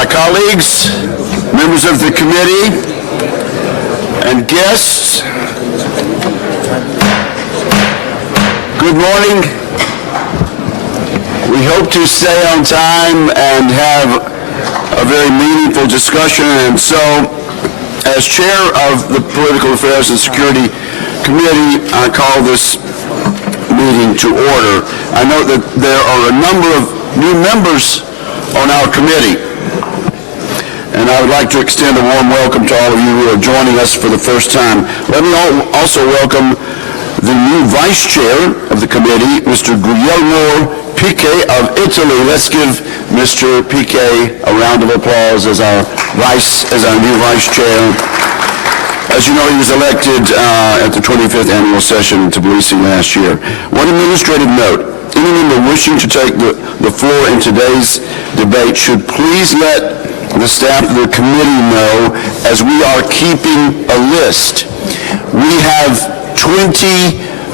My colleagues, members of the committee, and guests, good morning. We hope to stay on time and have a very meaningful discussion, and so, as chair of the Political Affairs and Security Committee, I call this meeting to order. I know that there are a number of new members on our committee, and I would like to extend a warm welcome to all of you who are joining us for the first time. Let me also welcome the new vice chair of the committee, Mr. Guglielmo Piquet of Italy. Let's give Mr. Piquet a round of applause as our new vice chair. As you know, he was elected at the 25th annual session in Tbilisi last year. One administrative note: any member wishing to take the floor in today's debate should please let the staff of the committee know, as we are keeping a list. We have 20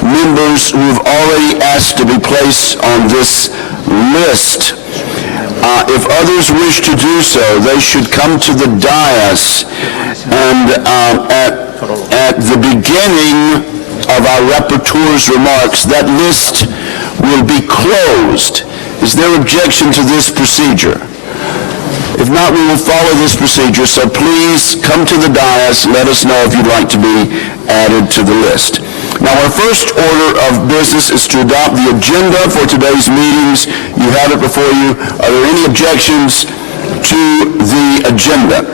members who have already asked to be placed on this list. If others wish to do so, they should come to the dais, and at the beginning of our rapporteur's remarks, that list will be closed. Is there objection to this procedure? If not, we will follow this procedure, so please come to the dais. Let us know if you'd like to be added to the list. Now, our first order of business is to adopt the agenda for today's meetings. You have it before you. Are there any objections to the agenda?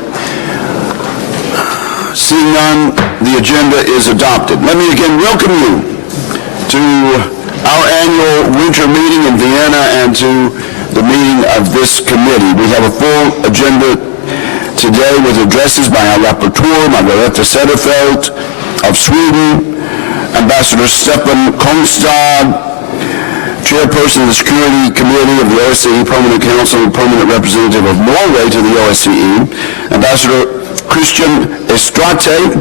Seeing none, the agenda is adopted. Let me again welcome you to our annual winter meeting in Vienna and to the meeting of this committee. We have a full agenda today with addresses by our rapporteur, Margareta Cederfelt of Sweden, Ambassador Stefan Kongstad, Chairperson of the Security Committee of the OSCE Permanent Council and Permanent Representative of Norway to the OSCE, Ambassador Christian Estrate,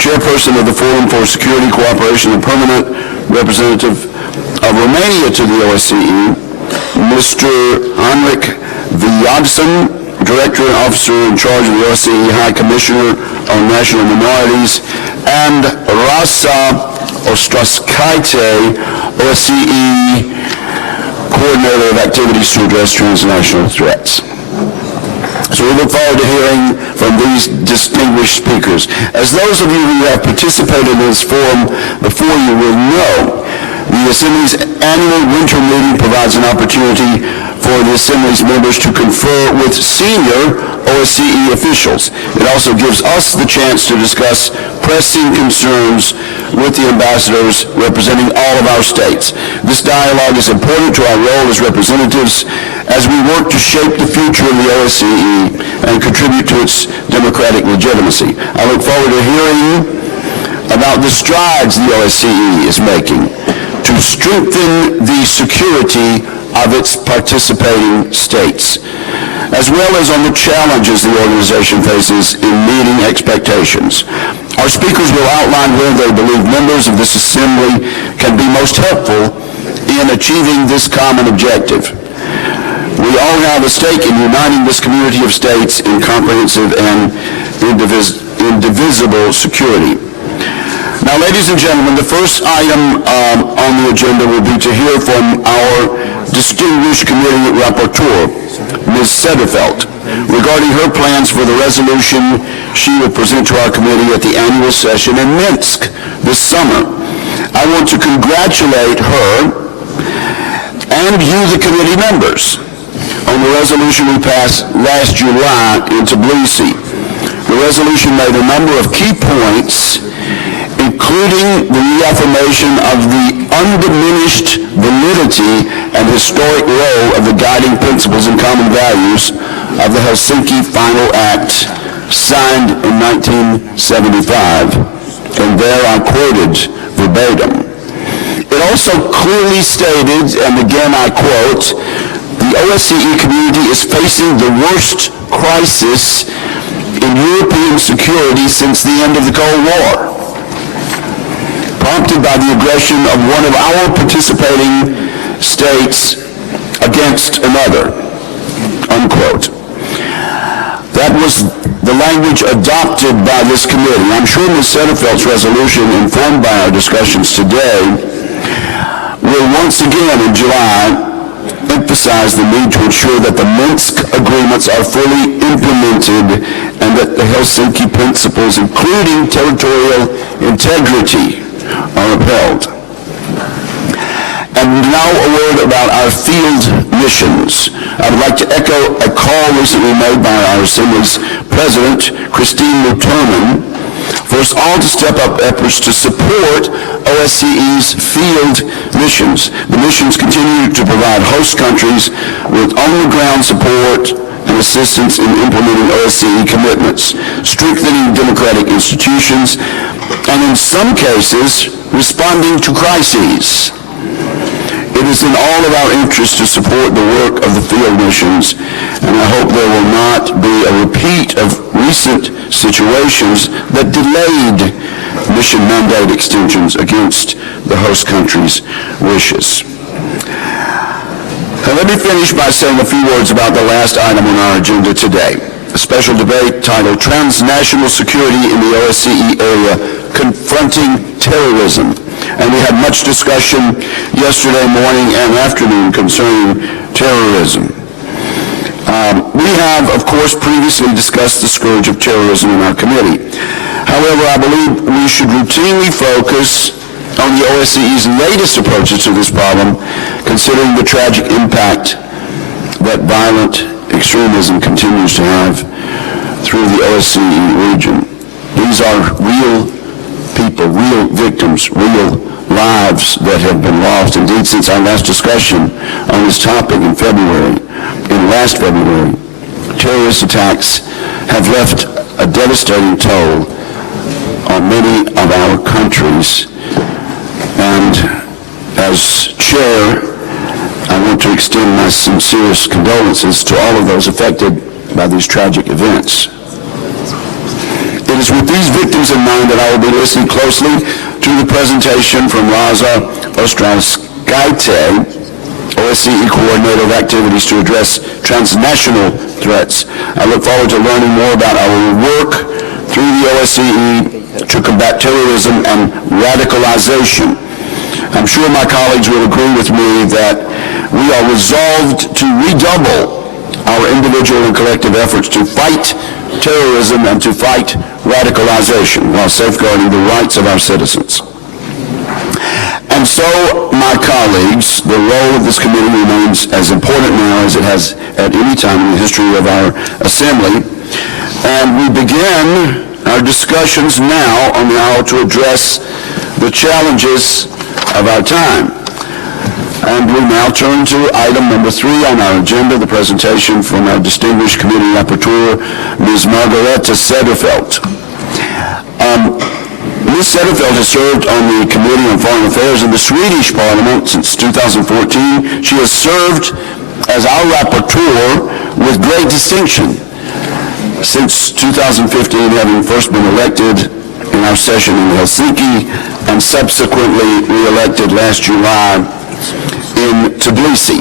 Chairperson of the Forum for Security Cooperation and Permanent Representative of Romania to the OSCE, Mr. Henrik Vyadson, Director and Officer in charge of the OSCE High Commissioner on National Minorities, and Rasa Ostraskaite, OSCE Coordinator of Activities to Address Transnational Threats. So we look forward to hearing from these distinguished speakers. As those of you who have participated in this forum before you will know, the Assembly's annual winter meeting provides an opportunity for the Assembly's members to confer with senior OSCE officials. It also gives us the chance to discuss pressing concerns with the ambassadors representing all of our states. This dialogue is important to our role as representatives as we work to shape the future of the OSCE and contribute to its democratic legitimacy. I look forward to hearing about the strides the OSCE is making to strengthen the security of its participating states, as well as on the challenges the organization faces in meeting expectations. Our speakers will outline where they believe members of this Assembly can be most helpful in achieving this common objective. We all have a stake in uniting this community of states in comprehensive and indivisible security. Now, ladies and gentlemen, the first item on the agenda will be to hear from our distinguished committee rapporteur, Ms. Cederfelt, regarding her plans for the resolution she will present to our committee at the annual session in Minsk this summer. I want to congratulate her and you, the committee members, on the resolution we passed last July in Tbilisi. The resolution made a number of key points, including the reaffirmation of the undiminished validity and historic role of the guiding principles and common values of the Helsinki Final Act, signed in 1975, and there I quoted verbatim. It also clearly stated, and again I quote, the OSCE community is facing the worst crisis in European security since the end of the Cold War, prompted by the aggression of one of our participating states against another, unquote. That was the language adopted by this committee. I'm sure Ms. Setterfeldt's resolution, informed by our discussions today, will once again in July emphasize the need to ensure that the Minsk agreements are fully implemented and that the Helsinki principles, including territorial integrity, are upheld. And now a word about our field missions. I would like to echo a call recently made by our Assembly's President, Christine Luterman, for us all to step up efforts to support OSCE's field missions. The missions continue to provide host countries with on-the-ground support and assistance in implementing OSCE commitments, strengthening democratic institutions, and in some cases, responding to crises. It is in all of our interests to support the work of the field missions, and I hope there will not be a repeat of recent situations that delayed mission mandate extensions against the host country's wishes. Now, let me finish by saying a few words about the last item on our agenda today, a special debate titled Transnational Security in the OSCE Area, Confronting Terrorism. And we had much discussion yesterday morning and afternoon concerning terrorism. We have, of course, previously discussed the scourge of terrorism in our committee. However, I believe we should routinely focus on the OSCE's latest approaches to this problem, considering the tragic impact that violent extremism continues to have through the OSCE region. These are real people, real victims, real lives that have been lost. Indeed, since our last discussion on this topic last February, terrorist attacks have left a devastating toll on many of our countries. And as chair, I want to extend my sincerest condolences to all of those affected by these tragic events. It is with these victims in mind that I will be listening closely to the presentation from Raza Ostrowskaite, OSCE Coordinator of Activities to Address Transnational Threats. I look forward to learning more about our work through the OSCE to combat terrorism and radicalization. I'm sure my colleagues will agree with me that we are resolved to redouble our individual and collective efforts to fight terrorism and to fight radicalization while safeguarding the rights of our citizens. And so, my colleagues, the role of this committee remains as important now as it has at any time in the history of our Assembly. And we begin our discussions now on the hour to address the challenges of our time. And we now turn to item number 3 on our agenda, the presentation from our distinguished committee rapporteur, Ms. Margareta Setterfeldt. Ms. Setterfeldt has served on the Committee on Foreign Affairs in the Swedish Parliament since 2014. She has served as our rapporteur with great distinction since 2015, having first been elected in our session in Helsinki and subsequently re-elected last July in Tbilisi.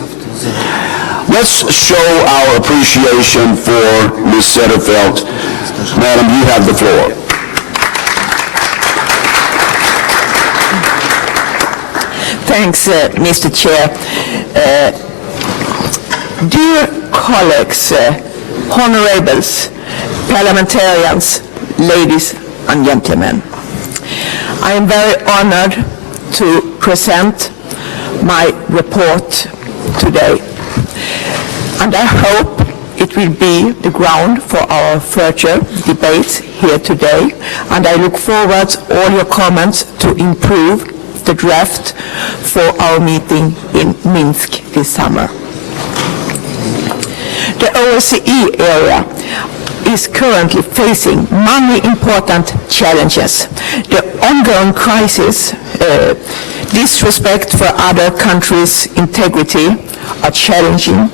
Let's show our appreciation for Ms. Setterfeldt. Madam, you have the floor. Thanks, Mr. Chair. Dear colleagues, honorables, parliamentarians, ladies and gentlemen, I am very honored to present my report today, and I hope it will be the ground for our future debates here today, and I look forward to all your comments to improve the draft for our meeting in Minsk this summer. The OSCE area is currently facing many important challenges. The ongoing crisis, disrespect for other countries' integrity are challenging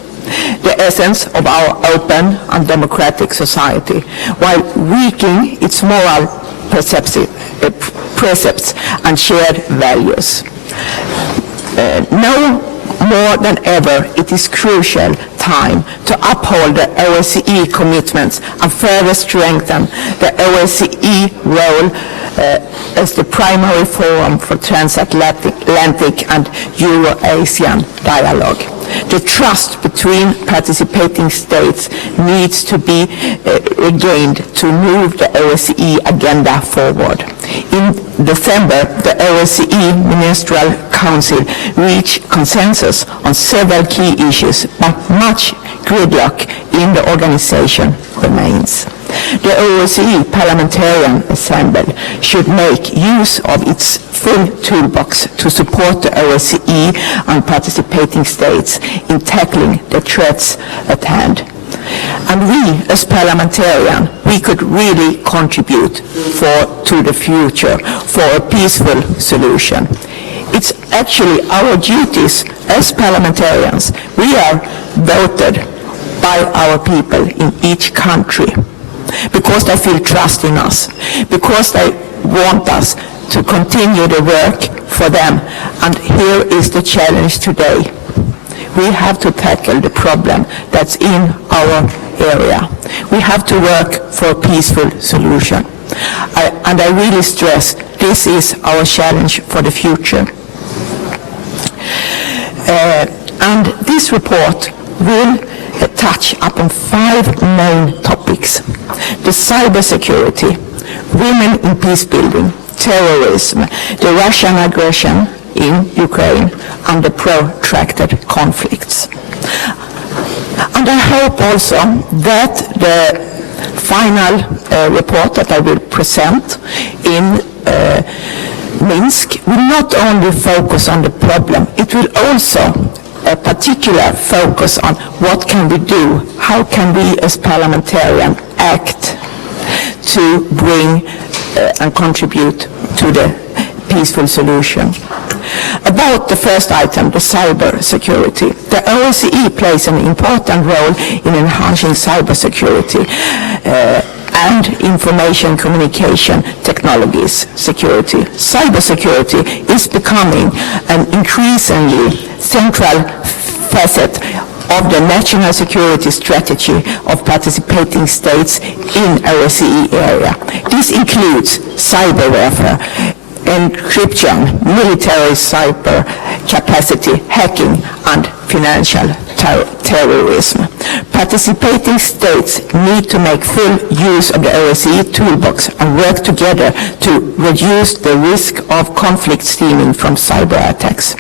the essence of our open and democratic society, while weakening its moral precepts and shared values. Now more than ever, it is crucial time to uphold the OSCE commitments and further strengthen the OSCE role as the primary forum for transatlantic and Euro-Asian dialogue. The trust between participating states needs to be regained to move the OSCE agenda forward. In December, the OSCE Ministerial Council reached consensus on several key issues, but much gridlock in the organization remains. The OSCE Parliamentarian Assembly should make use of its full toolbox to support the OSCE and participating states in tackling the threats at hand. And we, as parliamentarians, we could really contribute to the future for a peaceful solution. It's actually our duties as parliamentarians. We are voted by our people in each country because they feel trust in us, because they want us to continue the work for them. And here is the challenge today. We have to tackle the problem that's in our area. We have to work for a peaceful solution. And I really stress, this is our challenge for the future. And this report will touch upon 5 main topics: the cybersecurity, women in peacebuilding, terrorism, the Russian aggression in Ukraine, and the protracted conflicts. And I hope also that the final report that I will present in Minsk will not only focus on the problem, it will also a particular focus on what can we do, how can we as parliamentarians act to bring and contribute to the peaceful solution. About the first item, the cyber security. The OSCE plays an important role in enhancing cybersecurity and information communication technologies security. Cybersecurity is becoming an increasingly central facet of the national security strategy of participating states in OSCE area. This includes cyber warfare, encryption, military cyber capacity, hacking, and financial terrorism. Participating states need to make full use of the OSCE toolbox and work together to reduce the risk of conflict stemming from cyber attacks.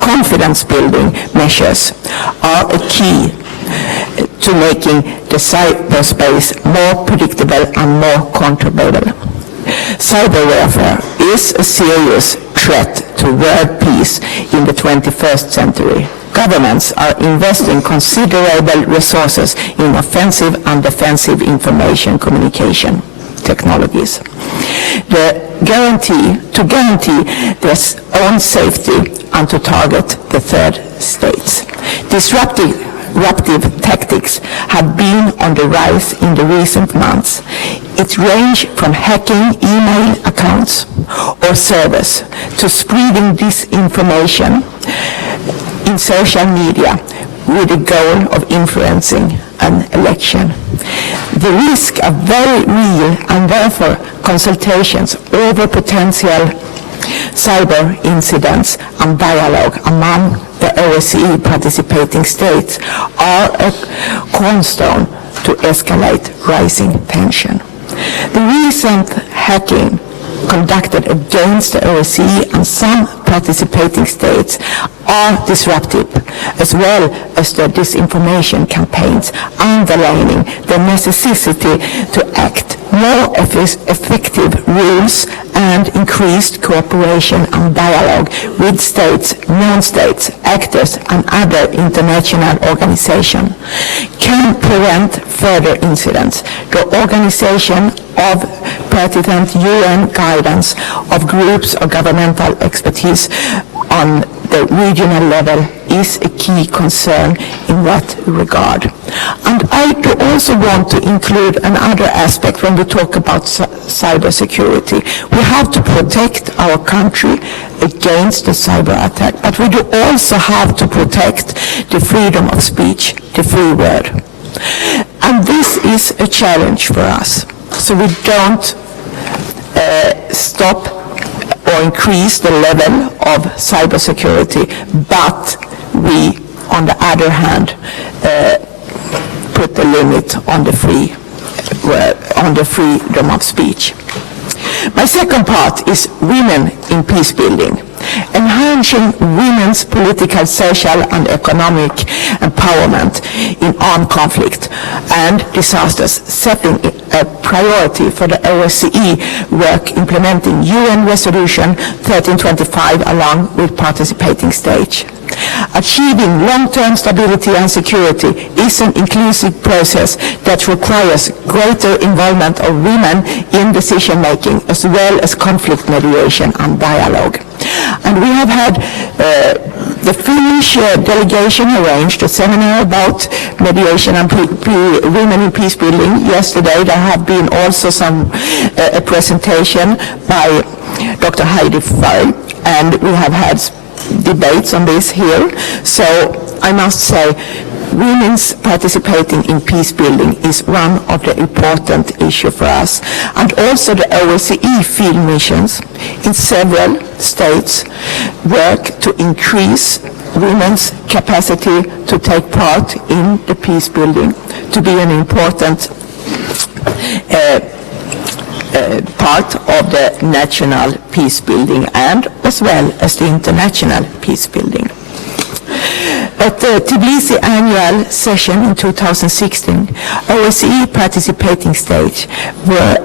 Confidence building measures are a key to making the cyberspace more predictable and more controllable. Cyber warfare is a serious threat to world peace in the 21st century. Governments are investing considerable resources in offensive and defensive information communication technologies. To guarantee their own safety and to target the third states. Disruptive tactics have been on the rise in the recent months. It ranges from hacking email accounts or servers to spreading disinformation in social media with the goal of influencing an election. The risks are very real, and therefore consultations over potential cyber incidents and dialogue among the OSCE participating states are a cornerstone to escalate rising tension. The recent hacking conducted against the OSCE and some participating states are disruptive, as well as the disinformation campaigns underlining the necessity to act more effective rules and increased cooperation and dialogue with states, non-states, actors and other international organizations can prevent further incidents. The organization of pertinent UN guidance of groups of governmental expertise on the regional level is a key concern in that regard. And I do also want to include another aspect when we talk about cybersecurity. We have to protect our country against the cyber attack, but we do also have to protect the freedom of speech, the free word. And this is a challenge for us. So we don't stop or increase the level of cybersecurity, but we, on the other hand, put the limit on the freedom of speech. My second part is women in peace building. Enhancing women's political, social and economic empowerment in armed conflict and disasters, setting a priority for the OSCE work implementing UN Resolution 1325 along with participating states. Achieving long-term stability and security is an inclusive process that requires greater involvement of women in decision-making as well as conflict mediation and dialogue. And we have had the Finnish delegation arranged a seminar about mediation and women in peace building yesterday. There have been also a presentation by Dr. Heidi Fry, and we have had debates on this here. So I must say, women's participating in peace building is one of the important issues for us. And also the OSCE field missions in several states work to increase women's capacity to take part in the peace building, to be an important part of the national peace building and as well as the international peace building. At the Tbilisi annual session in 2016, OSCE participating states were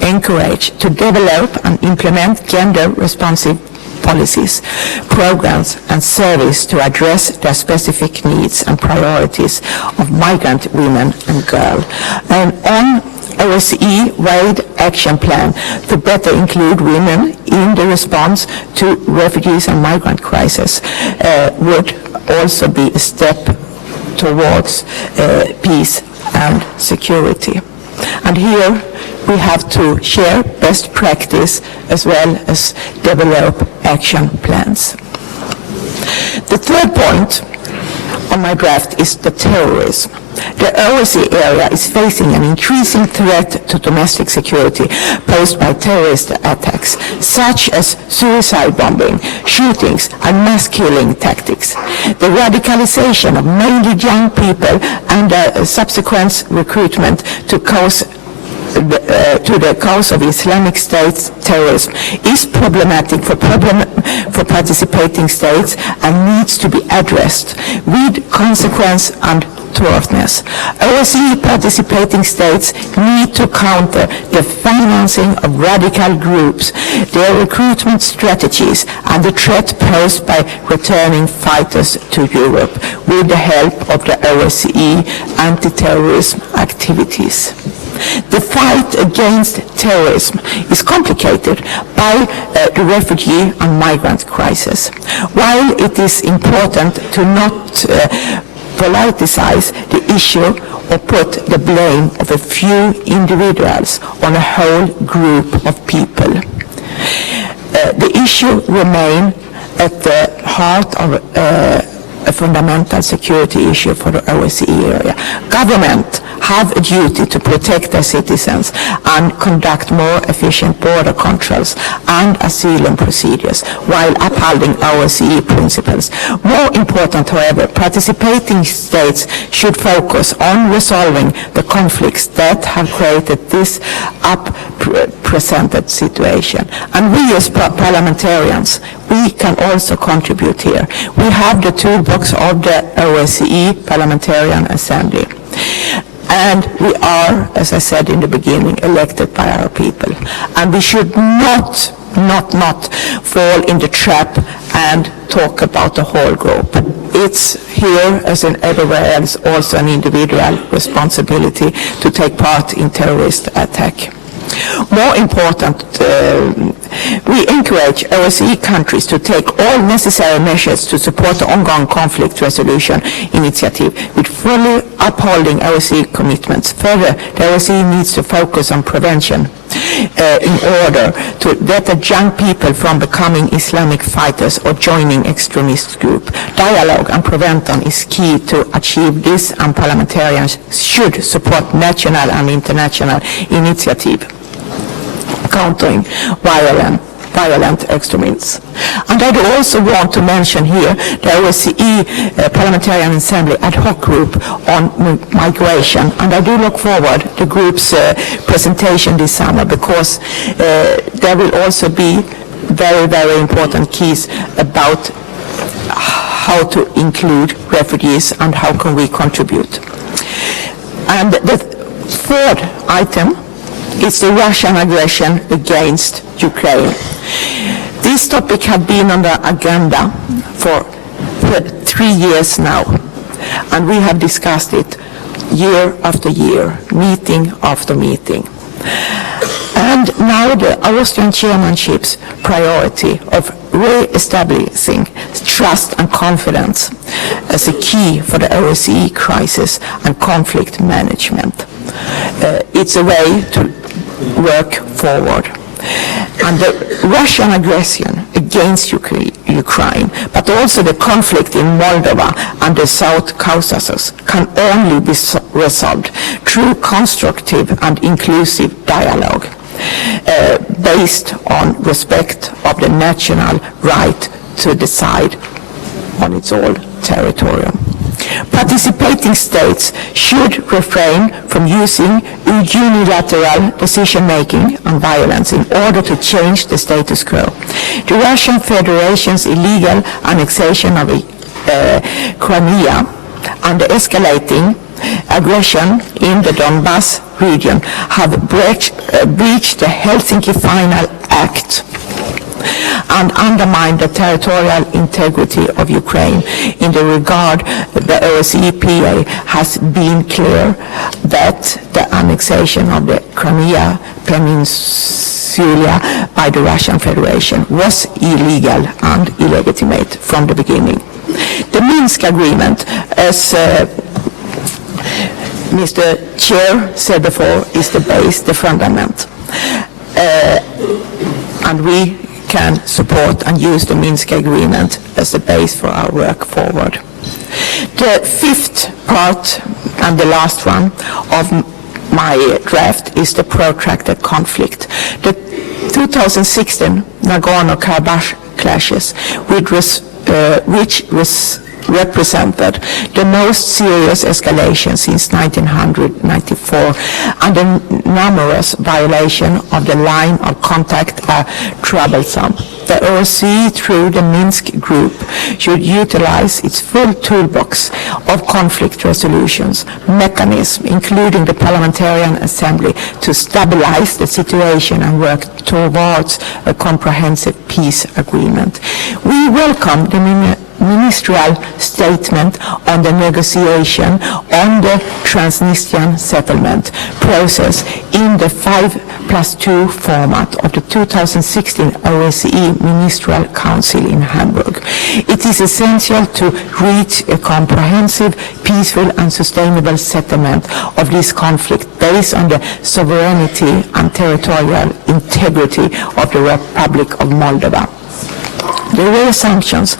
encouraged to develop and implement gender-responsive policies, programs and service to address the specific needs and priorities of migrant women and girls. And on OSCE-wide action plan to better include women in the response to refugees and migrant crisis would also be a step towards peace and security. And here we have to share best practice as well as develop action plans. The third point on my draft is the terrorism. The OSCE area is facing an increasing threat to domestic security posed by terrorist attacks, such as suicide bombing, shootings, and mass killing tactics. The radicalization of mainly young people and subsequent recruitment to the cause of Islamic State's terrorism is problematic for participating states and needs to be addressed with consequence and thoroughness. OSCE participating states need to counter the financing of radical groups, their recruitment strategies, and the threat posed by returning fighters to Europe with the help of the OSCE anti-terrorism activities. The fight against terrorism is complicated by the refugee and migrant crisis. While it is important to not politicize the issue or put the blame of a few individuals on a whole group of people, the issue remains at the heart of a fundamental security issue for the OSCE area. Government have a duty to protect their citizens and conduct more efficient border controls and asylum procedures while upholding OSCE principles. More important, however, participating states should focus on resolving the conflicts that have created this presented situation. And we as parliamentarians, we can also contribute here. We have the toolbox of the OSCE Parliamentarian Assembly. And we are, as I said in the beginning, elected by our people. And we should not fall in the trap and talk about the whole group. It's here, as in everywhere else, also an individual responsibility to take part in terrorist attack. More important, we encourage OSCE countries to take all necessary measures to support the ongoing conflict resolution initiative with fully upholding OSCE commitments. Further, the OSCE needs to focus on prevention in order to deter young people from becoming Islamic fighters or joining extremist group. Dialogue and prevention is key to achieve this, and parliamentarians should support national and international initiative countering violent extremism. And I do also want to mention here the OSCE Parliamentarian Assembly ad hoc group on migration, and I do look forward to the group's presentation this summer, because there will also be very, very important keys about how to include refugees and how can we contribute. And the third item is the Russian aggression against Ukraine. This topic has been on the agenda for 3 years now, and we have discussed it year after year, meeting after meeting. And now the Austrian chairmanship's priority of re-establishing trust and confidence as a key for the OSCE crisis and conflict management. It's a way to work forward. And the Russian aggression against Ukraine, but also the conflict in Moldova and the South Caucasus, can only be resolved through constructive and inclusive dialogue based on respect of the national right to decide on its own territorium. Participating states should refrain from using unilateral decision-making and violence in order to change the status quo. The Russian Federation's illegal annexation of Crimea and the escalating aggression in the Donbas region have breached the Helsinki Final Act and undermined the territorial integrity of Ukraine. In the regard, the OSCE has been clear that the annexation of the Crimea Peninsula by the Russian Federation was illegal and illegitimate from the beginning. The Minsk agreement, as Mr. Chair said before, is the base, the fundament. And we can support and use the Minsk agreement as the base for our work forward. The fifth part, and the last one, of my draft is the protracted conflict. The 2016 Nagorno-Karabakh clashes, which represented the most serious escalation since 1994, and the numerous violations of the line of contact are troublesome. The OSCE, through the Minsk group, should utilize its full toolbox of conflict resolutions mechanisms, including the Parliamentarian Assembly, to stabilize the situation and work towards a comprehensive peace agreement. We welcome the ministerial statement on the negotiation on the Transnistrian settlement process in the 5+2 format of the 2016 OSCE Ministerial Council in Hamburg. It is essential to reach a comprehensive, peaceful and sustainable settlement of this conflict based on the sovereignty and territorial integrity of the Republic of Moldova. The reassumptions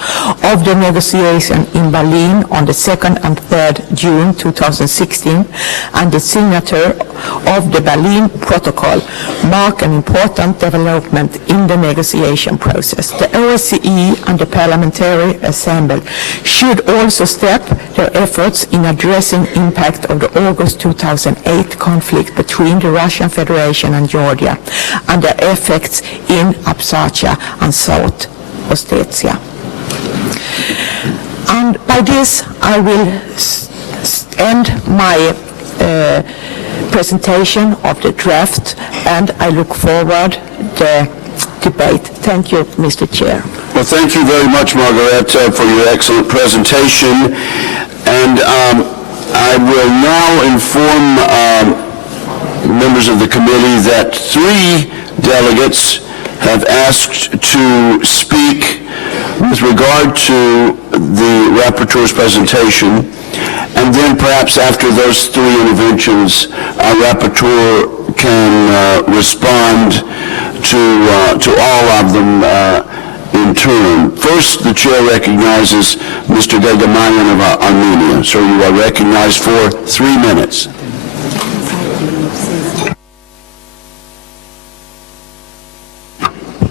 of the negotiation in Berlin on the 2nd and 3rd June 2016 and the signature of the Berlin Protocol mark an important development in the negotiation process. The OSCE and the Parliamentary Assembly should also step their efforts in addressing impact of the August 2008 conflict between the Russian Federation and Georgia and their effects in Abkhazia and South Ossetia. And by this, I will end my presentation of the draft, and I look forward to the debate. Thank you, Mr. Chair. Well, thank you very much, Margaret, for your excellent presentation. And I will now inform members of the committee that 3 delegates have asked to speak with regard to the rapporteur's presentation, and then perhaps after those 3 interventions, our rapporteur can respond to all of them in turn. First, the chair recognizes Mr. Gagamayan of Armenia. Sir, you are recognized for 3 minutes.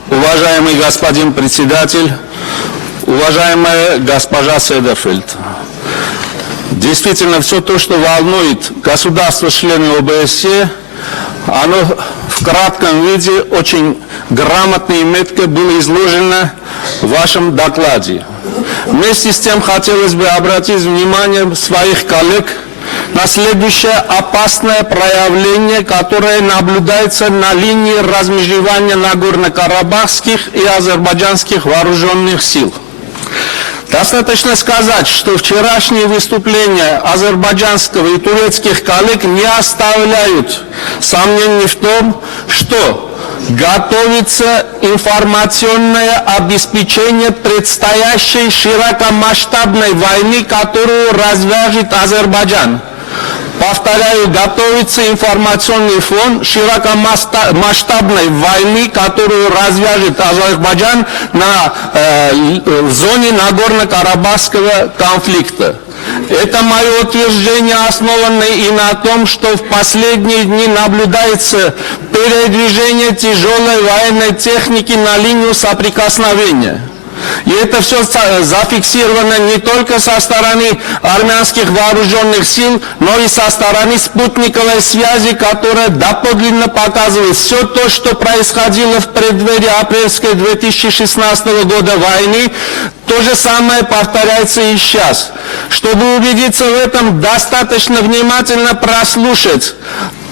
Уважаемый господин председатель, уважаемая госпожа Седерфельд, действительно все то, что волнует государства-члены ОБСЕ, оно в кратком виде очень грамотно и метко было изложено в вашем докладе. Вместе с тем хотелось бы обратить внимание своих коллег на следующее опасное проявление, которое наблюдается на линии размежевания нагорно-карабахских и азербайджанских вооруженных сил. Достаточно сказать, что вчерашние выступления азербайджанского и турецких коллег не оставляют сомнений в том, что готовится информационное обеспечение предстоящей широкомасштабной войны, которую развяжет Азербайджан. Повторяю, готовится информационный фон широкомасштабной войны, которую развяжет Азербайджан в зоне Нагорно-Карабахского конфликта. Это мое утверждение, основанное и на том, что в последние дни наблюдается передвижение тяжелой военной техники на линию соприкосновения. И это все зафиксировано не только со стороны армянских вооруженных сил, но и со стороны спутниковой связи, которая доподлинно показывает все то, что происходило в преддверии апрельской 2016 года войны. То же самое повторяется и сейчас. Чтобы убедиться в этом, достаточно внимательно прослушать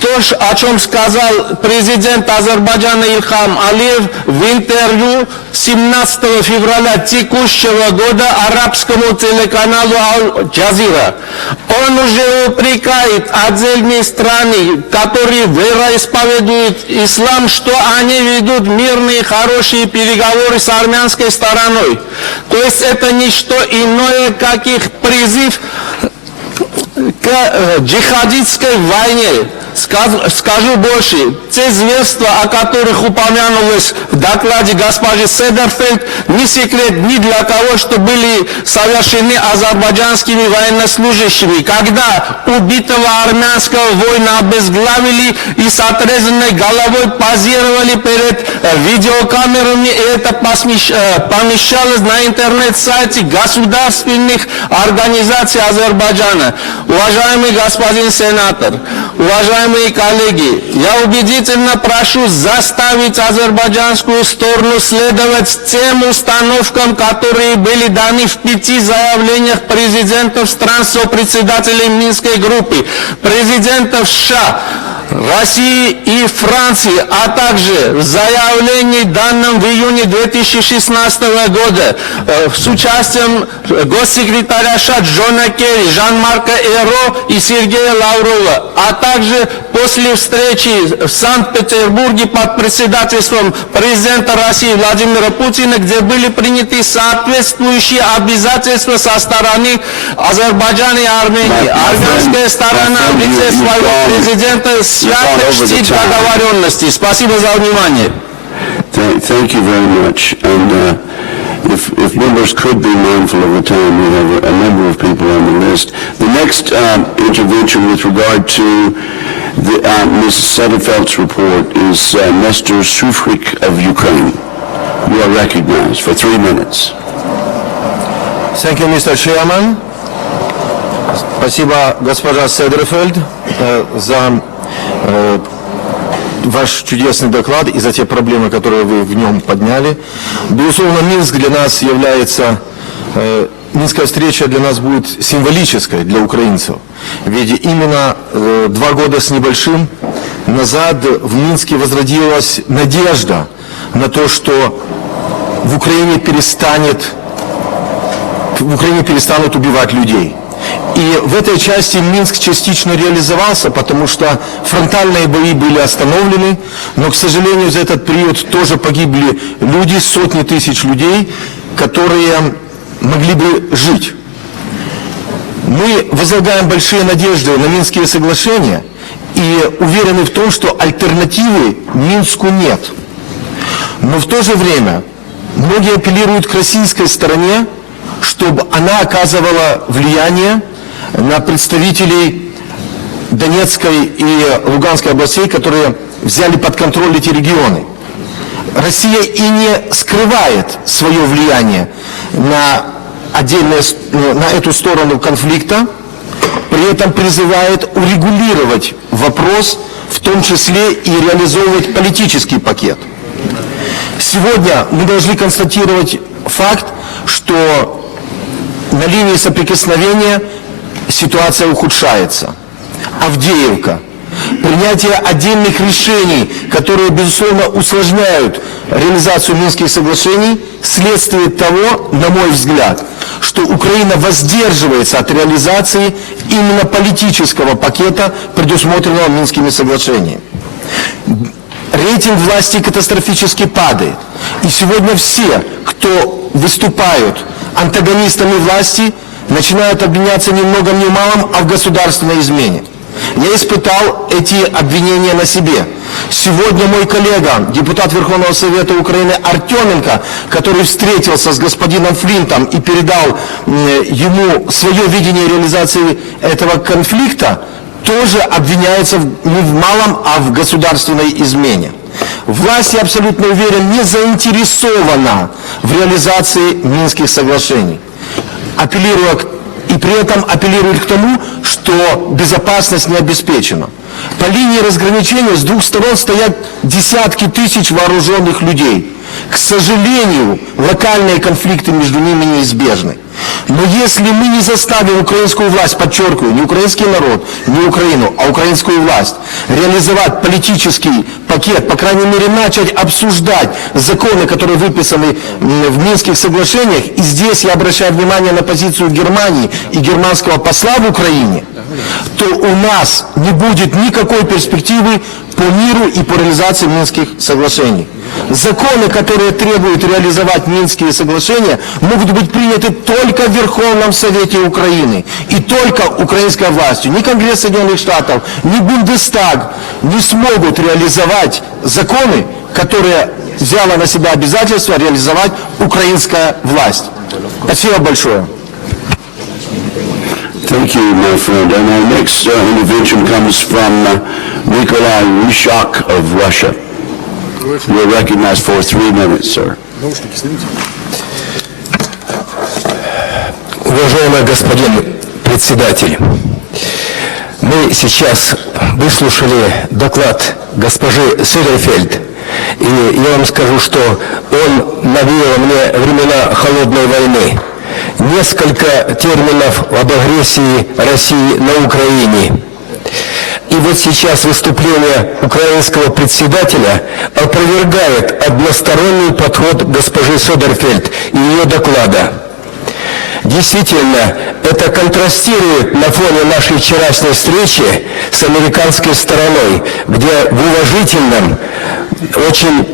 то, о чем сказал президент Азербайджана Ильхам Алиев в интервью 17 февраля текущего года арабскому телеканалу Аль-Джазира. Он уже упрекает отдельные страны, которые вероисповедуют ислам, что они ведут мирные, хорошие переговоры с армянской стороной. То есть это не что иное, как их призыв к джихадистской войне. Скажу больше, те зверства, о которых упомянулось в докладе госпожи Седерфельд, не секрет ни для кого, что были совершены азербайджанскими военнослужащими, когда убитого армянского воина обезглавили и с отрезанной головой позировали перед видеокамерами, и это помещалось на интернет-сайте государственных организаций Азербайджана. Уважаемый господин сенатор, уважаемые коллеги, я убедительно прошу заставить азербайджанскую сторону следовать тем установкам, которые были даны в 5 заявлениях президентов стран-сопредседателей Минской группы, президентов США, России и Франции, а также в заявлении, данном в июне 2016 года с участием госсекретаря США Джона Керри, Жан-Марка Эро и Сергея Лаврова, а также после встречи в Санкт-Петербурге под председательством президента России Владимира Путина, где были приняты соответствующие обязательства со стороны Азербайджана и Армении. Армянская сторона в лице своего президента свято чтит договоренности. Спасибо за внимание. Thank you very much. And if members could be mindful of the time, we have a number of people on the list. The next intervention with regard to Ms. Sederfeld's report is Nestor Sufrik of Ukraine. You are recognized for 3 minutes. Thank you, Mr. Chairman. Спасибо, госпожа Седерфельд, за ваш чудесный доклад и за те проблемы, которые вы в нем подняли. Безусловно, Минск для нас является, Минская встреча для нас будет символической для украинцев. Ведь именно 2 года с небольшим назад в Минске возродилась надежда на то, что в Украине перестанут убивать людей. И в этой части Минск частично реализовался, потому что фронтальные бои были остановлены, но, к сожалению, за этот период тоже погибли люди, сотни тысяч людей, которые могли бы жить. Мы возлагаем большие надежды на Минские соглашения и уверены в том, что альтернативы Минску нет. Но в то же время многие апеллируют к российской стороне, чтобы она оказывала влияние на представителей Донецкой и Луганской областей, которые взяли под контроль эти регионы. Россия и не скрывает свое влияние на эту сторону конфликта, при этом призывает урегулировать вопрос, в том числе и реализовывать политический пакет. Сегодня мы должны констатировать факт, что на линии соприкосновения ситуация ухудшается. Авдеевка. Принятие отдельных решений, которые, безусловно, усложняют реализацию Минских соглашений, следствие того, на мой взгляд, что Украина воздерживается от реализации именно политического пакета, предусмотренного Минскими соглашениями. Рейтинг власти катастрофически падает. И сегодня все, кто выступают антагонистами власти, начинают обвиняться ни многом ни малом, а в государственной измене. Я испытал эти обвинения на себе. Сегодня мой коллега, депутат Верховного Совета Украины Артеменко, который встретился с господином Флинтом и передал ему свое видение реализации этого конфликта, тоже обвиняется не в малом, а в государственной измене. Власть, я абсолютно уверен, не заинтересована в реализации Минских соглашений. И при этом апеллирует к тому, что безопасность не обеспечена. По линии разграничения с двух сторон стоят десятки тысяч вооруженных людей. К сожалению, локальные конфликты между ними неизбежны. Но если мы не заставим украинскую власть, подчеркиваю, не украинский народ, не Украину, а украинскую власть, реализовать политический пакет, по крайней мере, начать обсуждать законы, которые выписаны в Минских соглашениях, и здесь я обращаю внимание на позицию Германии и германского посла в Украине, то у нас не будет никакой перспективы по миру и по реализации Минских соглашений. Законы, которые требуют реализовать Минские соглашения, могут быть приняты только в Верховном Совете Украины и только украинской властью. Ни Конгресс Соединенных Штатов, ни Бундестаг не смогут реализовать законы, которые взяла на себя обязательство реализовать украинская власть. Спасибо большое. Thank you, my friend. And our next intervention comes from Nikolai Ryshak of Russia. You're recognized for 3 minutes, sir. Уважаемый господин председатель, мы сейчас выслушали доклад госпожи Söderfeld, и я вам скажу, что он навеял мне времена холодной войны. Несколько терминов об агрессии России на Украине. И вот сейчас выступление украинского председателя опровергает односторонний подход госпожи Söderfeld и ее доклада. Действительно, это контрастирует на фоне нашей вчерашней встречи с американской стороной, где в уважительном, очень,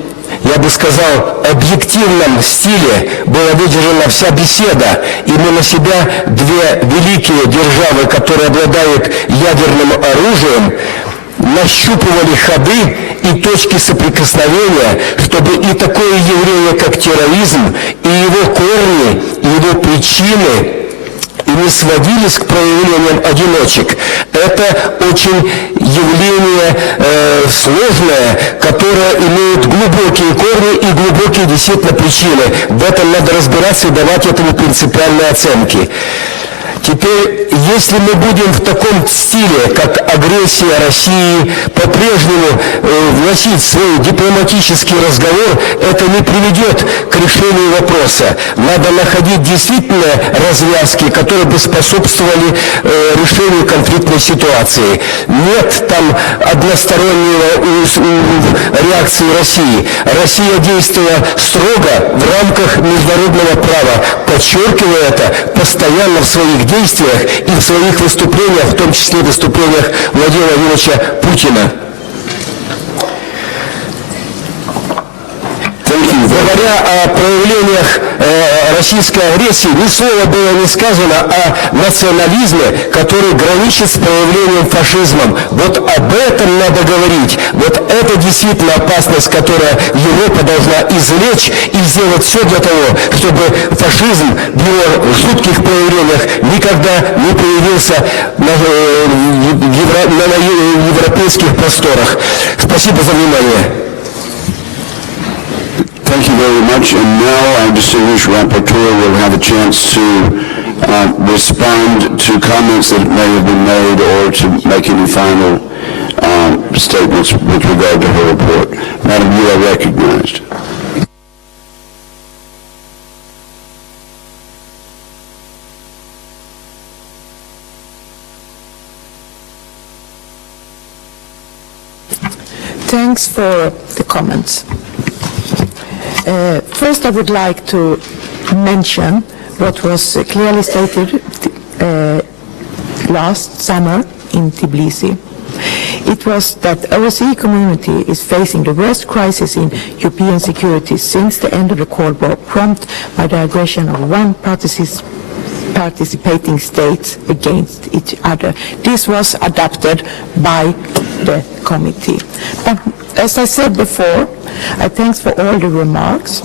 я бы сказал, объективном стиле была выдержана вся беседа, и мы на себя две великие державы, которые обладают ядерным оружием, нащупывали ходы и точки соприкосновения, чтобы и такое явление, как терроризм, и его корни, и его причины и не сводились к проявлениям одиночек. Это очень явление сложное, которое имеет глубокие корни и глубокие действительно причины. В этом надо разбираться и давать этому принципиальные оценки. Теперь, если мы будем в таком стиле, как агрессия России, по-прежнему вносить свой дипломатический разговор, это не приведет к решению вопроса. Надо находить действительно развязки, которые бы способствовали решению конфликтной ситуации. Нет там односторонней реакции России. Россия действовала строго в рамках международного права, подчеркивая это постоянно постоянно в своих действиях и в своих выступлениях, в том числе в выступлениях Владимира Владимировича Путина. Говоря о проявлениях российской агрессии, ни слова было не сказано о национализме, который граничит с проявлением фашизмом. Вот об этом надо говорить. Вот это действительно опасность, которую Европа должна извлечь и сделать все для того, чтобы фашизм в его жутких проявлениях никогда не появился на европейских просторах. Спасибо за внимание. Thank you very much. And now our distinguished rapporteur will have a chance to respond to comments that may have been made or to make any final statements with regard to her report. Madam, you are recognized. Thanks for the comments. First, I would like to mention what was clearly stated last summer in Tbilisi. It was that the OSCE community is facing the worst crisis in European security since the end of the Cold War, prompted by the aggression of one participating states against each other. This was adopted by the committee. But as I said before, I thank for all the remarks,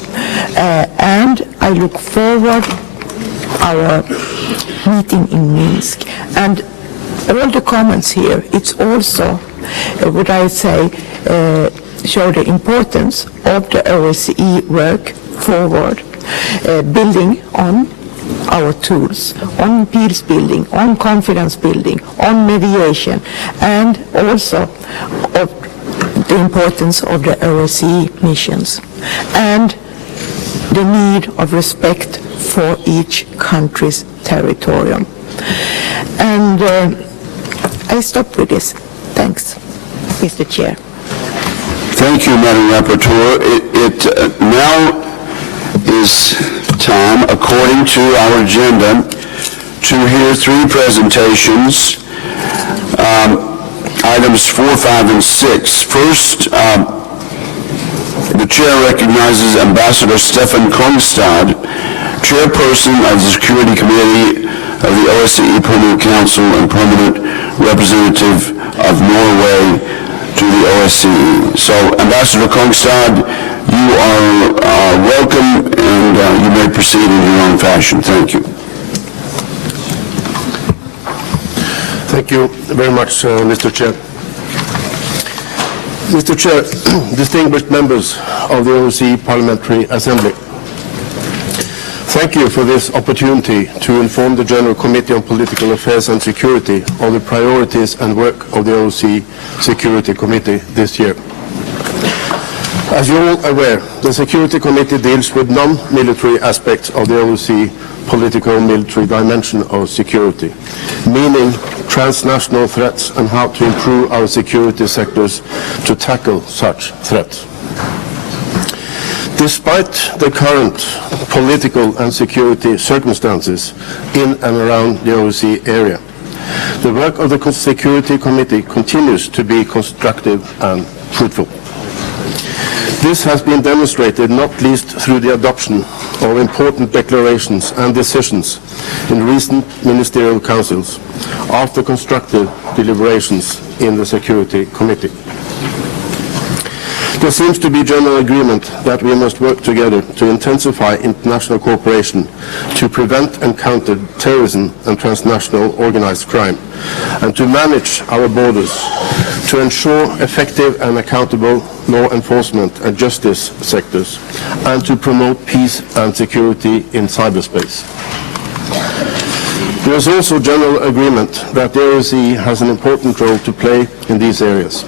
and I look forward our meeting in Minsk. And all the comments here, it's also, would I say, show the importance of the OSCE work forward, building on our tools, on peace building, on confidence building, on mediation, and also of the importance of the OSCE missions, and the need of respect for each country's territorium. And I stop with this. Thanks, Mr. Chair. Thank you, Madam Rapporteur. It now is time, according to our agenda, to hear three presentations, items 4, 5, and 6. First, the chair recognizes Ambassador Stefan Kongstad, chairperson of the Security Committee of the OSCE Permanent Council and permanent representative of Norway to the OSCE. So, Ambassador Kongstad, you are welcome, and you may proceed in your own fashion. Thank you. Thank you very much, Mr. Chair. Mr. Chair, distinguished members of the OSCE Parliamentary Assembly, thank you for this opportunity to inform the General Committee on Political Affairs and Security of the priorities and work of the OSCE Security Committee this year. As you're all aware, the Security Committee deals with non-military aspects of the OSCE political military dimension of security, meaning transnational threats and how to improve our security sectors to tackle such threats. Despite the current political and security circumstances in and around the OSCE area, the work of the Security Committee continues to be constructive and fruitful. This has been demonstrated not least through the adoption of important declarations and decisions in recent ministerial councils after constructive deliberations in the Security Committee. There seems to be general agreement that we must work together to intensify international cooperation to prevent and counter terrorism and transnational organized crime, and to manage our borders to ensure effective and accountable law enforcement and justice sectors, and to promote peace and security in cyberspace. There is also general agreement that the OSCE has an important role to play in these areas.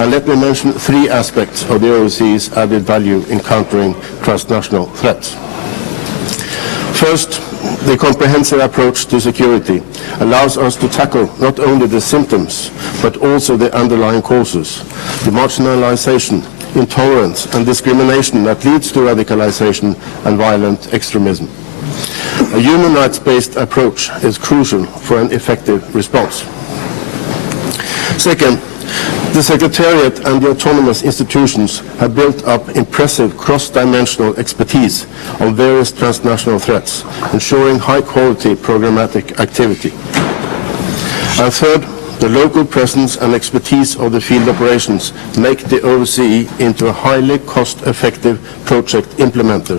And let me mention three aspects of the OSCE's added value in countering transnational threats. First, the comprehensive approach to security allows us to tackle not only the symptoms, but also the underlying causes, the marginalization, intolerance, and discrimination that leads to radicalization and violent extremism. A human rights-based approach is crucial for an effective response. Second, the Secretariat and the autonomous institutions have built up impressive cross-dimensional expertise on various transnational threats, ensuring high-quality programmatic activity. And third, the local presence and expertise of the field operations make the OSCE into a highly cost-effective project implementer,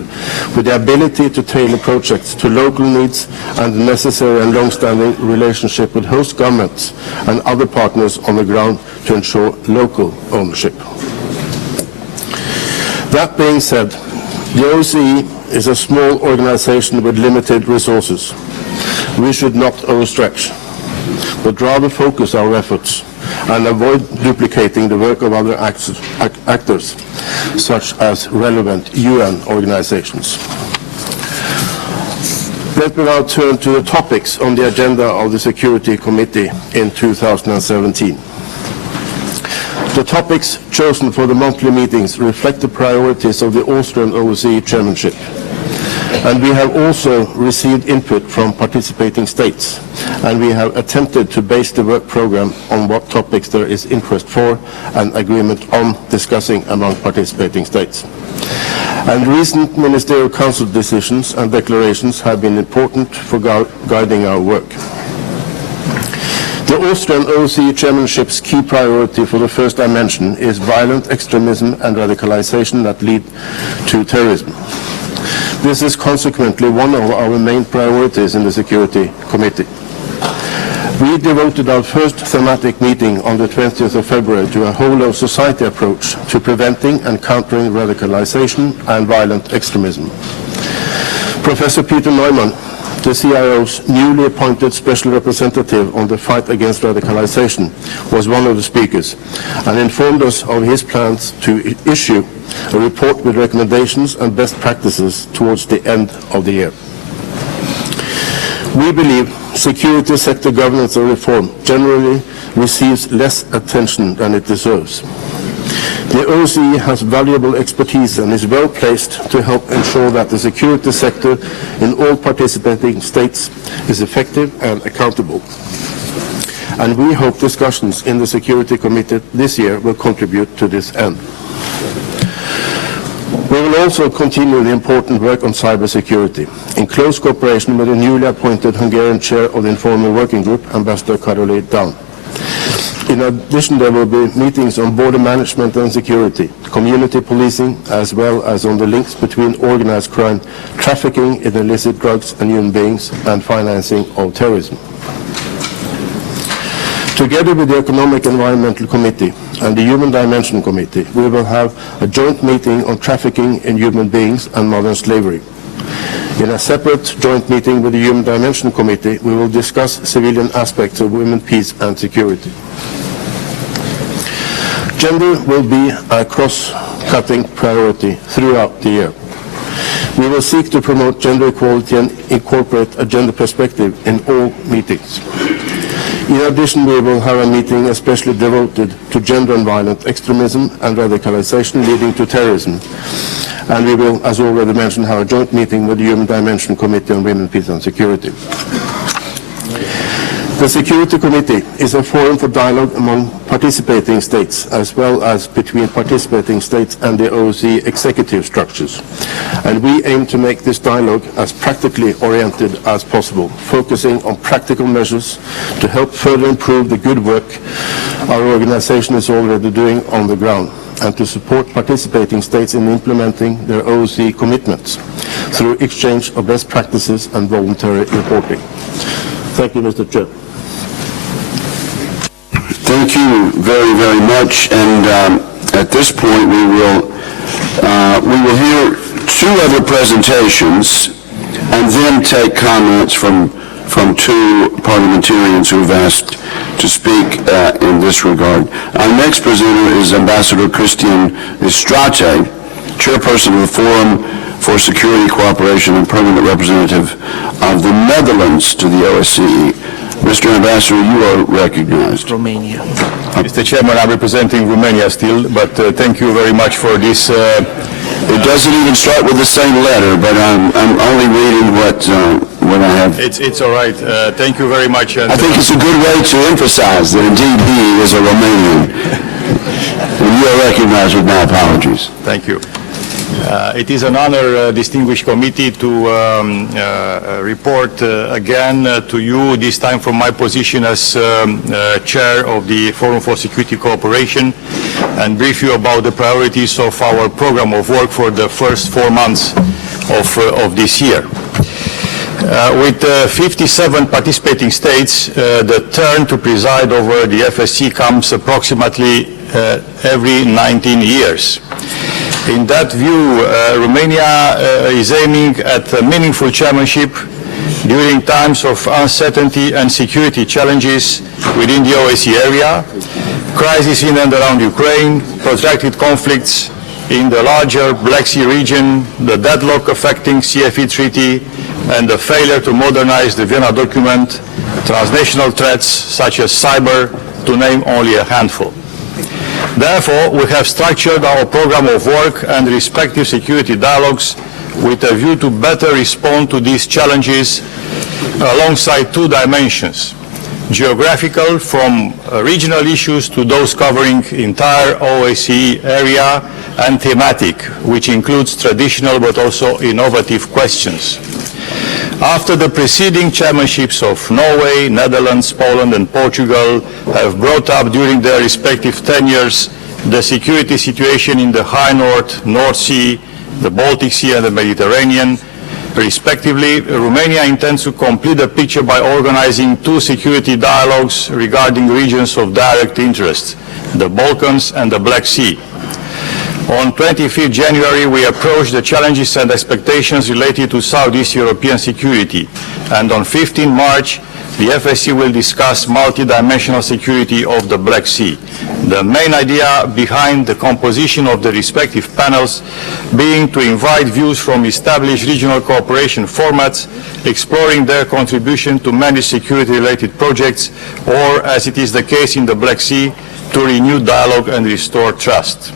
with the ability to tailor projects to local needs and the necessary and long-standing relationship with host governments and other partners on the ground to ensure local ownership. That being said, the OSCE is a small organization with limited resources. We should not overstretch, but rather focus our efforts and avoid duplicating the work of other actors, such as relevant UN organizations. Let me now turn to the topics on the agenda of the Security Committee in 2017. The topics chosen for the monthly meetings reflect the priorities of the Austrian OSCE chairmanship. And we have also received input from participating states, and we have attempted to base the work program on what topics there is interest for and agreement on discussing among participating states. And recent Ministerial Council decisions and declarations have been important for guiding our work. The Austrian OSCE chairmanship's key priority for the first dimension is violent extremism and radicalization that lead to terrorism. This is consequently one of our main priorities in the Security Committee. We devoted our first thematic meeting on the 20th of February to a whole-of-society approach to preventing and countering radicalization and violent extremism. Professor Peter Neumann, the CIO's newly appointed special representative on the fight against radicalization, was one of the speakers and informed us of his plans to issue a report with recommendations and best practices towards the end of the year. We believe security sector governance and reform generally receives less attention than it deserves. The OSCE has valuable expertise and is well placed to help ensure that the security sector in all participating states is effective and accountable. And we hope discussions in the Security Committee this year will contribute to this end. We will also continue the important work on cybersecurity, in close cooperation with the newly appointed Hungarian chair of the Informal Working Group, Ambassador Karoli Down. In addition, there will be meetings on border management and security, community policing, as well as on the links between organized crime, trafficking in illicit drugs and human beings, and financing of terrorism. Together with the Economic Environmental Committee and the Human Dimension Committee, we will have a joint meeting on trafficking in human beings and modern slavery. In a separate joint meeting with the Human Dimension Committee, we will discuss civilian aspects of women, peace and security. Gender will be a cross-cutting priority throughout the year. We will seek to promote gender equality and incorporate a gender perspective in all meetings. In addition, we will have a meeting especially devoted to gender and violent extremism and radicalization leading to terrorism. And we will, as already mentioned, have a joint meeting with the Human Dimension Committee on Women, Peace and Security. The Security Committee is a forum for dialogue among participating states, as well as between participating states and the OSCE executive structures. And we aim to make this dialogue as practically oriented as possible, focusing on practical measures to help further improve the good work our organization is already doing on the ground, and to support participating states in implementing their OSCE commitments through exchange of best practices and voluntary reporting. Thank you, Mr. Chair. Thank you very, very much. And at this point, we will hear two other presentations and then take comments from two parliamentarians who have asked to speak in this regard. Our next presenter is Ambassador Christian Estrate, chairperson of the Forum for Security Cooperation and permanent representative of the Netherlands to the OSCE. Mr. Ambassador, you are recognized. Romania. Mr. Chairman, I'm representing Romania still, but thank you very much for this. It doesn't even start with the same letter, but I'm only reading when I have... It's all right. Thank you very much. And, I think it's a good way to emphasize that indeed he is a Romanian. And you are recognized with my apologies. Thank you. It is an honor, distinguished committee, to report again to you, this time from my position as chair of the Forum for Security Cooperation, and brief you about the priorities of our program of work for the first 4 months of this year. With 57 participating states, the turn to preside over the FSC comes approximately every 19 years. In that view, Romania is aiming at a meaningful chairmanship during times of uncertainty and security challenges within the OSCE area, crisis in and around Ukraine, protracted conflicts in the larger Black Sea region, the deadlock affecting CFE treaty, and the failure to modernize the Vienna document, transnational threats such as cyber, to name only a handful. Therefore, we have structured our program of work and respective security dialogues with a view to better respond to these challenges alongside 2 dimensions: geographical, from regional issues to those covering entire OSCE area, and thematic, which includes traditional but also innovative questions. After the preceding chairmanships of Norway, Netherlands, Poland, and Portugal have brought up during their respective tenures the security situation in the High North, North Sea, the Baltic Sea, and the Mediterranean, respectively, Romania intends to complete the picture by organizing 2 security dialogues regarding regions of direct interest, the Balkans and the Black Sea. On 25th January, we approached the challenges and expectations related to Southeast European security, and on 15 March, the FSC will discuss multi-dimensional security of the Black Sea. The main idea behind the composition of the respective panels being to invite views from established regional cooperation formats, exploring their contribution to manage security-related projects, or, as it is the case in the Black Sea, to renew dialogue and restore trust.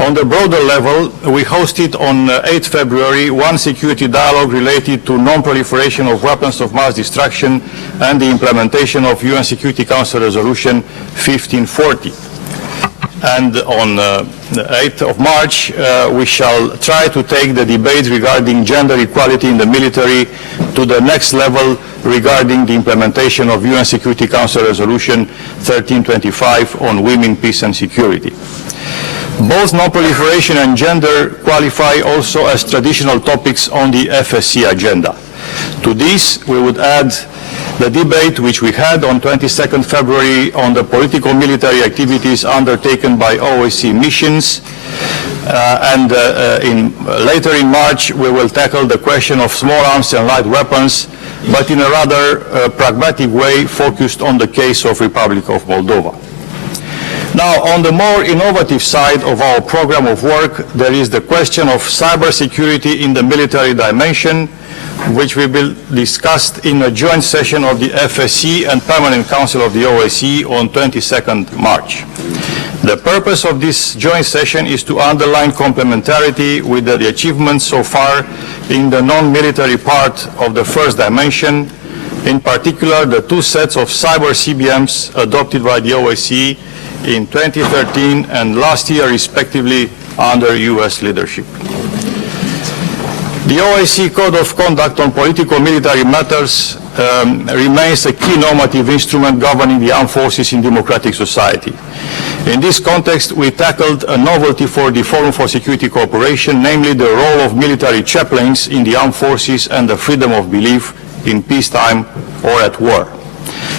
On the broader level, we hosted on 8 February 1 security dialogue related to non-proliferation of weapons of mass destruction and the implementation of UN Security Council Resolution 1540. And on the 8th of March, we shall try to take the debate regarding gender equality in the military to the next level regarding the implementation of UN Security Council Resolution 1325 on women, peace and security. Both non-proliferation and gender qualify also as traditional topics on the FSC agenda. To this, we would add the debate which we had on 22nd February on the political military activities undertaken by OSCE missions, later in March we will tackle the question of small arms and light weapons, but in a rather pragmatic way focused on the case of Republic of Moldova. Now, on the more innovative side of our program of work, there is the question of cybersecurity in the military dimension, which will be discussed in a joint session of the FSC and Permanent Council of the OSCE on 22nd March. The purpose of this joint session is to underline complementarity with the achievements so far in the non-military part of the first dimension, in particular the 2 sets of cyber CBMs adopted by the OSCE in 2013 and last year, respectively, under U.S. leadership. The OSCE Code of Conduct on Political Military Matters remains a key normative instrument governing the armed forces in democratic society. In this context, we tackled a novelty for the Forum for Security Cooperation, namely the role of military chaplains in the armed forces and the freedom of belief in peacetime or at war.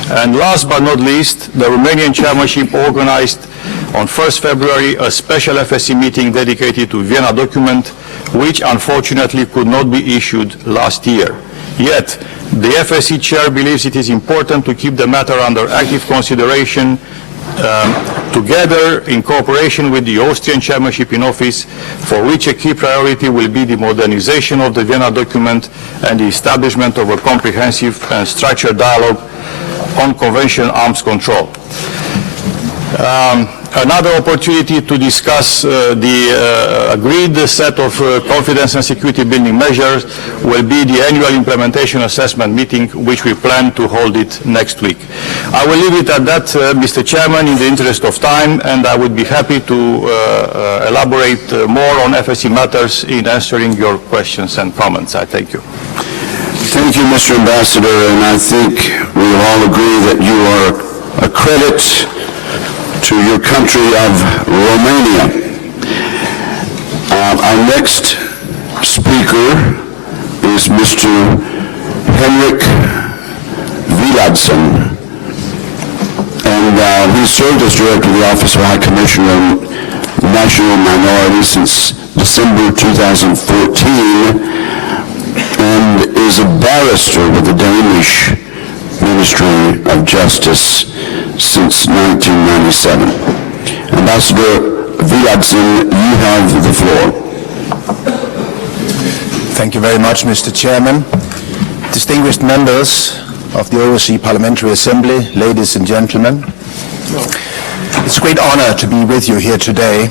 And last but not least, the Romanian chairmanship organized on 1st February a special FSC meeting dedicated to Vienna document, which unfortunately could not be issued last year. Yet, the FSC chair believes it is important to keep the matter under active consideration together in cooperation with the Austrian chairmanship in office, for which a key priority will be the modernization of the Vienna document and the establishment of a comprehensive and structured dialogue on conventional arms control. Another opportunity to discuss the agreed set of confidence and security building measures will be the annual implementation assessment meeting, which we plan to hold it next week. I will leave it at that, Mr. Chairman, in the interest of time, and I would be happy to elaborate more on FSC matters in answering your questions and comments. I thank you. Thank you, Mr. Ambassador, and I think we all agree that you are a credit to your country of Romania. Our next speaker is Mr. Henrik Viladsen, and he served as Director of the Office of High Commissioner on National Minorities since December 2014, and is a barrister with the Danish Ministry of Justice since 1997. Ambassador Viladsen, you have the floor. Thank you very much, Mr. Chairman. Distinguished members of the OSCE Parliamentary Assembly, ladies and gentlemen, it's a great honor to be with you here today.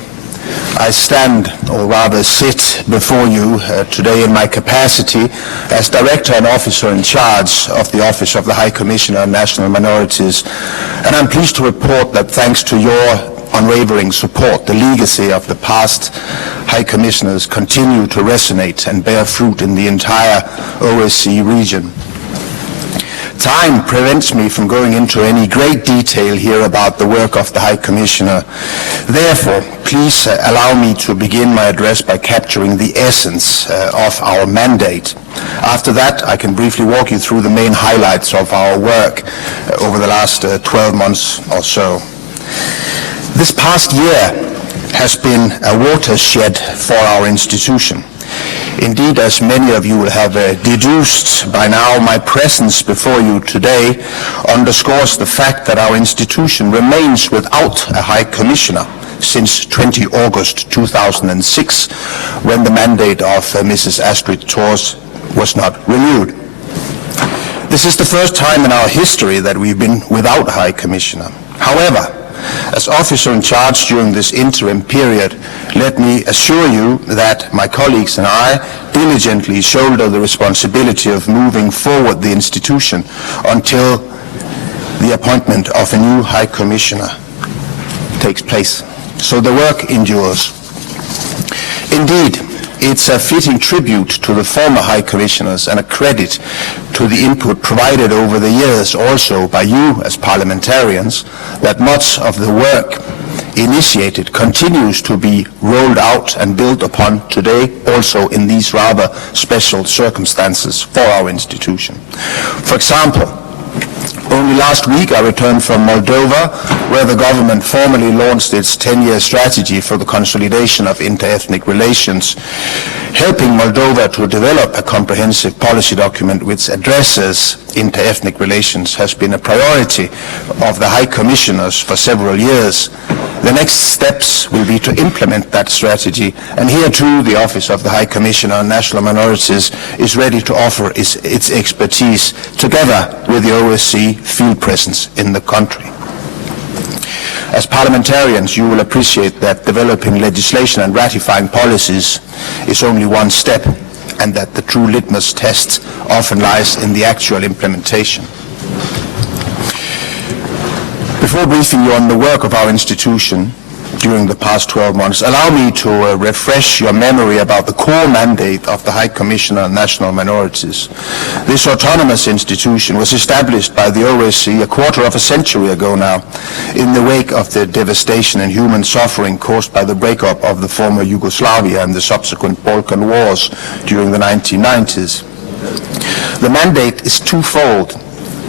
I stand, or rather sit, before you today in my capacity as Director and Officer in charge of the Office of the High Commissioner on National Minorities, and I'm pleased to report that thanks to your unwavering support, the legacy of the past High Commissioners continue to resonate and bear fruit in the entire OSCE region. Time prevents me from going into any great detail here about the work of the High Commissioner. Therefore, please allow me to begin my address by capturing the essence of our mandate. After that, I can briefly walk you through the main highlights of our work over the last 12 months or so. This past year has been a watershed for our institution. Indeed, as many of you will have deduced by now, my presence before you today underscores the fact that our institution remains without a High Commissioner since 20 August 2006, when the mandate of Mrs. Astrid Thors was not renewed. This is the first time in our history that we've been without a High Commissioner. However, as officer in charge during this interim period, let me assure you that my colleagues and I diligently shoulder the responsibility of moving forward the institution until the appointment of a new High Commissioner takes place. So the work endures. Indeed, it's a fitting tribute to the former High Commissioners and a credit to the input provided over the years also by you as parliamentarians that much of the work initiated continues to be rolled out and built upon today also in these rather special circumstances for our institution. For example, only last week I returned from Moldova, where the government formally launched its 10-year strategy for the consolidation of inter-ethnic relations, helping Moldova to develop a comprehensive policy document which addresses inter-ethnic relations has been a priority of the High Commissioners for several years. The next steps will be to implement that strategy, and here too the Office of the High Commissioner on National Minorities is ready to offer its expertise together with the OSCE field presence in the country. As parliamentarians, you will appreciate that developing legislation and ratifying policies is only one step, and that the true litmus test often lies in the actual implementation. Before briefing you on the work of our institution during the past 12 months, allow me to refresh your memory about the core mandate of the High Commissioner on National Minorities. This autonomous institution was established by the OSCE a quarter of a century ago now, in the wake of the devastation and human suffering caused by the breakup of the former Yugoslavia and the subsequent Balkan Wars during the 1990s. The mandate is twofold.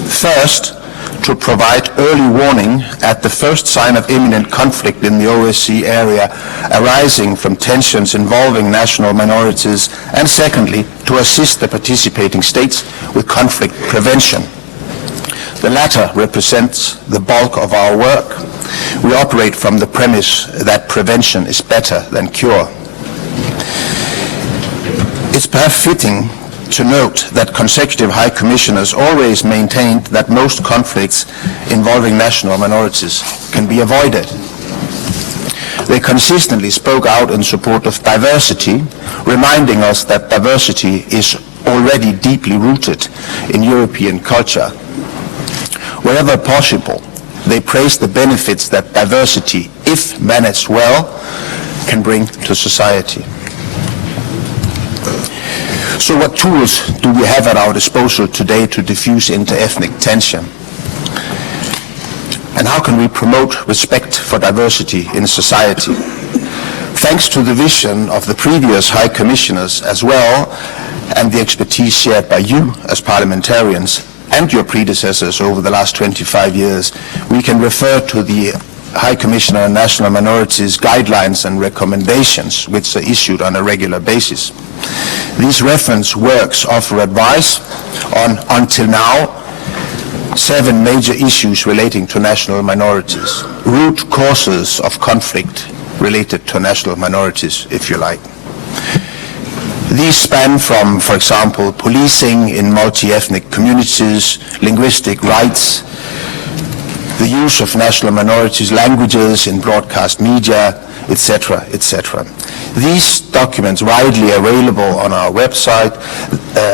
First, to provide early warning at the first sign of imminent conflict in the OSCE area arising from tensions involving national minorities, and secondly, to assist the participating states with conflict prevention. The latter represents the bulk of our work. We operate from the premise that prevention is better than cure. It's perhaps fitting to note that consecutive High Commissioners always maintained that most conflicts involving national minorities can be avoided. They consistently spoke out in support of diversity, reminding us that diversity is already deeply rooted in European culture. Wherever possible, they praised the benefits that diversity, if managed well, can bring to society. So what tools do we have at our disposal today to diffuse inter-ethnic tension? And how can we promote respect for diversity in society? Thanks to the vision of the previous High Commissioners as well, and the expertise shared by you as parliamentarians and your predecessors over the last 25 years, we can refer to the High Commissioner on National Minorities guidelines and recommendations which are issued on a regular basis. These reference works offer advice on, until now, 7 major issues relating to national minorities, root causes of conflict related to national minorities, if you like. These span from, for example, policing in multi-ethnic communities, linguistic rights, the use of national minorities' languages in broadcast media, etc., etc. These documents, widely available on our website,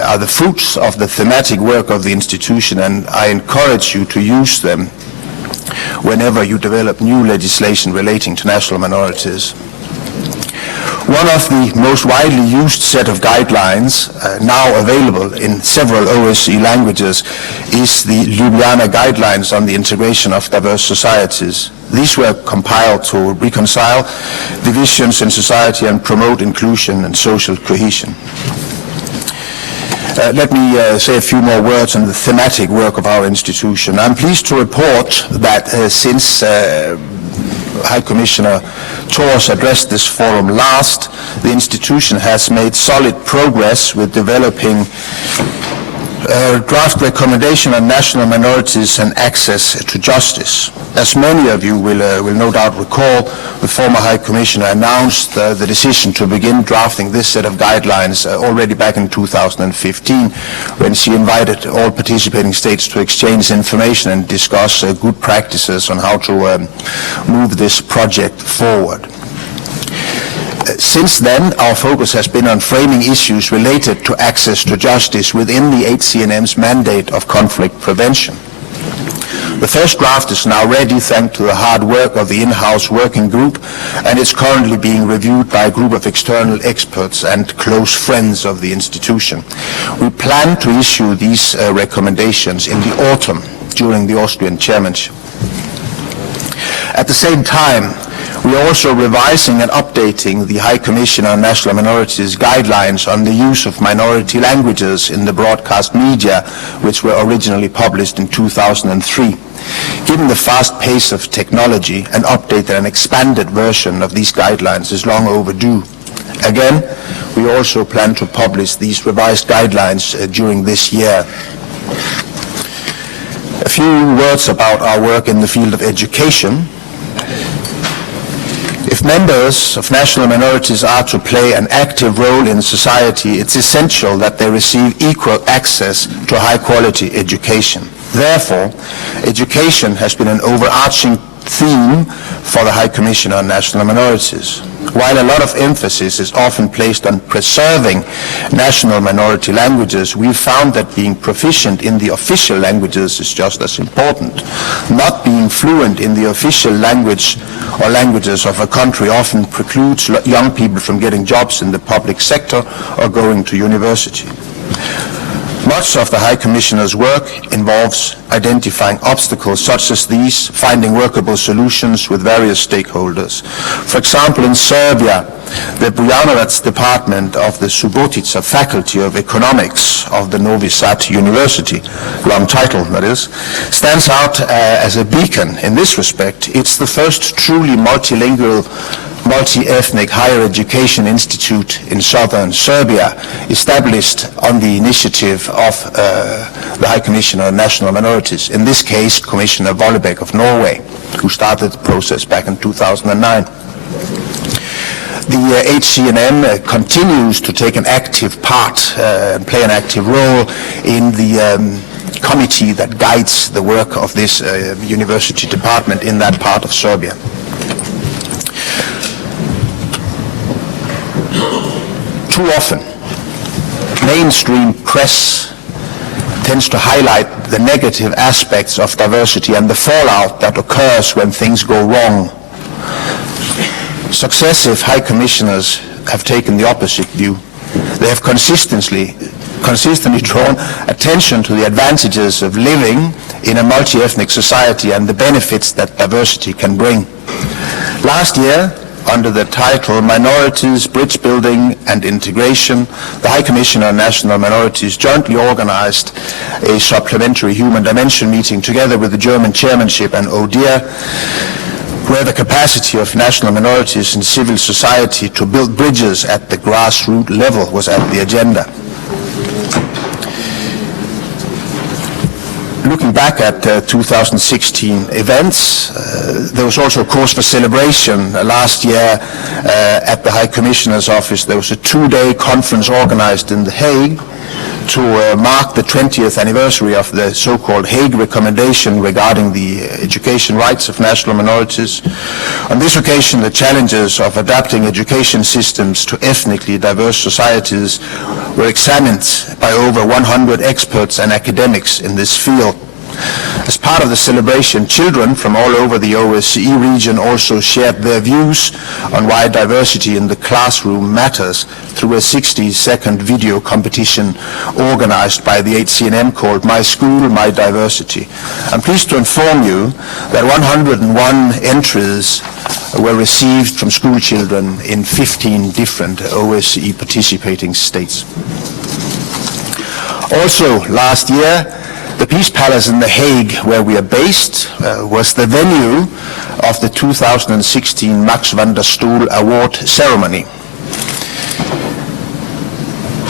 are the fruits of the thematic work of the institution, and I encourage you to use them whenever you develop new legislation relating to national minorities. One of the most widely used set of guidelines now available in several OSCE languages is the Ljubljana Guidelines on the Integration of Diverse Societies. These were compiled to reconcile divisions in society and promote inclusion and social cohesion. Let me say a few more words on the thematic work of our institution. I'm pleased to report that since High Commissioner Thors addressed this forum last, the institution has made solid progress with developing a draft recommendation on national minorities and access to justice. As many of you will no doubt recall, the former High Commissioner announced the decision to begin drafting this set of guidelines already back in 2015, when she invited all participating states to exchange information and discuss good practices on how to move this project forward. Since then, our focus has been on framing issues related to access to justice within the HCNM's mandate of conflict prevention. The first draft is now ready thanks to the hard work of the in-house working group, and is currently being reviewed by a group of external experts and close friends of the institution. We plan to issue these recommendations in the autumn during the Austrian chairmanship. At the same time, we are also revising and updating the High Commissioner on National Minorities guidelines on the use of minority languages in the broadcast media, which were originally published in 2003. Given the fast pace of technology, an updated and expanded version of these guidelines is long overdue. Again, we also plan to publish these revised guidelines during this year. A few words about our work in the field of education. If members of national minorities are to play an active role in society, it's essential that they receive equal access to high-quality education. Therefore, education has been an overarching theme for the High Commissioner on National Minorities. While a lot of emphasis is often placed on preserving national minority languages, we've found that being proficient in the official languages is just as important. Not being fluent in the official language or languages of a country often precludes young people from getting jobs in the public sector or going to university. Much of the High Commissioner's work involves identifying obstacles such as these, finding workable solutions with various stakeholders. For example, in Serbia, the Bujanovac department of the Subotica Faculty of Economics of the Novi Sad University, long title that is, stands out as a beacon in this respect. It's the first truly multilingual, multi-ethnic higher education institute in southern Serbia, established on the initiative of the High Commissioner on National Minorities, in this case Commissioner Vollebæk of Norway, who started the process back in 2009. The HCNM continues to take an active part and play an active role in the committee that guides the work of this university department in that part of Serbia. too often, mainstream press tends to highlight the negative aspects of diversity and the fallout that occurs when things go wrong. Successive High Commissioners have taken the opposite view. They have consistently drawn attention to the advantages of living in a multi-ethnic society and the benefits that diversity can bring. Last year, under the title Minorities, Bridge Building and Integration, the High Commissioner on National Minorities jointly organized a supplementary human dimension meeting together with the German chairmanship and ODIHR, where the capacity of national minorities in civil society to build bridges at the grassroots level was at the agenda. Looking back at 2016 events, there was also a cause for celebration. Last year at the High Commissioner's office there was a two-day conference organized in The Hague to mark the 20th anniversary of the so-called Hague Recommendation regarding the education rights of national minorities. On this occasion, the challenges of adapting education systems to ethnically diverse societies were examined by over 100 experts and academics in this field. As part of the celebration, children from all over the OSCE region also shared their views on why diversity in the classroom matters through a 60-second video competition organized by the HCNM called My School, My Diversity. I'm pleased to inform you that 101 entries were received from school children in 15 different OSCE participating states. Also, last year, the Peace Palace in The Hague, where we are based, was the venue of the 2016 Max van der Stoel Award ceremony.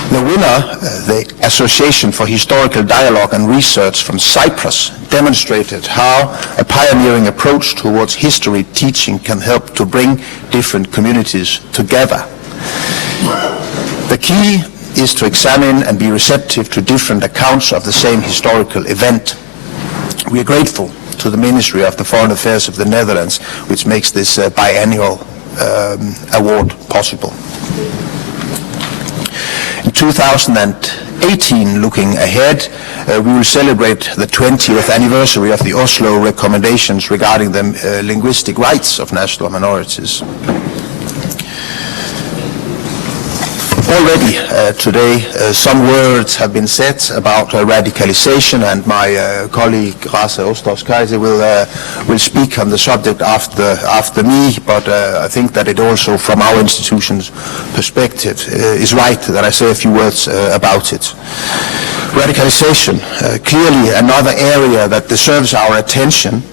The winner, the Association for Historical Dialogue and Research from Cyprus, demonstrated how a pioneering approach towards history teaching can help to bring different communities together. The key is to examine and be receptive to different accounts of the same historical event. We are grateful to the Ministry of the Foreign Affairs of the Netherlands, which makes this biannual award possible. In 2018, looking ahead, we will celebrate the 20th anniversary of the Oslo recommendations regarding the linguistic rights of national minorities. Already today, some words have been said about radicalization, and my colleague Rasa Ostos-Kaiser will speak on the subject after me. But I think that it also, from our institution's perspective, is right that I say a few words about it. Radicalization, clearly another area that deserves our attention,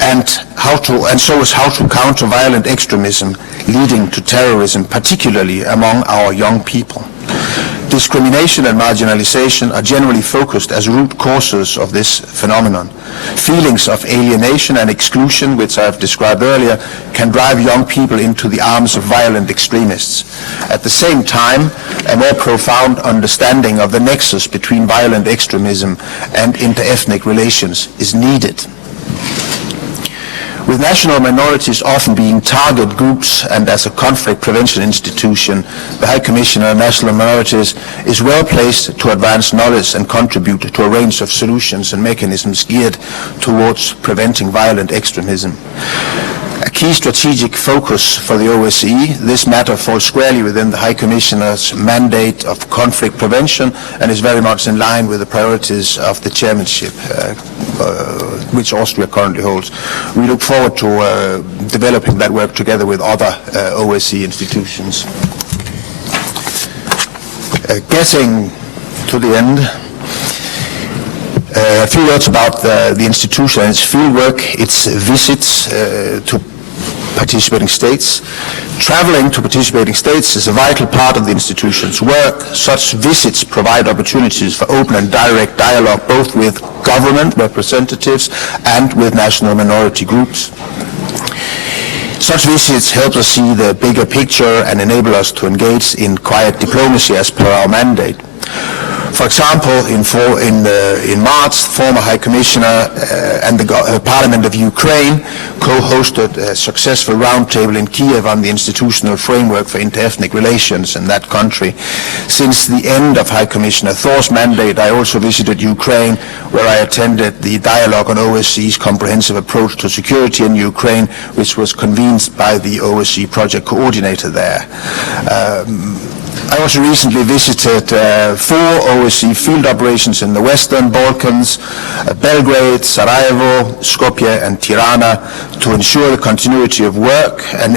and so is how to counter violent extremism leading to terrorism, particularly among our young people. Discrimination and marginalization are generally focused as root causes of this phenomenon. Feelings of alienation and exclusion, which I have described earlier, can drive young people into the arms of violent extremists. At the same time, a more profound understanding of the nexus between violent extremism and inter-ethnic relations is needed. With national minorities often being target groups and as a conflict prevention institution, the High Commissioner on National Minorities is well placed to advance knowledge and contribute to a range of solutions and mechanisms geared towards preventing violent extremism. A key strategic focus for the OSCE, this matter falls squarely within the High Commissioner's mandate of conflict prevention and is very much in line with the priorities of the chairmanship, which Austria currently holds. We look forward to developing that work together with other OSCE institutions. Getting to the end, a few words about the institution and its fieldwork, its visits to participating states. Traveling to participating states is a vital part of the institution's work. Such visits provide opportunities for open and direct dialogue both with government representatives and with national minority groups. Such visits help us see the bigger picture and enable us to engage in quiet diplomacy as per our mandate. For example, in March, former High Commissioner and the Parliament of Ukraine co-hosted a successful roundtable in Kiev on the institutional framework for inter-ethnic relations in that country. Since the end of High Commissioner Thor's mandate, I also visited Ukraine, where I attended the dialogue on OSCE's comprehensive approach to security in Ukraine, which was convened by the OSCE project coordinator there. I also recently visited 4 OSCE field operations in the Western Balkans, Belgrade, Sarajevo, Skopje and Tirana, to ensure the continuity of work and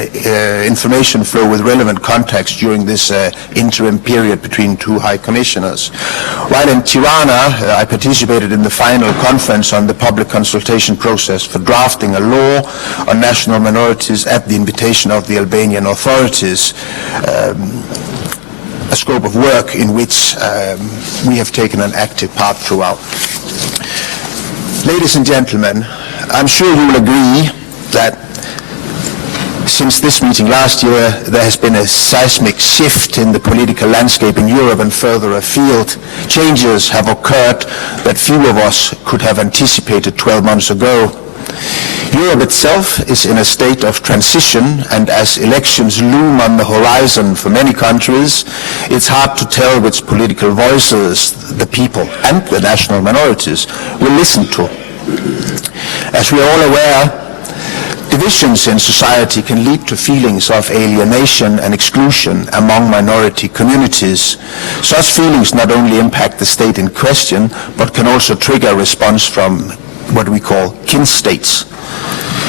information flow with relevant contacts during this interim period between 2 High Commissioners. While in Tirana, I participated in the final conference on the public consultation process for drafting a law on national minorities at the invitation of the Albanian authorities. A scope of work in which we have taken an active part throughout. Ladies and gentlemen, I'm sure you will agree that since this meeting last year, there has been a seismic shift in the political landscape in Europe and further afield. Changes have occurred that few of us could have anticipated 12 months ago. Europe itself is in a state of transition, and as elections loom on the horizon for many countries, it's hard to tell which political voices the people and the national minorities will listen to. As we are all aware, divisions in society can lead to feelings of alienation and exclusion among minority communities. Such feelings not only impact the state in question, but can also trigger a response from what we call kin states.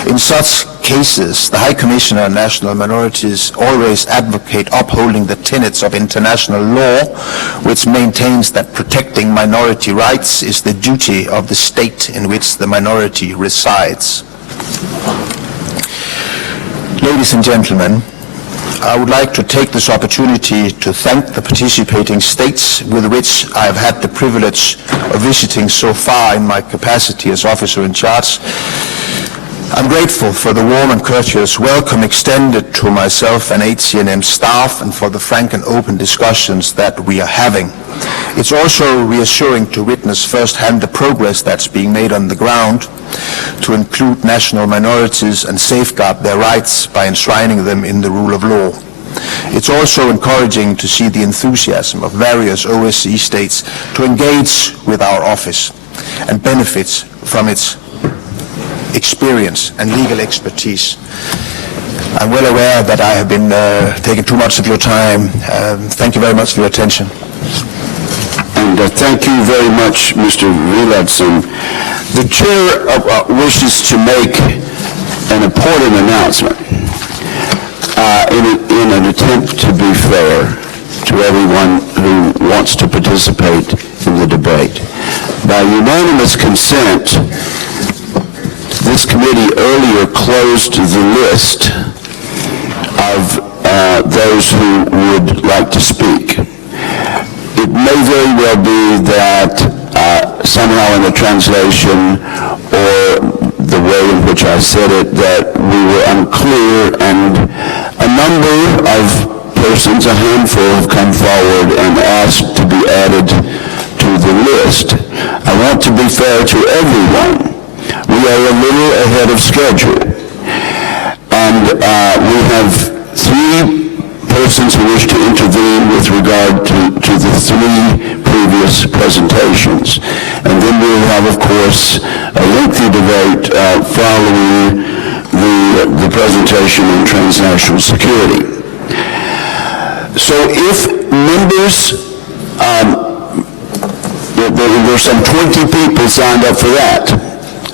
In such cases, the High Commissioner on National Minorities always advocate upholding the tenets of international law, which maintains that protecting minority rights is the duty of the state in which the minority resides. Ladies and gentlemen, I would like to take this opportunity to thank the participating states with which I have had the privilege of visiting so far in my capacity as officer in charge. I'm grateful for the warm and courteous welcome extended to myself and HCNM staff and for the frank and open discussions that we are having. It's also reassuring to witness firsthand the progress that's being made on the ground to include national minorities and safeguard their rights by enshrining them in the rule of law. It's also encouraging to see the enthusiasm of various OSCE states to engage with our office and benefits from its experience and legal expertise. I'm well aware that I have been taking too much of your time. Thank you very much for your attention. And thank you very much, Mr. Viladson. The chair wishes to make an important announcement in an attempt to be fair to everyone who wants to participate in the debate. By unanimous consent, this committee earlier closed the list of those who would like to speak. It may very well be that somehow in the translation or the way in which I said it that we were unclear, and a number of persons, a handful, have come forward and asked to be added to the list. I want to be fair to everyone. We are a little ahead of schedule, and we have 3 persons who wish to intervene with regard to the 3 previous presentations. And then we will have, of course, a lengthy debate following the presentation on transnational security. So if members, there's some 20 people signed up for that,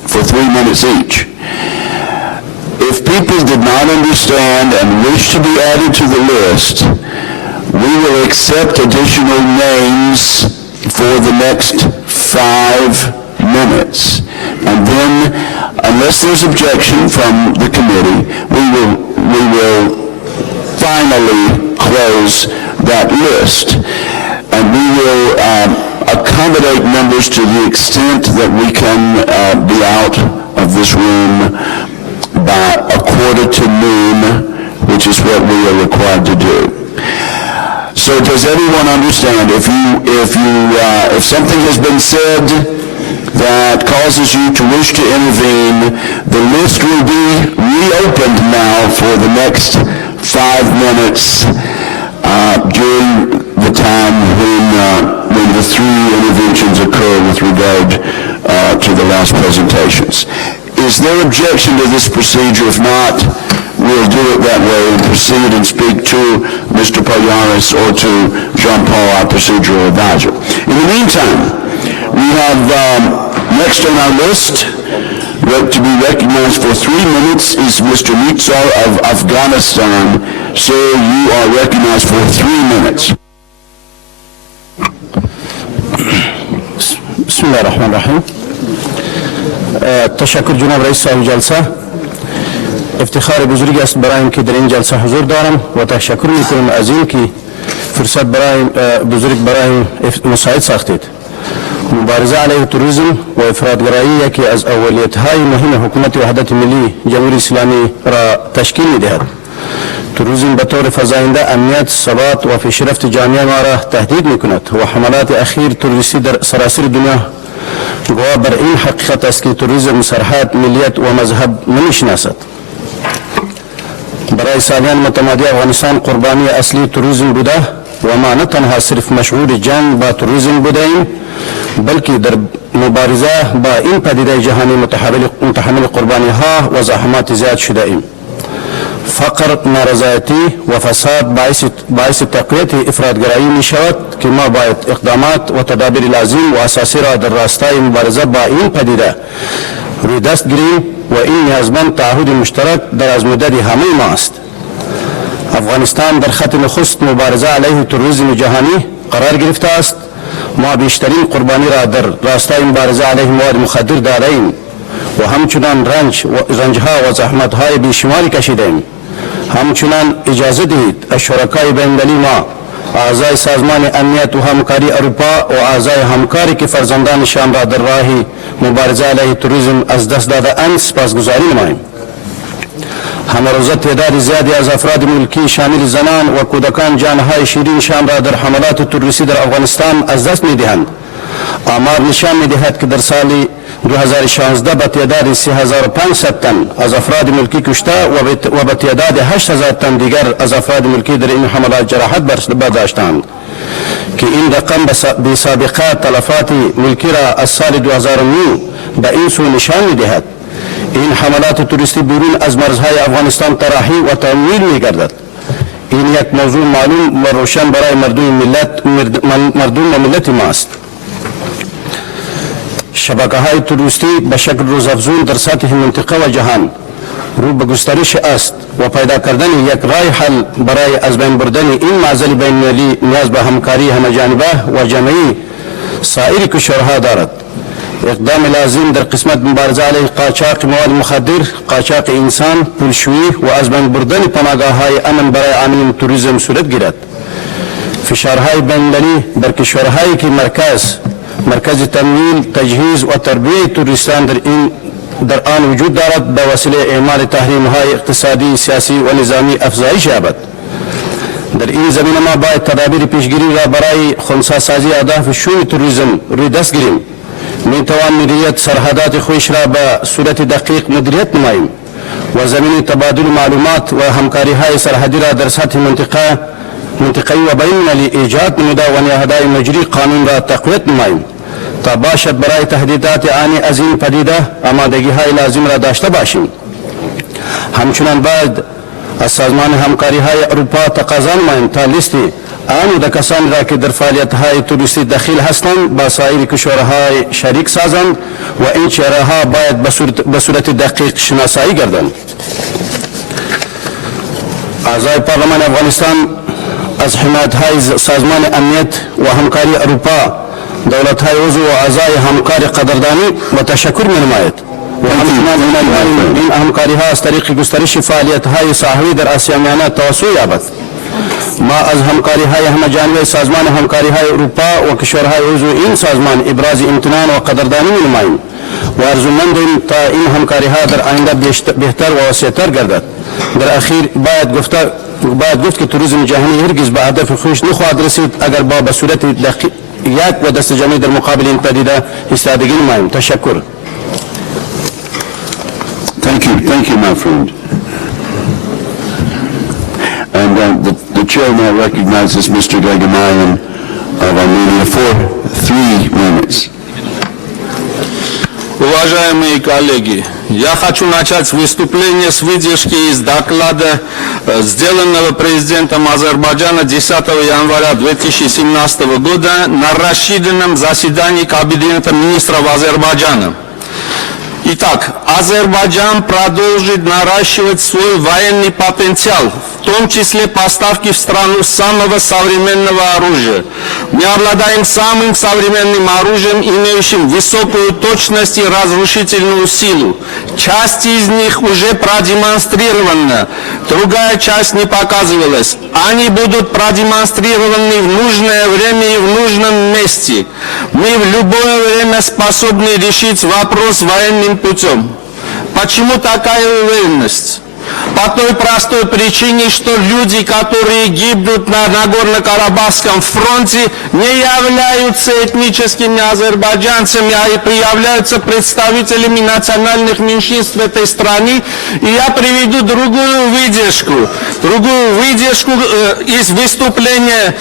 for 3 minutes each. If people did not understand and wish to be added to the list, we will accept additional names for the next 5 minutes. And then, unless there's objection from the committee, we will finally close that list. And we will accommodate members to the extent that we can be out of this room by 1:45 noon, which is what we are required to do. So does everyone understand, if something has been said that causes you to wish to intervene, the list will be reopened now for the next 5 minutes during the time when the 3 interventions occur with regard to the last presentations. Is there objection to this procedure? If not, we'll do it that way and proceed and speak to Mr. Payaris or to Jean-Paul, our procedural advisor. In the meantime, we have next on our list to be recognized for 3 minutes is Mr. Nitzar of Afghanistan. Sir, you are recognized for 3 minutes. بسم الله الرحمن الرحیم. تشکر جناب رئیس صاحب جلسه. افتخار بزرگی است برایم که در این جلسه حضور دارم و تشکر میکنم از این که فرصت بزرگ برای مساعد ساختید. مبارزه علیه تروریسم و افراطگرایی یکی از اولیت‌های مهم حکومت وحدت ملی جمهوری اسلامی را تشکیل می‌دهد. تروریسم به طور فزاینده امنیت، ثبات و پیشرفت جامعه ما را تهدید می‌کند و حملات اخیر تروریستی در سراسر دنیا گواه بر این حقیقت است که تروریسم سرحد، ملیت و مذهب نمی‌شناسد. برای سالیان متمادی افغانستان قربانی اصلی تروریسم بوده و ما نه تنها صرف مشغول جنگ با تروریسم بودیم بلکه در مبارزه با این پدیده جهانی متحمل قربانی ها و زحمات زیاد شده ایم. فقر، نارضایتی و فساد باعث تقویت افراطگرایی می شود که ما باید اقدامات و تدابیر لازم و اساسی را در راستای مبارزه با این پدیده روی دست گیریم و این نیازمند تعهد مشترک در از مدت همه ما است. افغانستان در خط نخست مبارزه علیه تروریسم جهانی قرار گرفته است. ما بیشترین قربانی را در راستای مبارزه علیه مواد مخدر داریم و همچنان رنجها و زحمتهای بیشماری کشیدیم. همچنان اجازه دهید از شرکای بین‌المللی ما، اعضای سازمان امنیت و همکاری اروپا و اعضای همکاری که فرزندانشان را در راه مبارزه علیه تروریسم از دست داده‌اند سپاسگزاری نماییم. همروزه تعداد زیادی از افراد ملکی شامل زنان و کودکان جانهای شیرینشان را در حملات تروریستی در افغانستان از دست می‌دهند. آمار نشان می‌دهد که در سال 2016 به تعداد 3500 تن از افراد ملکی کشته و به تعداد 8000 تن دیگر از افراد ملکی در این حملات جراحت برداشتند که این رقم بی سابقه تلفات ملکی را از سال 2009 به این سو نشان می‌دهد. این حملات تروریستی بیرون از مرزهای افغانستان طراحی و تمویل می‌گردد. این یک موضوع معلوم و روشن برای مردم و ملت ماست. شبکه‌های تروریستی به شکل روزافزون در سطح منطقه و جهان رو به گسترش است و پیدا کردن یک راه حل برای از بین بردن این معضل بین‌المللی نیاز به همکاری همه‌جانبه و جمعی سایر کشورها دارد. اقدام لازم در قسمت مبارزه علیه قاچاق مواد مخدر، قاچاق انسان، پولشویی و از بین بردن پناهگاه‌های امن برای عاملین توریسم صورت گیرد. فشارهای بین‌المللی بر کشورهایی که مرکز تمویل، تجهیز و تربیه توریستان در آن وجود دارد به وسیله اعمال تحریم‌های اقتصادی، سیاسی و نظامی افزایش یابد. در این زمینه ما باید تدابیر پیشگیری را برای خنثی سازی اهداف شوم توریسم روی دست گیریم. میتوان مدیریت سرحدات خویش را به صورت دقیق مدیریت نماییم و زمینی تبادل معلومات و همکاری های سرحدی را در سطح منطقه‌ای و بین‌المللی ایجاد نموده و نهادهای مجری قانون را تقویت نماییم تا باشد برای تهدیدات عانی از این پدیده آمادگی های لازم را داشته باشیم. همچنان باید از سازمان همکاری های اروپا تقاضا نماییم تا لیستی آن کسانی را که در فعالیت های توریستی دخیل هستند با سایر کشورهای شریک سازند و این چهره‌ها باید به صورت دقیق شناسایی گردند. اعضای پارلمان افغانستان از حمایت های سازمان امنیت و همکاری اروپا، دولت های عضو و اعضای همکاری قدردانی و تشکر می‌نماید و همچنان این همکاری ها از طریق گسترش فعالیت های ساحوی در آسیا میانه توسع یابد. ما از همکاری های همه‌جانبه سازمان همکاری های اروپا و کشورهای عضو این سازمان ابراز امتنان و قدردانی می‌نماییم و آرزومندیم تا این همکاری ها در آینده بهتر و وسیع‌تر گردد. در اخیر باید باید گفت که توریسم جهانی هرگز به هدف خودش نخواهد رسید اگر به صورت یک و دست جمعی در مقابل این پدیده ایستادگی نماییم. تشکر. Thank you, my friend. And the chair now recognizes Mr. Gagamayan of Armenia for 3 minutes. Уважаемые коллеги, я хочу начать выступление с выдержки из доклада, сделанного президентом Азербайджана 10 января 2017 года на расширенном заседании Кабинета министров Азербайджана. Итак, Азербайджан продолжит наращивать свой военный потенциал, в том числе поставки в страну самого современного оружия. Мы обладаем самым современным оружием, имеющим высокую точность и разрушительную силу. Часть из них уже продемонстрирована, другая часть не показывалась. Они будут продемонстрированы в нужное время и в нужном месте. Мы в любое время способны решить вопрос военным путем. Почему такая уверенность? По той простой причине, что люди, которые гибнут на Нагорно-Карабахском фронте, не являются этническими азербайджанцами, а и являются представителями национальных меньшинств этой страны. И я приведу другую выдержку из выступления,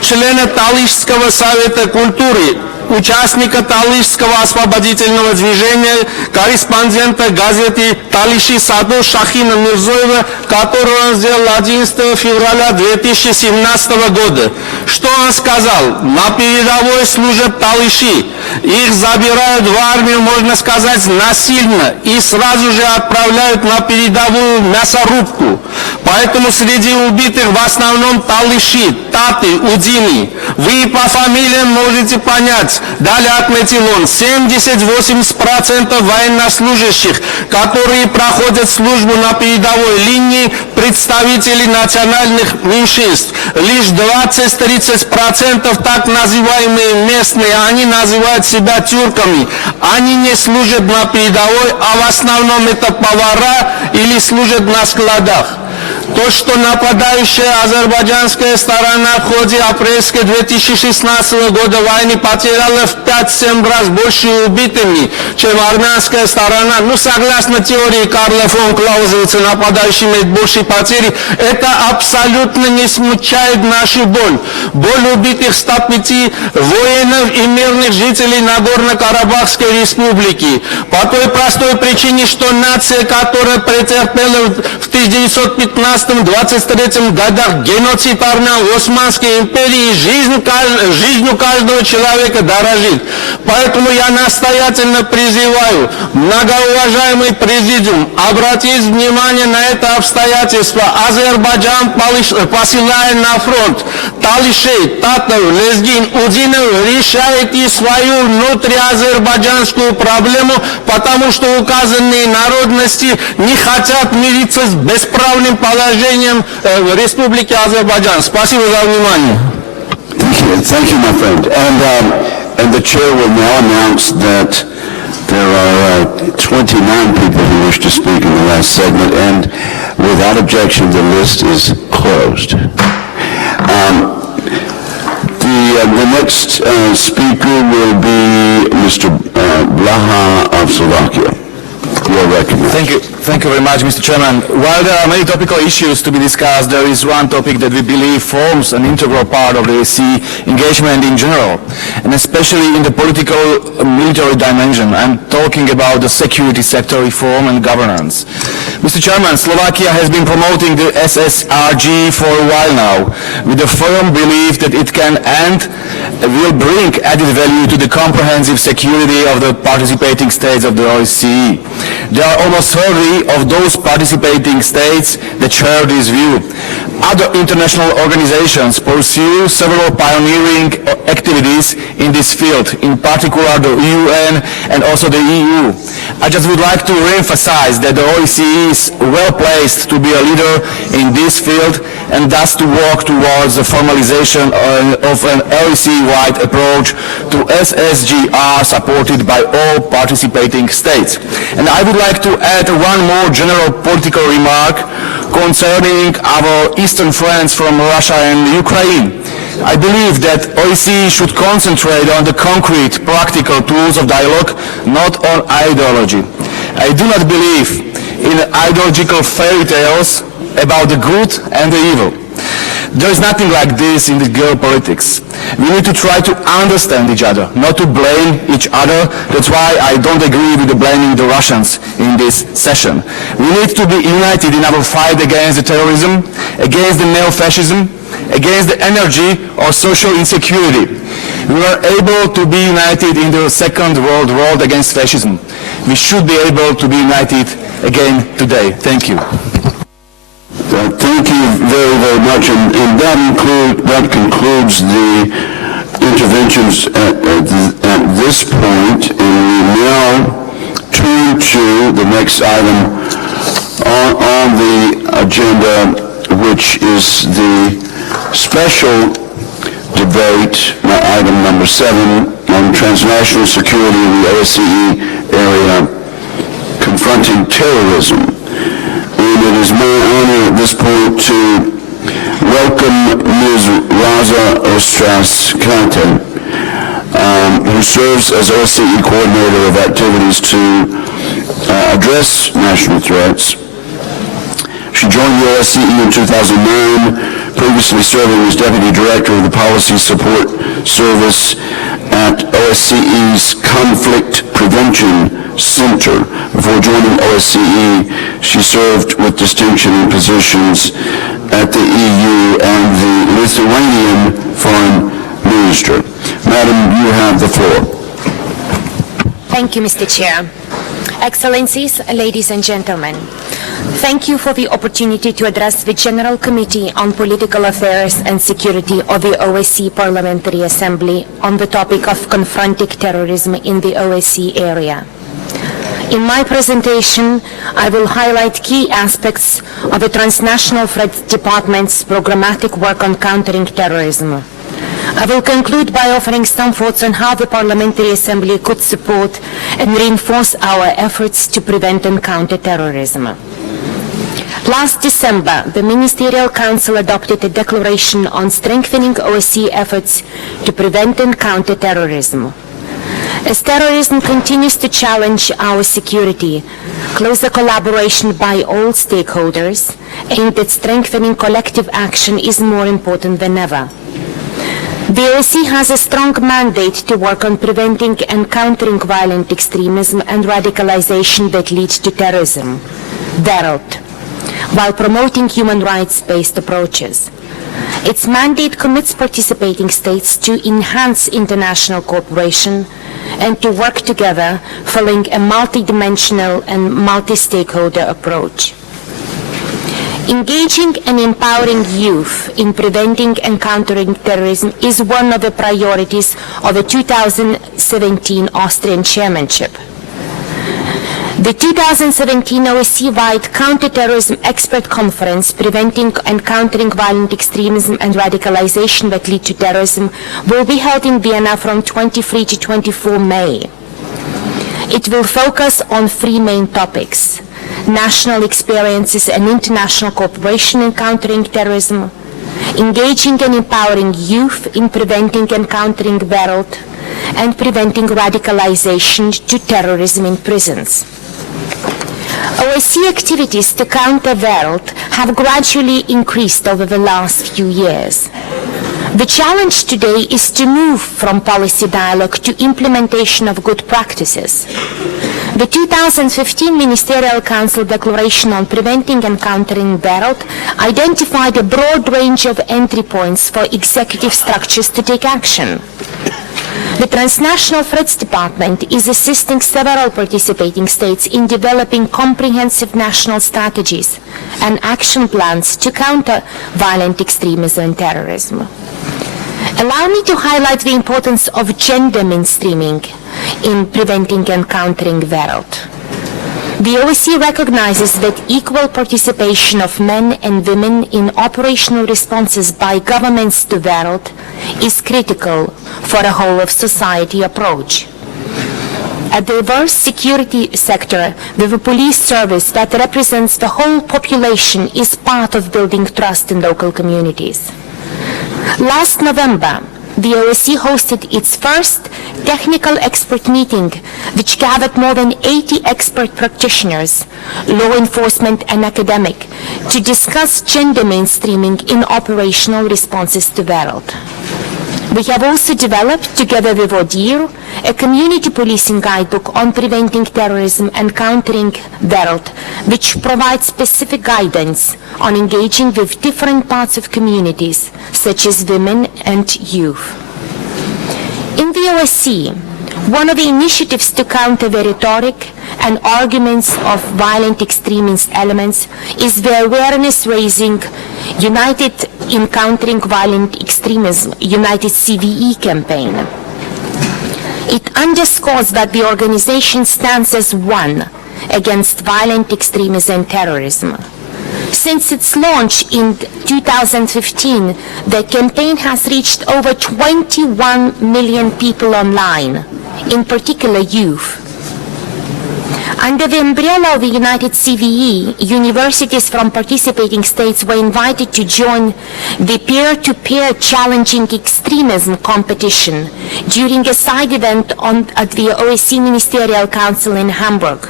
члена Талышского совета культуры, участника Талышского освободительного движения, корреспондента газеты «Талыши Садо» Шахина Мирзоева, которую он сделал 11 февраля 2017 года. Что он сказал? На передовой служат талыши. Их забирают в армию, можно сказать, насильно и сразу же отправляют на передовую мясорубку. Поэтому среди убитых в основном талыши, таты, удины. Вы по фамилиям можете понять. Далее отметил он, 70-80% военнослужащих, которые проходят службу на передовой линии, представители национальных меньшинств. Лишь 20-30% так называемые местные, они называют себя тюрками. Они не служат на передовой, а в основном это повара или служат на складах. То, что нападающая азербайджанская сторона в ходе апрельской 2016 года войны потеряла в 5-7 раз больше убитыми, чем армянская сторона, согласно теории Карла фон Клаузевица, нападающий имеет больше потери, это абсолютно не смягчает нашу боль. Боль убитых 105 воинов и мирных жителей Нагорно-Карабахской республики. По той простой причине, что нация, которая претерпела в 1915-23 годах геноцид армян в Османской империи, жизнью каждого человека дорожит. Поэтому я настоятельно призываю многоуважаемый президиум обратить внимание на это обстоятельство. Азербайджан посылает на фронт талышей, татов, лезгин, удинов, решает и свою внутриазербайджанскую проблему, потому что указанные народности не хотят мириться с бесправным положением в Республике Азербайджан. Спасибо за внимание. Thank you, my friend. And the chair will now announce that there are 29 people who wish to speak in the last segment, and without objection, the list is closed. The next speaker will be Mr. Blaha of Slovakia. You are recognized. Thank you very much, Mr. Chairman. While there are many topical issues to be discussed, there is one topic that we believe forms an integral part of the OSCE engagement in general, and especially in the political military dimension. I'm talking about the security sector reform and governance. Mr. Chairman, Slovakia has been promoting the SSRG for a while now, with a firm belief that it can and will bring added value to the comprehensive security of the participating states of the OSCE. There are almost 30 of those participating states that share this view. Other international organizations pursue several pioneering activities in this field, in particular the UN and also the EU. I just would like to re-emphasize that the OSCE is well placed to be a leader in this field and thus to work towards the formalization of an OSCE-wide approach to SSGR supported by all participating states. And I would like to add one more general political remark. concerning our eastern friends from Russia and Ukraine. I believe that OSCE should concentrate on the concrete, practical tools of dialogue, not on ideology. I do not believe in ideological fairy tales about the good and the evil. There is nothing like this in the geopolitics. We need to try to understand each other, not to blame each other. That's why I don't agree with the blaming the Russians in this session. We need to be united in our fight against the terrorism, against the neo-fascism, against the energy or social insecurity. We were able to be united in the Second World War against fascism. We should be able to be united again today. Thank you. Thank you very, very much, and that concludes the interventions at this point, and we now turn to the next item on the agenda, which is the special debate, item number 7, on transnational security in the OSCE area, confronting terrorism. And it is my honor at this point to welcome Ms. Raza Ostras-Kante, who serves as OSCE Coordinator of Activities to address national threats. She joined the OSCE in 2009, previously serving as Deputy Director of the Policy Support Service at OSCE's Conflict Prevention Center. Before joining OSCE, she served with distinction in positions at the EU and the Lithuanian Foreign Minister. Madam, you have the floor. Thank you, Mr. Chair. Excellencies, ladies and gentlemen, thank you for the opportunity to address the General Committee on Political Affairs and Security of the OSCE Parliamentary Assembly on the topic of confronting terrorism in the OSCE area. In my presentation, I will highlight key aspects of the Transnational Threat Department's programmatic work on countering terrorism. I will conclude by offering some thoughts on how the Parliamentary Assembly could support and reinforce our efforts to prevent and counter terrorism. Last December, the Ministerial Council adopted a declaration on strengthening OSCE efforts to prevent and counter terrorism. As terrorism continues to challenge our security, closer collaboration by all stakeholders aimed at strengthening collective action is more important than ever. The OSCE has a strong mandate to work on preventing and countering violent extremism and radicalization that leads to terrorism, VERLT, while promoting human rights-based approaches. Its mandate commits participating states to enhance international cooperation and to work together following a multidimensional and multi-stakeholder approach. Engaging and empowering youth in preventing and countering terrorism is one of the priorities of the 2017 Austrian chairmanship. The 2017 OSCE-wide Counterterrorism Expert Conference, Preventing and Countering Violent Extremism and Radicalization that Lead to Terrorism, will be held in Vienna from 23 to 24 May. It will focus on 3 main topics: national experiences and international cooperation in countering terrorism, engaging and empowering youth in preventing and countering VERLT, and preventing radicalization to terrorism in prisons. OSCE activities to counter VERLT have gradually increased over the last few years. The challenge today is to move from policy dialogue to implementation of good practices. The 2015 Ministerial Council Declaration on Preventing and Countering VERLT identified a broad range of entry points for executive structures to take action. The Transnational Threats Department is assisting several participating states in developing comprehensive national strategies and action plans to counter violent extremism and terrorism. Allow me to highlight the importance of gender mainstreaming in preventing and countering VERLT. The OSCE recognizes that equal participation of men and women in operational responses by governments to VERLT is critical for a whole-of-society approach. A diverse security sector with a police service that represents the whole population is part of building trust in local communities. Last November, the OSCE hosted its first technical expert meeting, which gathered more than 80 expert practitioners, law enforcement and academic, to discuss gender mainstreaming in operational responses to VERLD. We have also developed, together with ODIHR, a community policing guidebook on preventing terrorism and countering VERLD, which provides specific guidance on engaging with different parts of communities, such as women and youth. In the OSCE, one of the initiatives to counter the rhetoric and arguments of violent extremist elements is the awareness-raising United in Countering Violent Extremism, United CVE campaign. It underscores that the organization stands as one against violent extremism and terrorism. Since its launch in 2015, the campaign has reached over 21 million people online, in particular youth. Under the umbrella of the United CVE, universities from participating states were invited to join the peer-to-peer challenging extremism competition during a side event at the OSCE Ministerial Council in Hamburg.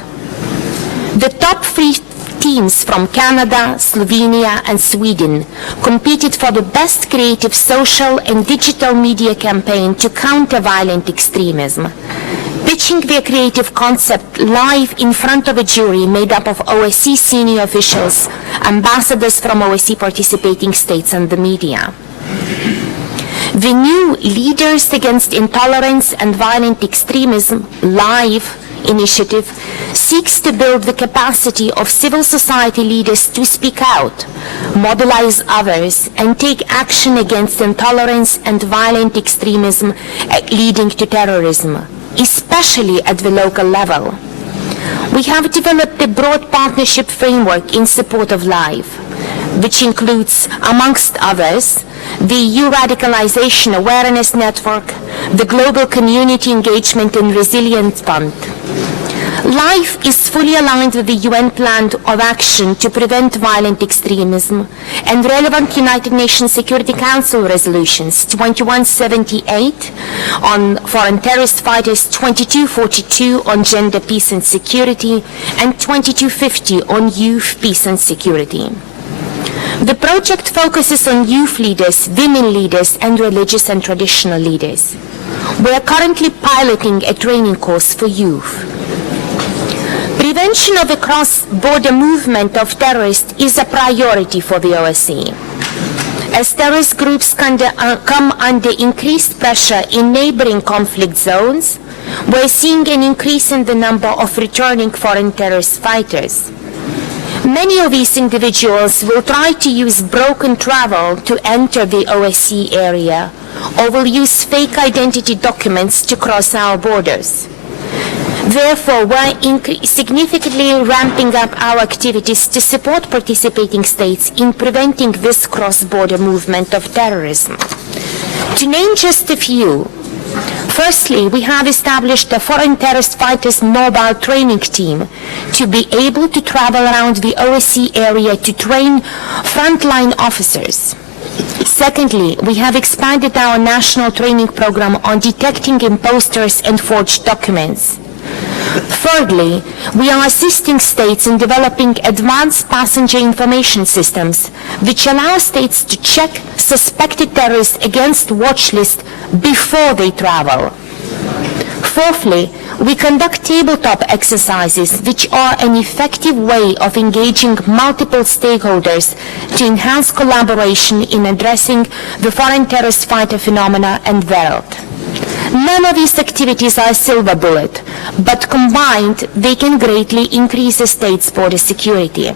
The top 3 teams from Canada, Slovenia, and Sweden competed for the best creative social and digital media campaign to counter violent extremism, pitching their creative concept live in front of a jury made up of OSCE senior officials, ambassadors from OSCE participating states, and the media. The new Leaders Against Intolerance and Violent Extremism Live initiative seeks to build the capacity of civil society leaders to speak out, mobilize others, and take action against intolerance and violent extremism leading to terrorism, especially at the local level. We have developed a broad partnership framework in support of LIVE, which includes, amongst others, the EU Radicalization Awareness Network, the Global Community Engagement and Resilience Fund. LIFE is fully aligned with the UN Plan of Action to Prevent Violent Extremism and relevant United Nations Security Council resolutions 2178 on foreign terrorist fighters, 2242 on gender, peace and security, and 2250 on youth, peace and security. The project focuses on youth leaders, women leaders, and religious and traditional leaders. We are currently piloting a training course for youth. Prevention of the cross-border movement of terrorists is a priority for the OSCE. As terrorist groups come under increased pressure in neighboring conflict zones, we're seeing an increase in the number of returning foreign terrorist fighters. Many of these individuals will try to use broken travel to enter the OSCE area, or will use fake identity documents to cross our borders. Therefore, we're significantly ramping up our activities to support participating states in preventing this cross-border movement of terrorism. To name just a few, firstly, we have established a foreign terrorist fighters mobile training team to be able to travel around the OSCE area to train frontline officers. Secondly, we have expanded our national training program on detecting imposters and forged documents. Thirdly, we are assisting states in developing advanced passenger information systems, which allow states to check suspected terrorists against watch lists before they travel. Fourthly, we conduct tabletop exercises, which are an effective way of engaging multiple stakeholders to enhance collaboration in addressing the foreign terrorist fighter phenomena and VERLD. None of these activities are a silver bullet, but combined, they can greatly increase the state's border security.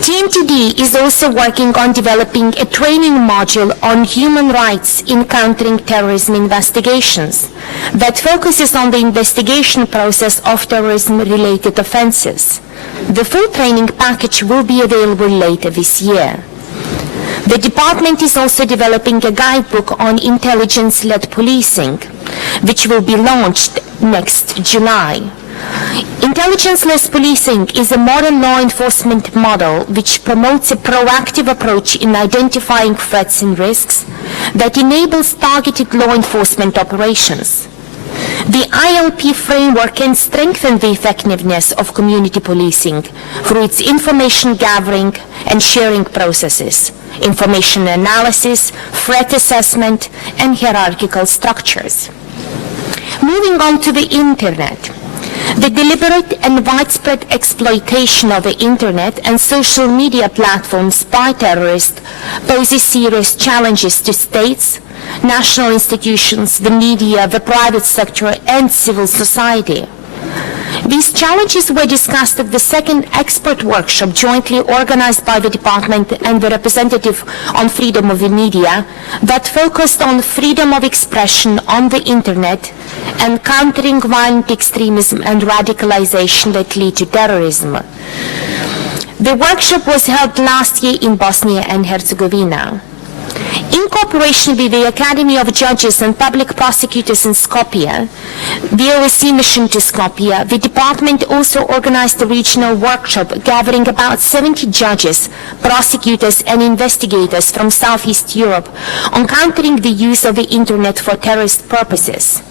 TMTD is also working on developing a training module on human rights in countering terrorism investigations that focuses on the investigation process of terrorism-related offenses. The full training package will be available later this year. The department is also developing a guidebook on intelligence-led policing, which will be launched next July. Intelligence-less policing is a modern law enforcement model which promotes a proactive approach in identifying threats and risks that enables targeted law enforcement operations. The ILP framework can strengthen the effectiveness of community policing through its information gathering and sharing processes, information analysis, threat assessment, and hierarchical structures. Moving on to the Internet. The deliberate and widespread exploitation of the Internet and social media platforms by terrorists poses serious challenges to states, national institutions, the media, the private sector, and civil society. These challenges were discussed at the second expert workshop jointly organized by the Department and the Representative on Freedom of the Media that focused on freedom of expression on the Internet and countering violent extremism and radicalization that lead to terrorism. The workshop was held last year in Bosnia and Herzegovina. In cooperation with the Academy of Judges and Public Prosecutors in Skopje, the OSCE mission to Skopje, the department also organized a regional workshop gathering about 70 judges, prosecutors, and investigators from Southeast Europe on countering the use of the Internet for terrorist purposes.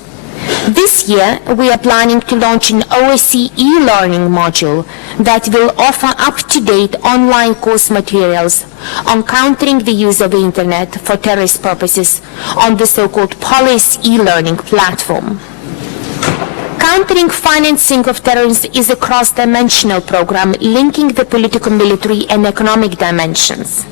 This year, we are planning to launch an OSCE e-learning module that will offer up-to-date online course materials on countering the use of the Internet for terrorist purposes on the so-called Police e-learning platform. Countering financing of terrorism is a cross-dimensional program linking the political, military, and economic dimensions.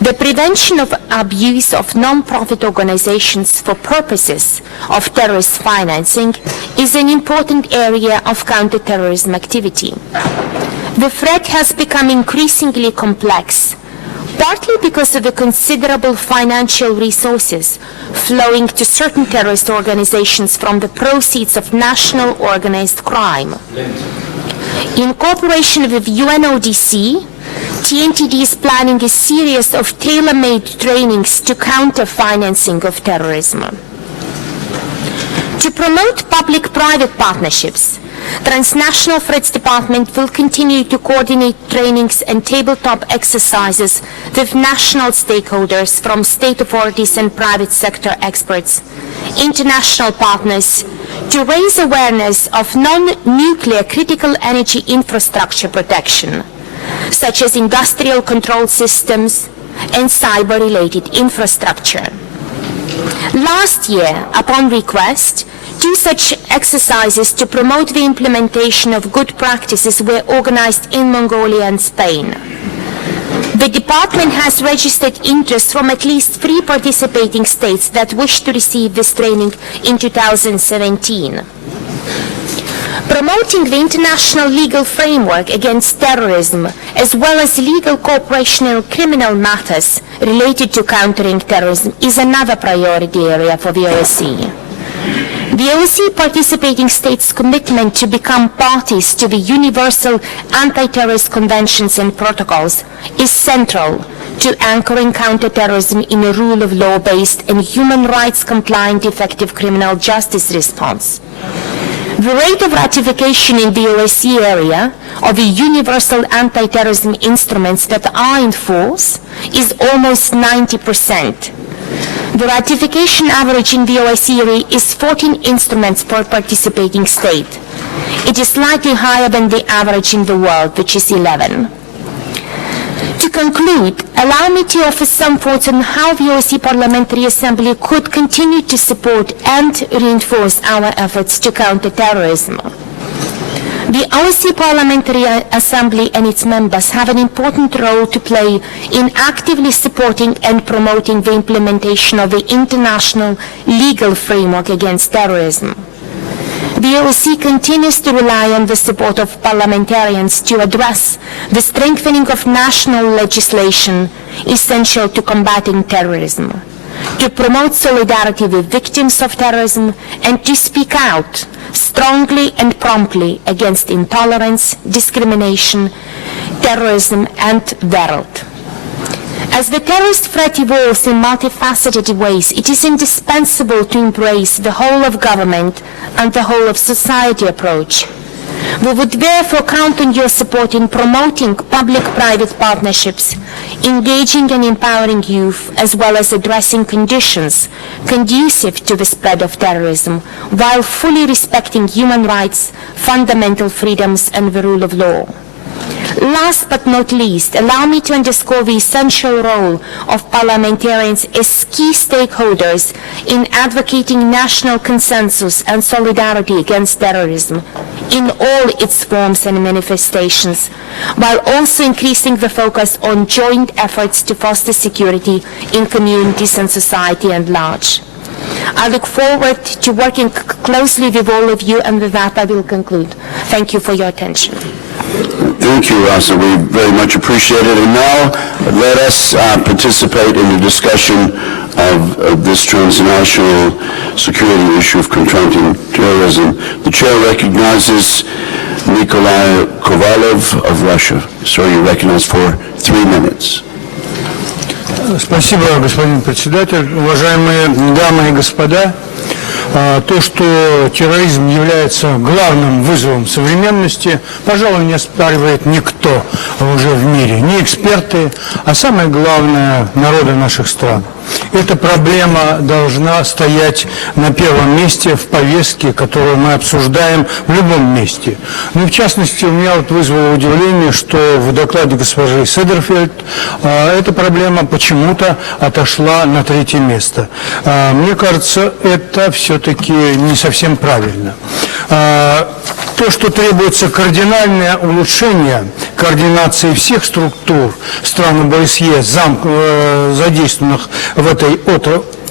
The prevention of abuse of non-profit organizations for purposes of terrorist financing is an important area of counter-terrorism activity. The threat has become increasingly complex, partly because of the considerable financial resources flowing to certain terrorist organizations from the proceeds of national organized crime. In cooperation with UNODC, TNTD is planning a series of tailor-made trainings to counter financing of terrorism. To promote public-private partnerships, Transnational Threats Department will continue to coordinate trainings and tabletop exercises with national stakeholders from state authorities and private sector experts, international partners, to raise awareness of non-nuclear critical energy infrastructure protection, such as industrial control systems and cyber-related infrastructure. Last year, upon request, 2 such exercises to promote the implementation of good practices were organized in Mongolia and Spain. The department has registered interest from at least 3 participating states that wish to receive this training in 2017. Promoting the international legal framework against terrorism, as well as legal cooperation in criminal matters related to countering terrorism, is another priority area for the OSCE. The OSCE participating states' commitment to become parties to the Universal Anti-Terrorist Conventions and Protocols is central to anchoring counterterrorism in a rule of law-based and human rights-compliant effective criminal justice response. The rate of ratification in the OSCE area of the universal anti-terrorism instruments that are in force is almost 90%. The ratification average in the OSCE area is 14 instruments per participating state. It is slightly higher than the average in the world, which is 11. To conclude, allow me to offer some thoughts on how the OSCE Parliamentary Assembly could continue to support and reinforce our efforts to counter terrorism. The OSCE Parliamentary Assembly and its members have an important role to play in actively supporting and promoting the implementation of the international legal framework against terrorism. The OSCE continues to rely on the support of parliamentarians to address the strengthening of national legislation essential to combating terrorism, to promote solidarity with victims of terrorism, and to speak out strongly and promptly against intolerance, discrimination, terrorism, and terror. As the terrorist threat evolves in multifaceted ways, it is indispensable to embrace the whole of government and the whole of society approach. We would therefore count on your support in promoting public-private partnerships, engaging and empowering youth, as well as addressing conditions conducive to the spread of terrorism, while fully respecting human rights, fundamental freedoms, and the rule of law. Last but not least, allow me to underscore the essential role of parliamentarians as key stakeholders in advocating national consensus and solidarity against terrorism in all its forms and manifestations, while also increasing the focus on joint efforts to foster security in communities and society at large. I look forward to working closely with all of you, and with that I will conclude. Thank you for your attention. Thank you, Rasa. We very much appreciate it. And now, let us participate in the discussion of this transnational security issue of confronting terrorism. The chair recognizes Nikolai Kovalov of Russia. Sir, you're recognized for 3 minutes. Спасибо, господин председатель. Уважаемые дамы и господа, то, что терроризм является главным вызовом современности, пожалуй, не оспаривает никто уже в мире, не эксперты, а самое главное, народы наших стран. Эта проблема должна стоять на первом месте в повестке, которую мы обсуждаем в любом месте. Ну, в частности, у меня вот вызвало удивление, что в докладе госпожи Седерфельд эта проблема почему-то отошла на 3-е место. Мне кажется, это все-таки не совсем правильно. То, что требуется кардинальное улучшение координации всех структур стран ОБСЕ, задействованных в этой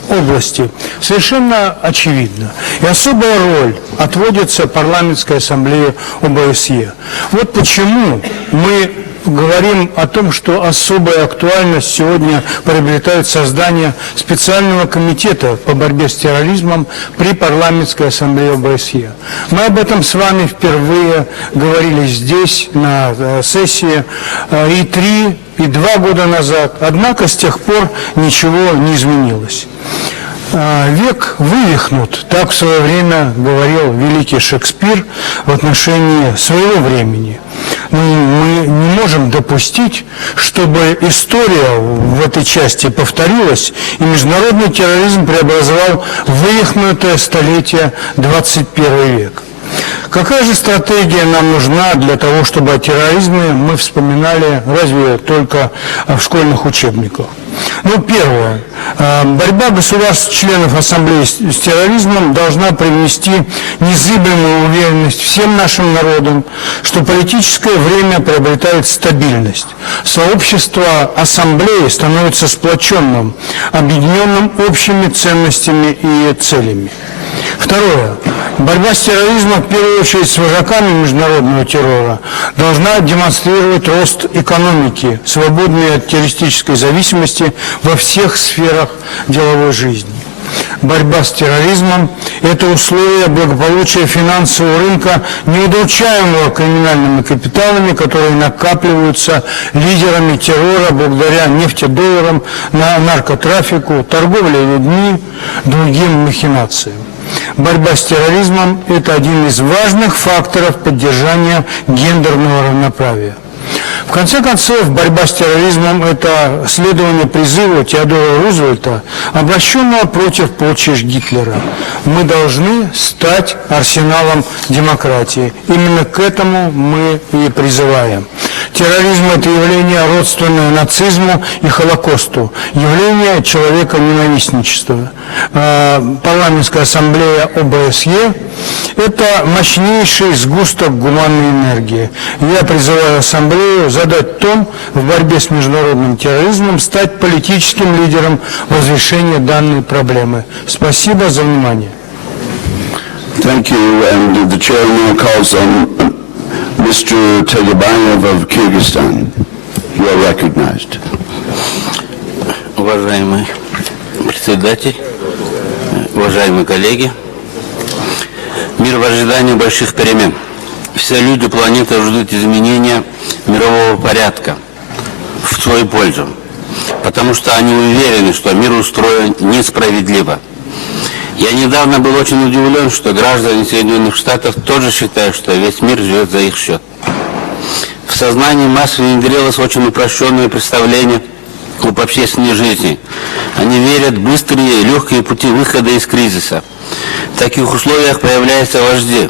области, совершенно очевидно. И особая роль отводится парламентской ассамблее ОБСЕ. Вот почему мы говорим о том, что особая актуальность сегодня приобретает создание специального комитета по борьбе с терроризмом при парламентской ассамблее ОБСЕ. Мы об этом с вами впервые говорили здесь, на сессии, и 3, и 2 года назад. Однако с тех пор ничего не изменилось. Век вывихнут, так в свое время говорил великий Шекспир в отношении своего времени. Мы не можем допустить, чтобы история в этой части повторилась, и международный терроризм преобразовал вывихнутое столетие 21 век. Какая же стратегия нам нужна для того, чтобы о терроризме мы вспоминали разве только в школьных учебниках? Ну, первое. Борьба государств-членов Ассамблеи с терроризмом должна привнести незыблемую уверенность всем нашим народам, что политическое время приобретает стабильность. Сообщество Ассамблеи становится сплоченным, объединенным общими ценностями и целями. Второе. Борьба с терроризмом, в первую очередь с вожаками международного террора, должна демонстрировать рост экономики, свободной от террористической зависимости во всех сферах деловой жизни. Борьба с терроризмом – это условие благополучия финансового рынка, неудручаемого криминальными капиталами, которые накапливаются лидерами террора благодаря нефтедолларам, наркотрафику, торговле людьми, другим махинациям. Борьба с терроризмом – это один из важных факторов поддержания гендерного равноправия. В конце концов, борьба с терроризмом – это следование призыву Теодора Рузвельта, обращенного против полчищ Гитлера. Мы должны стать арсеналом демократии. Именно к этому мы и призываем. Терроризм – это явление, родственное нацизму и Холокосту, явление человеконенавистничества. Парламентская ассамблея ОБСЕ – это мощнейший сгусток гуманной энергии. Я призываю ассамблею задать тон в борьбе с международным терроризмом, стать политическим лидером в разрешении данной проблемы. Спасибо за внимание. Thank you, and the chair now calls on Mr. Tayyibayev of Kyrgyzstan. You are recognized. Уважаемый председатель, уважаемые коллеги, мир в ожидании больших перемен. Все люди планеты ждут изменения мирового порядка в свою пользу. потому что они уверены, что мир устроен несправедливо. Я недавно был очень удивлен, что граждане Соединенных Штатов тоже считают, что весь мир живет за их счет. В сознании масс внедрилось очень упрощенное представление об общественной жизни. Они верят в быстрые и легкие пути выхода из кризиса. В таких условиях появляются вожди.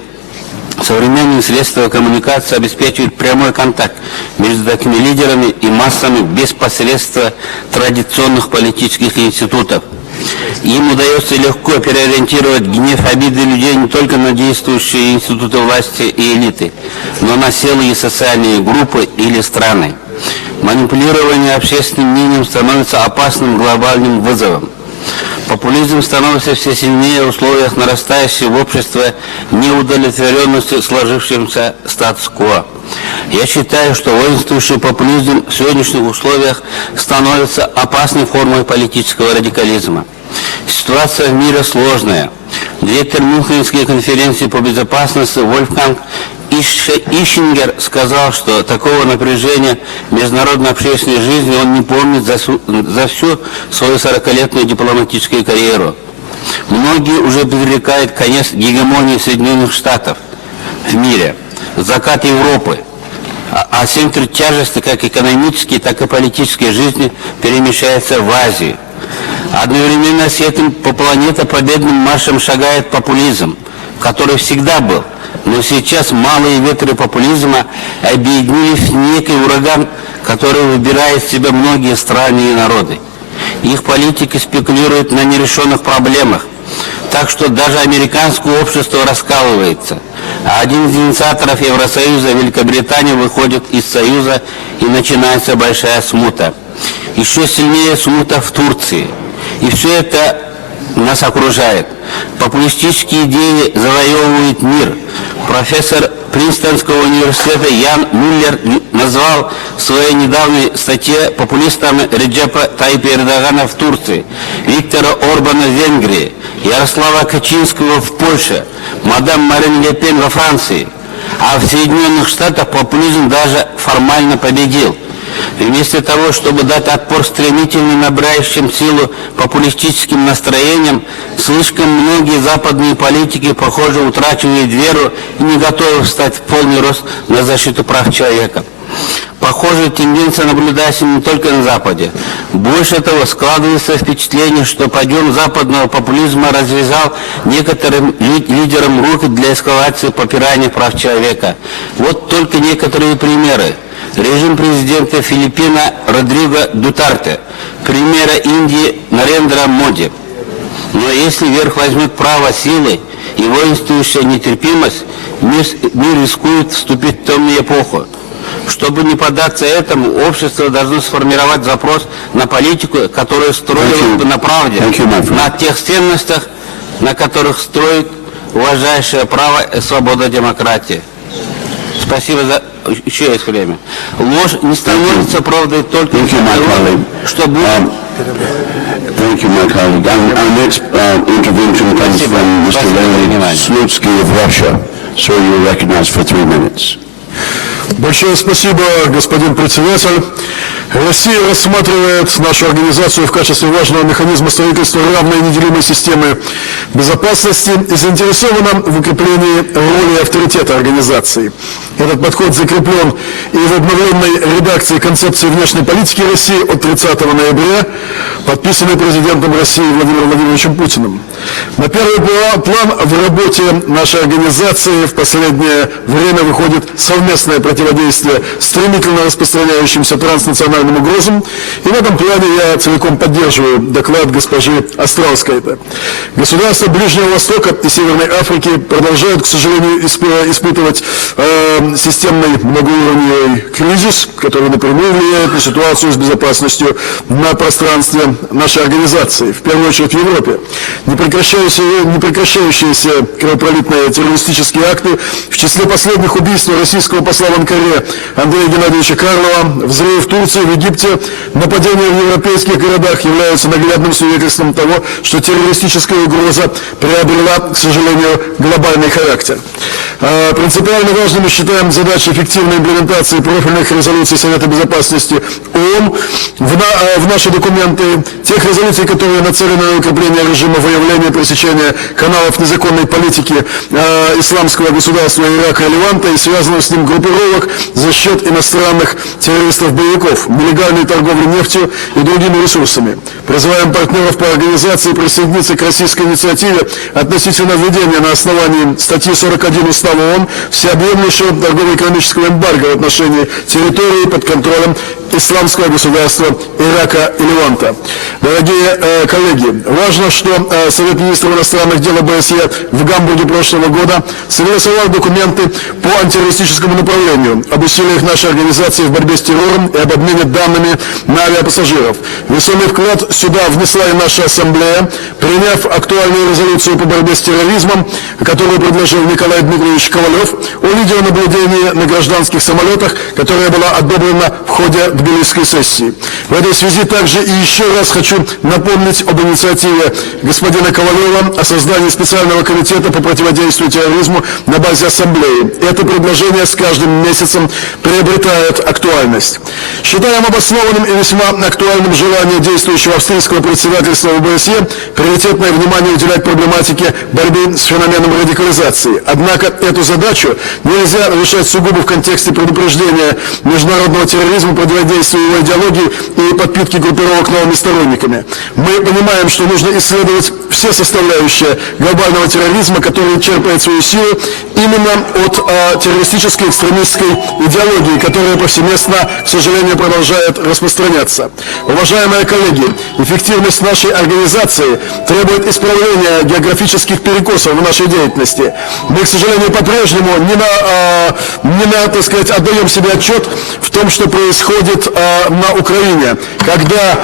Современные средства коммуникации обеспечивают прямой контакт между такими лидерами и массами без посредства традиционных политических институтов. Им удается легко переориентировать гнев, обиды людей не только на действующие институты власти и элиты, но на целые социальные группы или страны. Манипулирование общественным мнением становится опасным глобальным вызовом. Популизм становится все сильнее в условиях нарастающей в обществе неудовлетворенности сложившимся статус-кво. Я считаю, что воинствующий популизм в сегодняшних условиях становится опасной формой политического радикализма. Ситуация в мире сложная. Директор Мюнхенской конференции по безопасности Вольфганг Ишингер сказал, что такого напряжения международной общественной жизни он не помнит за всю свою 40-летнюю дипломатическую карьеру. Многие уже предрекают конец гегемонии Соединенных Штатов в мире, закат Европы, а центр тяжести как экономической, так и политической жизни перемещается в Азию. Одновременно с этим по планете победным маршем шагает популизм, который всегда был. Но сейчас малые ветры популизма объединились в некий ураган, который выбирает в себя многие страны и народы. Их политики спекулируют на нерешенных проблемах, так что даже американское общество раскалывается. А один из инициаторов Евросоюза, Великобритания, выходит из Союза, и начинается большая смута. Еще сильнее смута в Турции. И все это нас окружает. Популистические идеи завоевывают мир. Профессор Принстонского университета Ян Мюллер назвал в своей недавней статье популистами Реджепа Тайипа Эрдогана в Турции, Виктора Орбана в Венгрии, Ярослава Качинского в Польше, мадам Марин Ле Пен во Франции. А в Соединенных Штатах популизм даже формально победил. Вместо того, чтобы дать отпор стремительно набирающим силу популистическим настроениям, слишком многие западные политики, похоже, утрачивают веру и не готовы встать в полный рост на защиту прав человека. Похожая тенденция наблюдается не только на Западе. Больше того, складывается впечатление, что подъем западного популизма развязал некоторым лидерам руки для эскалации попирания прав человека. Вот только некоторые примеры. Режим президента Филиппина Родриго Дутарте, премьера Индии Нарендра Моди. Но если верх возьмет право силы и воинствующая нетерпимость, мир рискует вступить в темную эпоху. Чтобы не поддаться этому, общество должно сформировать запрос на политику, которая строилась бы на правде, на тех ценностях, на которых строит уважающее право и свобода демократии. Спасибо за... Еще есть время. Ложь не становится правдой только потому, что будет... Thank you, my colleague. Our next intervention comes from Mr. Leonid Slutsky of Russia. Sir, you're recognized for 3 minutes. Большое спасибо, господин председатель. Россия рассматривает нашу организацию в качестве важного механизма строительства равной и неделимой системы безопасности и заинтересована в укреплении роли и авторитета организации. Этот подход закреплен и в обновленной редакции концепции внешней политики России от 30 ноября, подписанной президентом России Владимиром Владимировичем Путиным. На первый план в работе нашей организации в последнее время выходит совместное противодействие стремительно распространяющимся транснациональным угрозам, и в этом плане я целиком поддерживаю доклад госпожи Острowskiej. Государства Ближнего Востока и Северной Африки продолжают, к сожалению, испытывать системный многоуровневый кризис, который напрямую влияет на ситуацию с безопасностью на пространстве нашей организации, в первую очередь в Европе. Непрекращающиеся кровопролитные террористические акты, в числе последних убийств российского посла в Анкаре Андрея Геннадьевича Карлова, взрывы в Турции, в Египте, нападения в европейских городах являются наглядным свидетельством того, что террористическая угроза приобрела, к сожалению, глобальный характер. Принципиально важным мы считаем задачу эффективной имплементации профильных резолюций Совета Безопасности ООН в наши документы, тех резолюций, которые нацелены на укрепление режима выявления и пресечения каналов незаконной политики исламского государства Ирака и Леванта и связанных с ним группировок за счет иностранных террористов-боевиков, нелегальной торговли нефтью и другими ресурсами. Призываем партнеров по организации присоединиться к российской инициативе относительно введения на основании статьи 41 Устава ООН всеобъемлющего торгово-экономического эмбарго в отношении территории под контролем исламского государства Ирака и Леванта. Дорогие коллеги, важно, что Совет министров иностранных дел ОБСЕ в Гамбурге прошлого года согласовал документы по антитеррористическому направлению об усилиях нашей организации в борьбе с террором и об обмене данными на авиапассажиров. Весомый вклад сюда внесла и наша Ассамблея, приняв актуальную резолюцию по борьбе с терроризмом, которую предложил Николай Дмитриевич Ковалев, о видеонаблюдении на гражданских самолетах, которая была одобрена в ходе Тбилисской сессии. В этой связи также и еще раз хочу напомнить об инициативе господина Ковалева о создании специального комитета по противодействию терроризму на базе Ассамблеи. Это предложение с каждым месяцем приобретает актуальность. Считаем обоснованным и весьма актуальным желание действующего австрийского председательства ОБСЕ приоритетное внимание уделять проблематике борьбы с феноменом радикализации. Однако эту задачу нельзя решать сугубо в контексте предупреждения международного терроризма, противодействия его идеологии и подпитки группировок новыми сторонниками. Мы понимаем, что нужно исследовать все составляющие глобального терроризма, который черпает свою силу именно от террористической экстремистской идеологии, которая повсеместно, к сожалению, продолжает распространяться. Уважаемые коллеги, эффективность нашей организации требует исправления географических перекосов в нашей деятельности. Мы, к сожалению, по-прежнему так сказать, отдаем себе отчет в том, что происходит на Украине, когда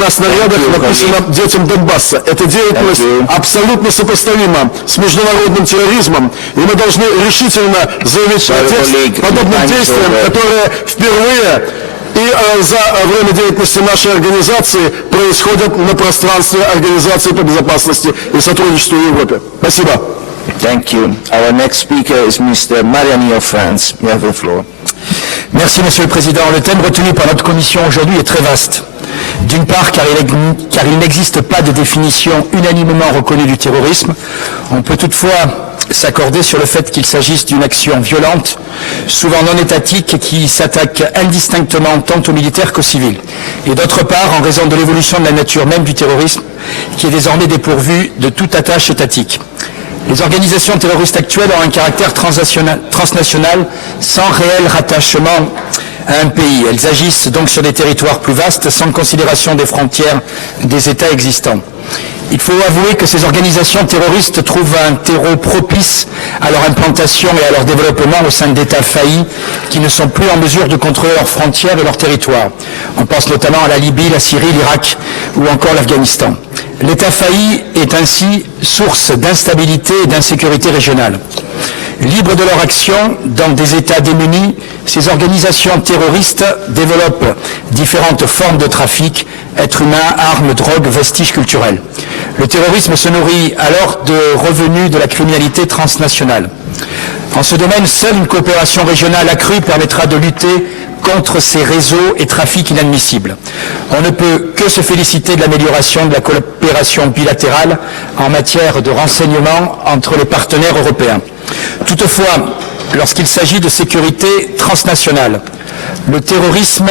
на снарядах написано «детям Донбасса». Эта деятельность абсолютно сопоставима с международным терроризмом, и мы должны решительно заявить протест подобным действиям, которые впервые и за время деятельности нашей организации происходят на пространстве Организации по безопасности и сотрудничеству в Европе. Спасибо. Thank you. Our next speaker is Mr. Mariani of France. You have the floor. Merci, Monsieur le Président. Le thème retenu par notre commission aujourd'hui est très vaste. D'une part, car il n'existe pas de définition unanimement reconnue du terrorisme. On peut toutefois s'accorder sur le fait qu'il s'agisse d'une action violente, souvent non étatique, qui s'attaque indistinctement tant aux militaires qu'aux civils. Et d'autre part, en raison de l'évolution de la nature même du terrorisme, qui est désormais dépourvue de toute attache étatique. Les organisations terroristes actuelles ont un caractère transnational sans réel rattachement à un pays. Elles agissent donc sur des territoires plus vastes, sans considération des frontières des États existants. Il faut avouer que ces organisations terroristes trouvent un terreau propice à leur implantation et à leur développement au sein d'États faillis qui ne sont plus en mesure de contrôler leurs frontières et leurs territoires. On pense notamment à la Libye, la Syrie, l'Irak ou encore l'Afghanistan. L'État failli est ainsi source d'instabilité et d'insécurité régionale. Libres de leur action dans des États démunis, ces organisations terroristes développent différentes formes de trafic, êtres humains, armes, drogues, vestiges culturels. Le terrorisme se nourrit alors de revenus de la criminalité transnationale. En ce domaine, seule une coopération régionale accrue permettra de lutter contre ces réseaux et trafics inadmissibles. On ne peut que se féliciter de l'amélioration de la coopération bilatérale en matière de renseignement entre les partenaires européens. Toutefois, lorsqu'il s'agit de sécurité transnationale, le terrorisme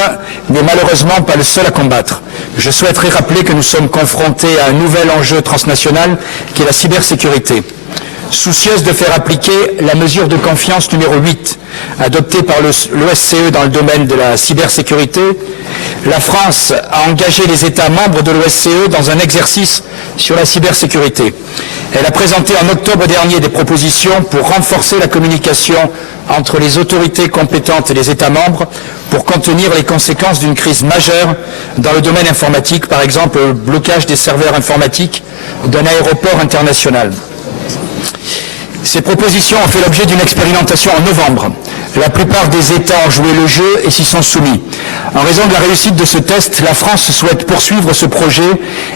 n'est malheureusement pas le seul à combattre. Je souhaiterais rappeler que nous sommes confrontés à un nouvel enjeu transnational qui est la cybersécurité. Soucieuse de faire appliquer la mesure de confiance numéro 8, adoptée par l'OSCE dans le domaine de la cybersécurité, la France a engagé les États membres de l'OSCE dans un exercice sur la cybersécurité. Elle a présenté en octobre dernier des propositions pour renforcer la communication entre les autorités compétentes et les États membres pour contenir les conséquences d'une crise majeure dans le domaine informatique, par exemple le blocage des serveurs informatiques d'un aéroport international. Ces propositions ont fait l'objet d'une expérimentation en novembre. La plupart des États ont joué le jeu et s'y sont soumis. En raison de la réussite de ce test, la France souhaite poursuivre ce projet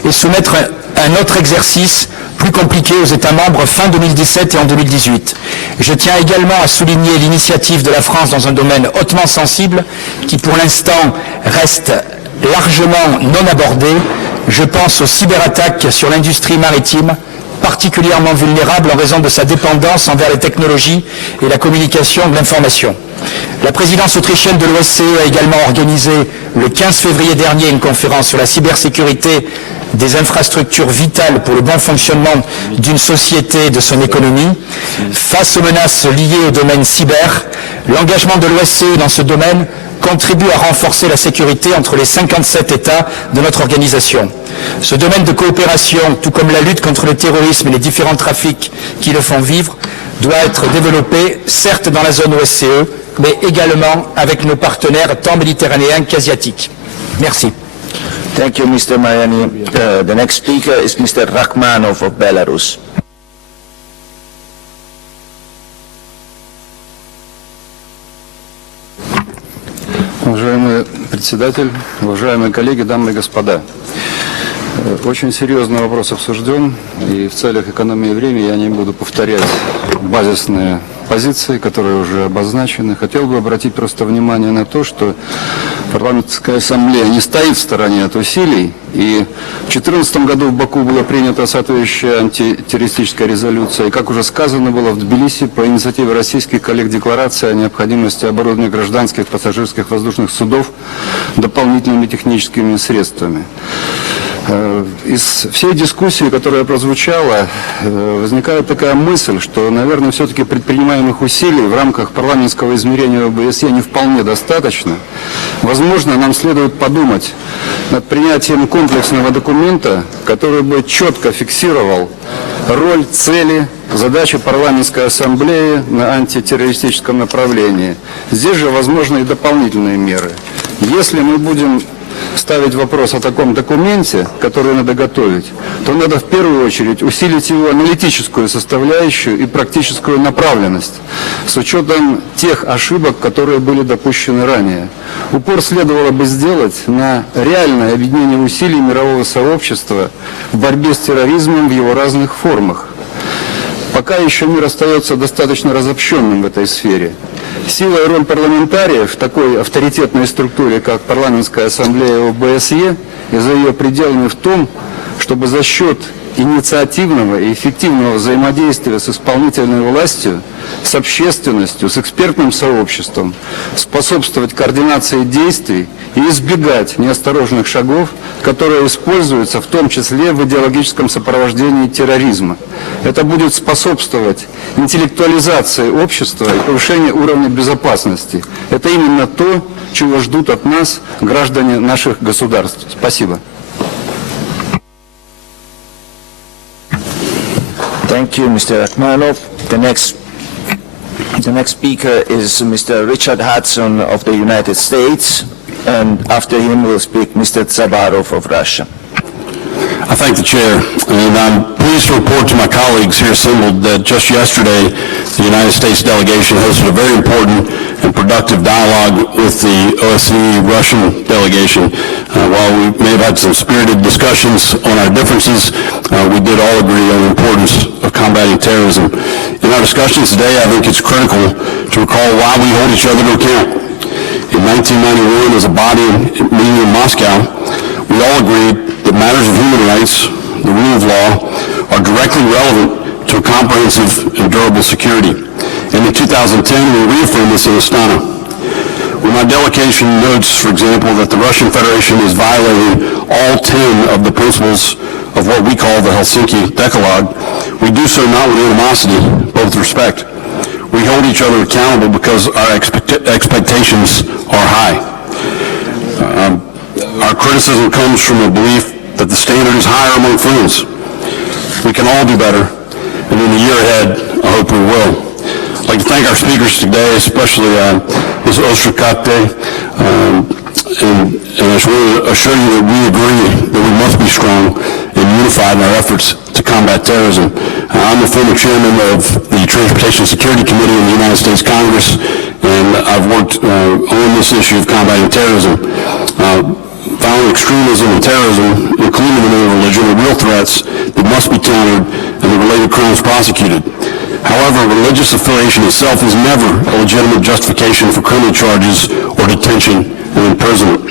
et soumettre un autre exercice plus compliquée aux États membres fin 2017 et en 2018. Je tiens également à souligner l'initiative de la France dans un domaine hautement sensible qui pour l'instant reste largement non abordé. Je pense aux cyberattaques sur l'industrie maritime, particulièrement vulnérable en raison de sa dépendance envers les technologies et la communication de l'information. La présidence autrichienne de l'OSCE a également organisé le 15 février dernier une conférence sur la cybersécurité des infrastructures vitales pour le bon fonctionnement d'une société et de son économie. Face aux menaces liées au domaine cyber, l'engagement de l'OSCE dans ce domaine contribue à renforcer la sécurité entre les 57 États de notre organisation. Ce domaine de coopération, tout comme la lutte contre le terrorisme et les différents trafics qui le font vivre, doit être développé, certes dans la zone OSCE, mais également avec nos partenaires tant méditerranéens qu'asiatiques. Merci. Thank you, Mr. Mariani. The next speaker is Mr. Rakhmanov of Belarus. Уважаемый председатель, уважаемые коллеги, дамы и господа. Очень серьезный вопрос обсужден, и в целях экономии времени я не буду повторять базисные позиции, которые уже обозначены. Хотел бы обратить просто внимание на то, что парламентская ассамблея не стоит в стороне от усилий, и в 2014 году в Баку была принята соответствующая антитеррористическая резолюция, и, как уже сказано было, в Тбилиси по инициативе российских коллег декларация о необходимости оборудования гражданских пассажирских воздушных судов дополнительными техническими средствами. Из всей дискуссии, которая прозвучала, возникает такая мысль, что, наверное, все-таки предпринимаемых усилий в рамках парламентского измерения ОБСЕ не вполне достаточно. Возможно, нам следует подумать над принятием комплексного документа, который бы четко фиксировал роль, цели, задачи парламентской ассамблеи на антитеррористическом направлении. Здесь же возможны и дополнительные меры. Если мы будем ставить вопрос о таком документе, который надо готовить, то надо в первую очередь усилить его аналитическую составляющую и практическую направленность с учетом тех ошибок, которые были допущены ранее. Упор следовало бы сделать на реальное объединение усилий мирового сообщества в борьбе с терроризмом в его разных формах. Пока еще мир остается достаточно разобщенным в этой сфере. Сила и роль парламентариев в такой авторитетной структуре, как парламентская ассамблея ОБСЕ, и за ее пределами в том, чтобы за счет инициативного и эффективного взаимодействия с исполнительной властью, с общественностью, с экспертным сообществом способствовать координации действий и избегать неосторожных шагов, которые используются в том числе в идеологическом сопровождении терроризма. Это будет способствовать интеллектуализации общества и повышению уровня безопасности. Это именно то, чего ждут от нас граждане наших государств. Спасибо. Thank you, Mr. Rakhmanov. The next speaker is Mr. Richard Hudson of the United States, and after him will speak Mr. Tsabarov of Russia. I thank the chair, and I'm pleased to report to my colleagues here assembled that just yesterday the United States delegation hosted a very important and productive dialogue with the OSCE Russian delegation. While we may have had some spirited discussions on our differences, we did all agree on the importance of combating terrorism. In our discussions today, I think it's critical to recall why we hold each other to account. In 1991, as a body meeting in Moscow, we all agreed that matters of human rights, the rule of law, are directly relevant to a comprehensive and durable security. And in 2010, we reaffirmed this in Astana. When my delegation notes, for example, that the Russian Federation is violating all 10 of the principles of what we call the Helsinki Decalogue, we do so not with animosity, but with respect. We hold each other accountable because our expectations are high. Our criticism comes from a belief that the standard is higher among friends. We can all do better, and in the year ahead, I hope we will. I'd like to thank our speakers today, especially Ms. Ostrakate, and I just want to assure you that we agree that we must be strong and unified in our efforts to combat terrorism. I'm the former chairman of the Transportation Security Committee in the United States Congress, and I've worked on this issue of combating terrorism. violent extremism and terrorism, including the name of religion, are real threats that must be countered and the related crimes prosecuted. However, religious affiliation itself is never a legitimate justification for criminal charges or detention and imprisonment.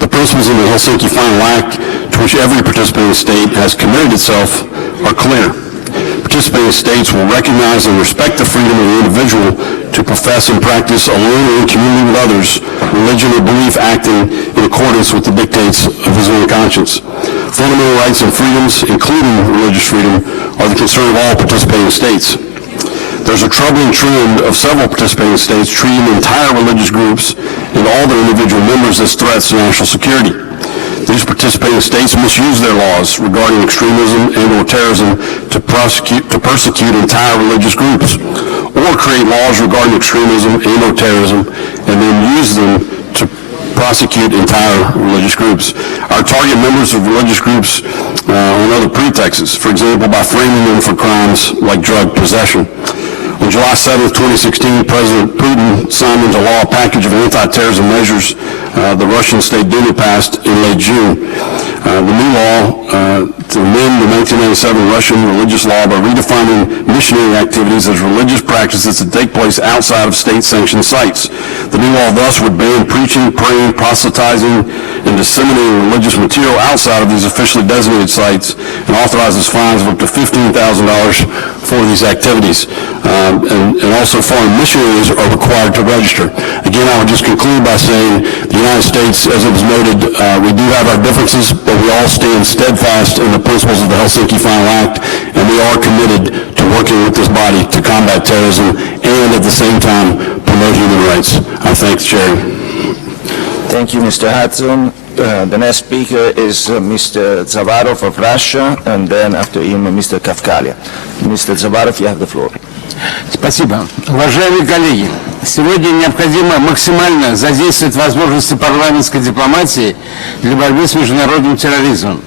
The principles in the Helsinki Final Act, to which every participating state has committed itself, are clear. Participating states will recognize and respect the freedom of the individual to profess and practice alone or in community with others, religion or belief acting in accordance with the dictates of his own conscience. Fundamental rights and freedoms, including religious freedom, are the concern of all participating states. There's a troubling trend of several participating states treating entire religious groups and all their individual members as threats to national security. These participating states misuse their laws regarding extremism and or terrorism to persecute entire religious groups, or create laws regarding extremism and or terrorism and then use them to prosecute entire religious groups. Our target members of religious groups on other pretexts, for example, by framing them for crimes like drug possession. On July 7, 2016, President Putin signed into law a package of anti-terrorism measures the Russian State Duma passed in late June. The new law to amend the 1997 Russian religious law by redefining missionary activities as religious practices that take place outside of state-sanctioned sites. The new law thus would ban preaching, praying, proselytizing, and disseminating religious material outside of these officially designated sites, and authorizes fines of up to $15,000 for these activities. And also foreign missionaries are required to register. Again, I would just conclude by saying the United States, as it was noted, we do have our differences, but we all stand steadfast in the principles of the Helsinki Final Act, and we are committed to working with this body to combat terrorism and at the same time promote human rights. I thank the chair. Thank you, Mr. Hudson. The next speaker is Mr. Zavarov of Russia, and then after him, Mr. Kafkalia. Mr. Zavarov, you have the floor. Спасибо. Уважаемые коллеги, сегодня необходимо максимально задействовать возможности парламентской дипломатии для борьбы с международным терроризмом.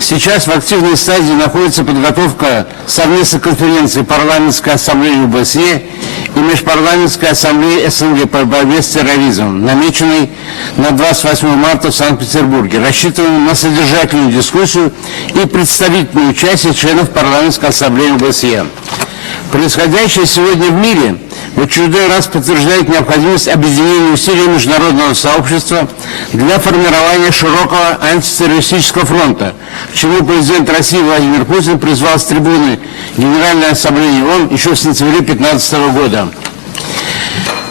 Сейчас в активной стадии находится подготовка совместной конференции Парламентской ассамблеи ОБСЕ и Межпарламентской ассамблеи СНГ по борьбе с терроризмом, намеченной на 28 марта в Санкт-Петербурге. Рассчитываем на содержательную дискуссию и представительное участие членов Парламентской ассамблеи ОБСЕ. Происходящее сегодня в мире в очередной раз подтверждает необходимость объединения усилий международного сообщества для формирования широкого антитеррористического фронта, к чему президент России Владимир Путин призвал с трибуны Генеральной Ассамблеи ООН еще в сентябре 2015 года.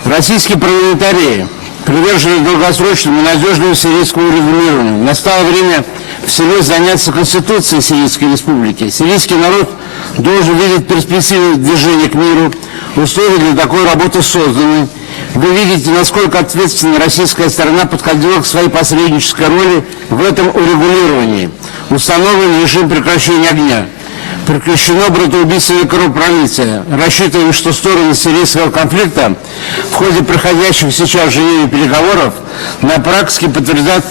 Российские парламентарии привержены долгосрочному и надежному сирийскому урегулированию. Настало время всерьез заняться Конституцией Сирийской Республики. Сирийский народ должен видеть перспективы движения к миру, условия для такой работы созданы. Вы видите, насколько ответственно российская сторона подходила к своей посреднической роли в этом урегулировании. Установлен режим прекращения огня. Прекращено братоубийственное кровопролитие. Рассчитываем, что стороны сирийского конфликта в ходе проходящих сейчас в Женеве переговоров на практике подтвердят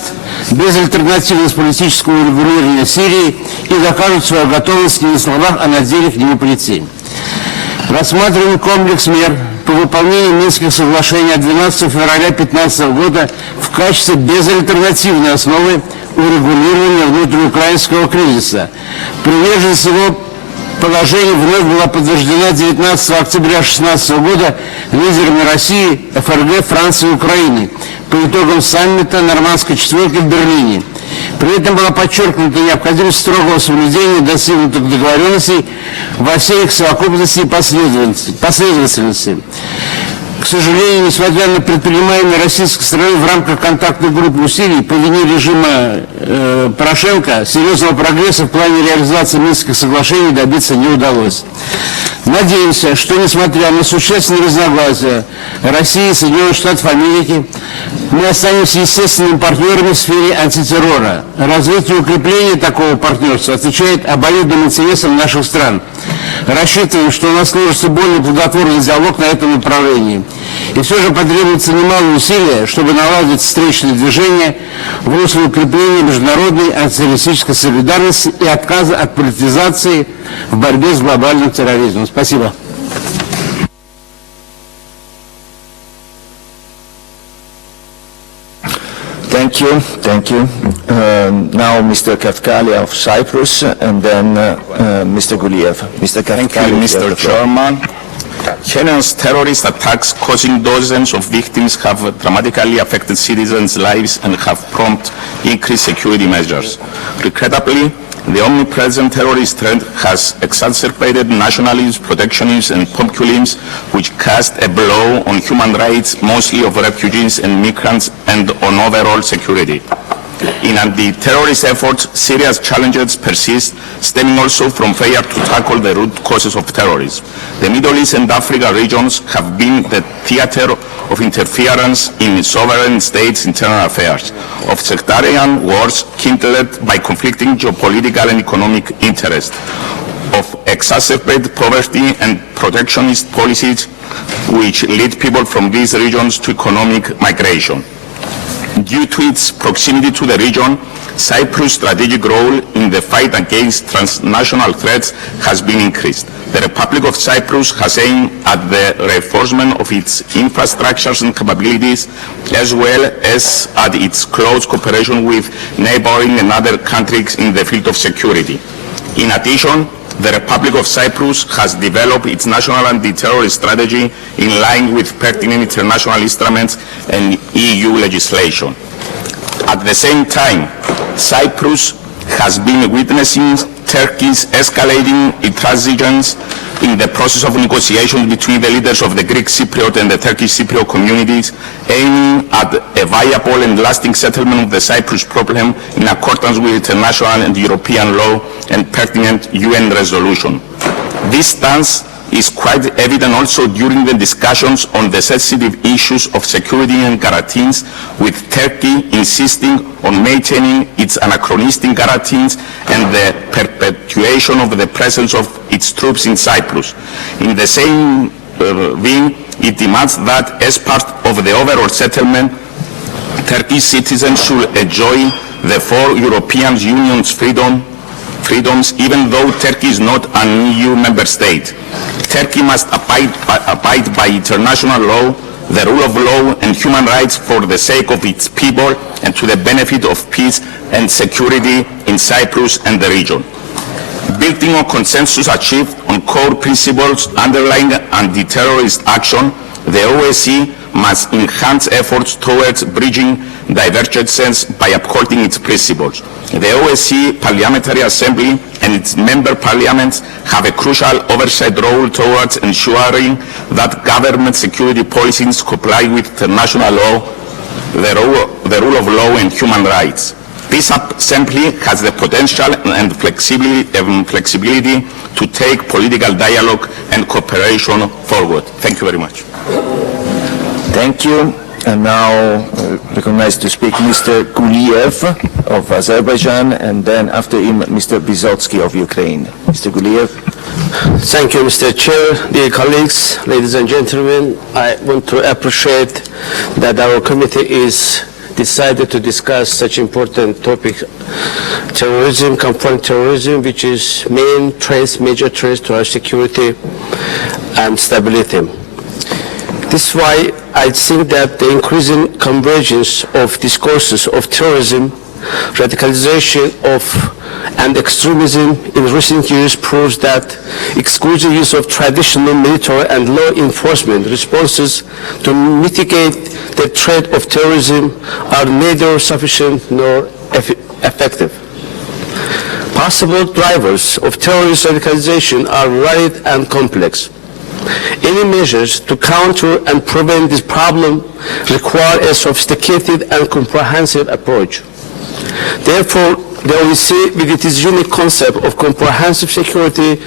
безальтернативность политического урегулирования Сирии и докажут свою готовность не на словах, а на деле к нему прийти. Рассматриваем комплекс мер по выполнению Минских соглашений от 12 февраля 2015 года в качестве безальтернативной основы урегулирования внутриукраинского кризиса. Приверженность его положений вновь была подтверждена 19 октября 2016 года лидерами России, ФРГ, Франции и Украины по итогам саммита Нормандской четверки в Берлине. При этом была подчеркнута необходимость строгого соблюдения достигнутых договоренностей во всей их совокупности и последовательности. К сожалению, несмотря на предпринимаемые российской стороной в рамках контактной группы усилий по вине режима Порошенко, серьезного прогресса в плане реализации Минских соглашений добиться не удалось. Надеемся, что несмотря на существенные разногласия России и Соединенных Штатов Америки, мы останемся естественными партнерами в сфере антитеррора. Развитие и укрепление такого партнерства отвечает обоюдным интересам наших стран. Рассчитываем, что у нас сложится более плодотворный диалог на этом направлении. И все же потребуется немалые усилия, чтобы наладить встречные движения в русле укрепления международной антитеррористической солидарности и отказа от политизации в борьбе с глобальным терроризмом. Спасибо. Thank Thank you. Now Mr. Kafkali of Cyprus, and then Mr. Guliev. Mr. Kafkali. Thank you, Mr. Chairman. Kenyans terrorist attacks causing dozens of victims have dramatically affected citizens' lives and have prompted increased security measures. Regrettably, the omnipresent terrorist threat has exacerbated nationalism, protectionism, and populism, which cast a blow on human rights, mostly of refugees and migrants, and on overall security. In anti-terrorist efforts, serious challenges persist, stemming also from failure to tackle the root causes of terrorism. The Middle East and Africa regions have been the theater of interference in sovereign states' internal affairs, of sectarian wars kindled by conflicting geopolitical and economic interests, of exacerbated poverty and protectionist policies which lead people from these regions to economic migration. Due to its proximity to the region, Cyprus' strategic role in the fight against transnational threats has been increased. The Republic of Cyprus has aimed at the reinforcement of its infrastructures and capabilities, as well as at its close cooperation with neighboring and other countries in the field of security. In addition, the Republic of Cyprus has developed its national anti-terrorist strategy in line with pertinent international instruments and EU legislation. At the same time, Cyprus has been witnessing Turkey's escalating intransigence in the process of negotiations between the leaders of the Greek Cypriot and the Turkish Cypriot communities, aiming at a viable and lasting settlement of the Cyprus problem in accordance with international and European law and pertinent UN resolution. This stance is quite evident also during the discussions on the sensitive issues of security and guarantees, with Turkey insisting on maintaining its anachronistic guarantees and the perpetuation of the presence of its troops in Cyprus. In the same vein, it demands that as part of the overall settlement, Turkish citizens should enjoy the four European Union's freedoms, even though Turkey is not an EU member state. Turkey must abide by international law, the rule of law and human rights for the sake of its people and to the benefit of peace and security in Cyprus and the region. Building on consensus achieved on core principles underlying anti-terrorist action, the OSCE must enhance efforts towards bridging divergences by upholding its principles. The OSCE Parliamentary Assembly and its member parliaments have a crucial oversight role towards ensuring that government security policies comply with international law, the rule of law and human rights. This assembly has the potential and flexibility to take political dialogue and cooperation forward. Thank you very much. Thank you. And now recognized to speak Mr. Guliev of Azerbaijan, and then after him Mr. Bizotsky of Ukraine. Mr. Guliev. Thank you, Mr. Chair, dear colleagues, ladies and gentlemen. I want to appreciate that our committee is decided to discuss such important topic, terrorism, confronting terrorism, which is major threat to our security and stability. This is why I think that the increasing convergence of discourses of terrorism, radicalization and extremism in recent years proves that exclusive use of traditional military and law enforcement responses to mitigate the threat of terrorism are neither sufficient nor effective. Possible drivers of terrorist radicalization are varied and complex. Any measures to counter and prevent this problem require a sophisticated and comprehensive approach. Therefore, the OSCE, with its unique concept of comprehensive security,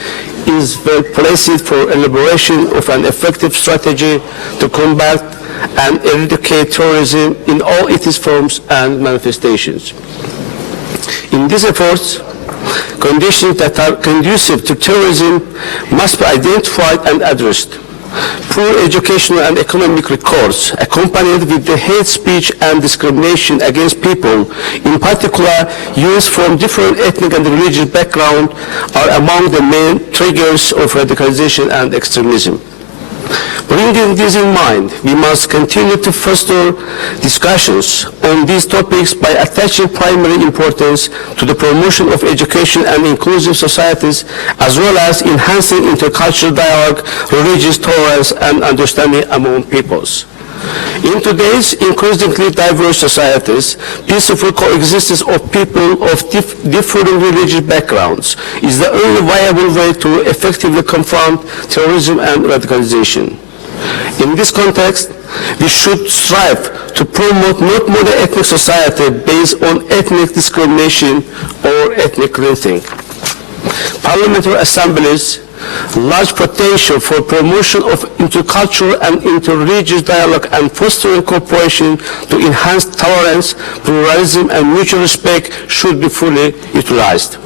is well placed for elaboration of an effective strategy to combat and eradicate terrorism in all its forms and manifestations. In these efforts, conditions that are conducive to terrorism must be identified and addressed. Poor educational and economic records, accompanied with the hate speech and discrimination against people, in particular youth from different ethnic and religious backgrounds, are among the main triggers of radicalization and extremism. Bringing this in mind, we must continue to foster discussions on these topics by attaching primary importance to the promotion of education and inclusive societies, as well as enhancing intercultural dialogue, religious tolerance, and understanding among peoples. In today's increasingly diverse societies, peaceful coexistence of people of differing religious backgrounds is the only viable way to effectively confront terrorism and radicalization. In this context, we should strive to promote not mono-ethnic society based on ethnic discrimination or ethnic cleansing. Parliamentary assemblies large potential for promotion of intercultural and interreligious dialogue and fostering cooperation to enhance tolerance, pluralism, and mutual respect should be fully utilized.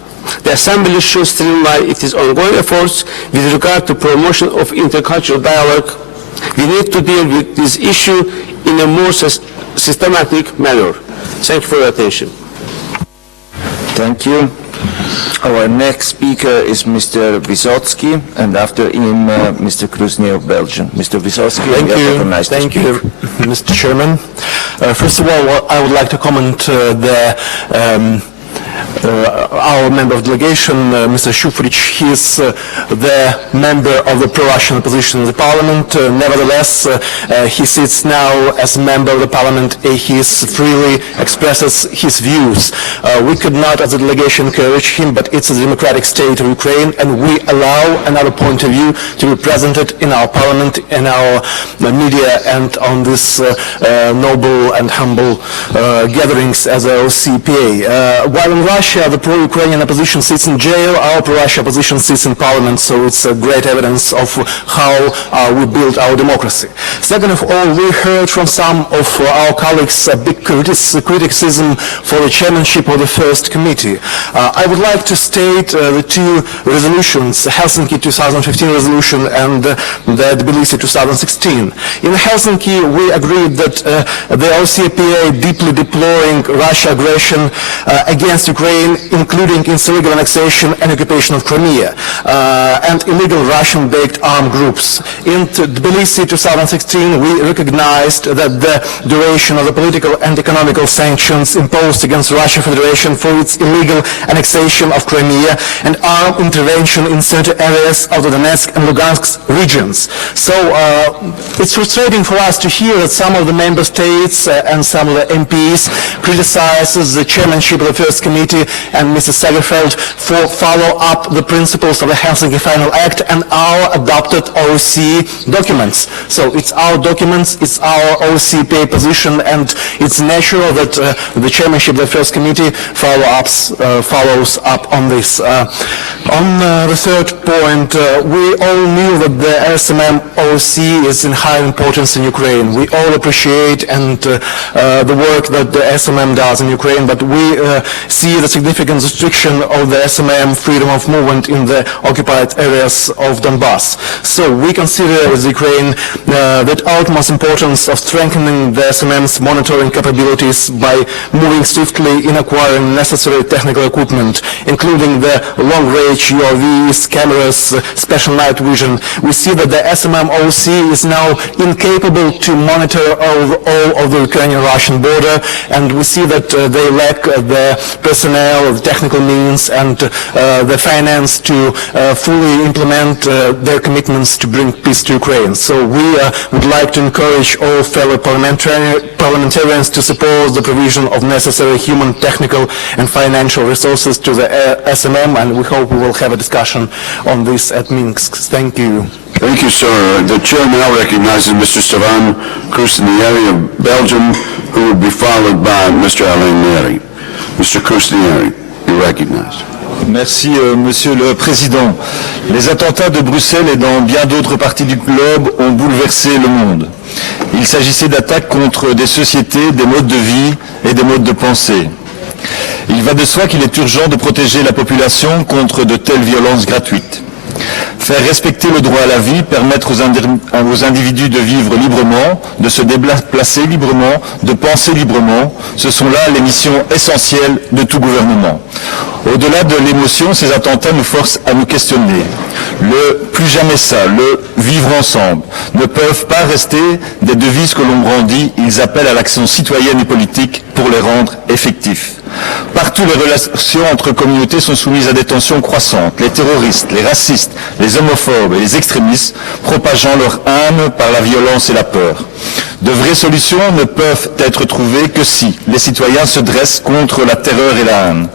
The Assembly should streamline its ongoing efforts with regard to promotion of intercultural dialogue. We need to deal with this issue in a more systematic manner. Thank you for your attention. Thank you. Our next speaker is Mr. Wysotsky, and after him, Mr. Krusny of Belgium. Mr. Wysotsky, Thank you are you. recognized to Thank speak. you, Mr. Chairman. First of all, I would like to comment our member of delegation, Mr. Shufrich. He is the member of the pro-Russian opposition in the parliament. Nevertheless, he sits now as a member of the parliament. He freely expresses his views. We could not, as a delegation, encourage him, but it's a democratic state of Ukraine, and we allow another point of view to be presented in our parliament, in our media, and on this noble and humble gatherings as a OSCE. While in Russia, the pro-Ukrainian opposition sits in jail, our pro-Russia opposition sits in parliament, so it's a great evidence of how we build our democracy. Second of all, we heard from some of our colleagues a big criticism for the chairmanship of the first committee. I would like to state the two resolutions, Helsinki 2015 resolution and the Tbilisi 2016. In Helsinki, we agreed that the OSCE deeply deploring Russia aggression against Ukraine, including its illegal annexation and occupation of Crimea, and illegal Russian-backed armed groups. In Tbilisi 2016, we recognized that the duration of the political and economical sanctions imposed against Russian Federation for its illegal annexation of Crimea and armed intervention in certain areas of the Donetsk and Lugansk regions. So it's frustrating for us to hear that some of the member states and some of the MPs criticizes the chairmanship of the first committee and Mrs. Segerfeld for follow up the principles of the Helsinki Final Act and our adopted OSCE documents. So it's our documents, it's our OSCE position, and it's natural that the chairmanship of the first committee follows up on this. On the third point, we all knew that the SMM OSCE is in high importance in Ukraine. We all appreciate the work that the SMM does in Ukraine, but we see the significant restriction of the SMM freedom of movement in the occupied areas of Donbass. So we consider as Ukraine that utmost importance of strengthening the SMM's monitoring capabilities by moving swiftly in acquiring necessary technical equipment, including the long-range UAVs, cameras, special night vision. We see that the SMM OSCE is now incapable to monitor all of the Ukrainian-Russian border, and we see that they lack the personnel, the technical means, and the finance to fully implement their commitments to bring peace to Ukraine. So we would like to encourage all fellow parliamentarians to support the provision of necessary human, technical, and financial resources to the SMM, and we hope we will have a discussion on this at Minsk. Thank you. Thank you, sir. The chair now recognizes Mr. Stefan Krusnieri of Belgium, who will be followed by Mr. Alain Neri. Mr. Krusnieri, you're recognized. Merci, Monsieur le Président. Les attentats de Bruxelles et dans bien d'autres parties du globe ont bouleversé le monde. Il s'agissait d'attaques contre des sociétés, des modes de vie et des modes de pensée. Il va de soi qu'il est urgent de protéger la population contre de telles violences gratuites. Faire respecter le droit à la vie, permettre aux individus de vivre librement, de se déplacer librement, de penser librement, ce sont là les missions essentielles de tout gouvernement. Au-delà de l'émotion, ces attentats nous forcent à nous questionner. Le « plus jamais ça », le « vivre ensemble » ne peuvent pas rester des devises que l'on brandit. Ils appellent à l'action citoyenne et politique pour les rendre effectifs. Partout, les relations entre communautés sont soumises à des tensions croissantes. Les terroristes, les racistes, les homophobes et les extrémistes propageant leur haine par la violence et la peur. De vraies solutions ne peuvent être trouvées que si les citoyens se dressent contre la terreur et la haine.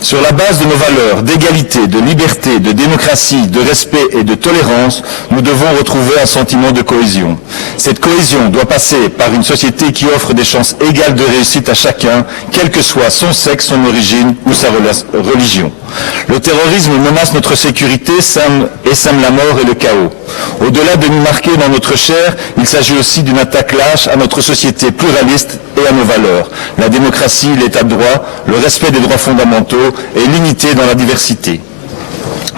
Sur la base de nos valeurs d'égalité, de liberté, de démocratie, de respect et de tolérance, nous devons retrouver un sentiment de cohésion. Cette cohésion doit passer par une société qui offre des chances égales de réussite à chacun, quel que soit son sexe, son origine ou sa religion. Le terrorisme menace notre sécurité et sème la mort et le chaos. Au-delà de nous marquer dans notre chair, il s'agit aussi d'une attaque lâche à notre société pluraliste et à nos valeurs. La démocratie, l'état de droit, le respect des droits fondamentaux et l'unité dans la diversité.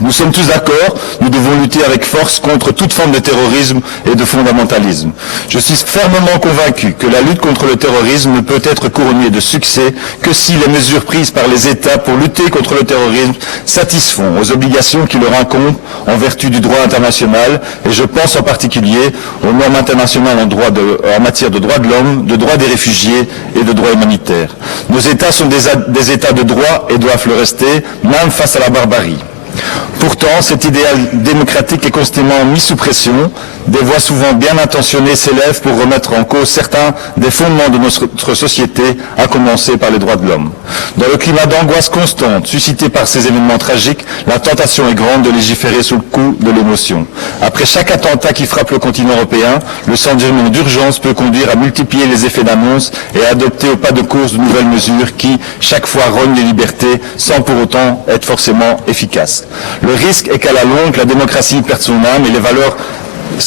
Nous sommes tous d'accord, nous devons lutter avec force contre toute forme de terrorisme et de fondamentalisme. Je suis fermement convaincu que la lutte contre le terrorisme ne peut être couronnée de succès que si les mesures prises par les États pour lutter contre le terrorisme satisfont aux obligations qui leur incombent en vertu du droit international, et je pense en particulier aux normes internationales en matière de droits de l'homme, de droits des réfugiés et de droits humanitaires. Nos États sont des États de droit et doivent le rester, même face à la barbarie. Pourtant, cet idéal démocratique est constamment mis sous pression. Des voix souvent bien intentionnées s'élèvent pour remettre en cause certains des fondements de notre société, à commencer par les droits de l'homme. Dans le climat d'angoisse constante suscité par ces événements tragiques, la tentation est grande de légiférer sous le coup de l'émotion. Après chaque attentat qui frappe le continent européen, le sentiment d'urgence peut conduire à multiplier les effets d'annonce et à adopter au pas de course de nouvelles mesures qui, chaque fois, rognent les libertés sans pour autant être forcément efficaces. Le risque est qu'à la longue, la démocratie perde son âme et les valeurs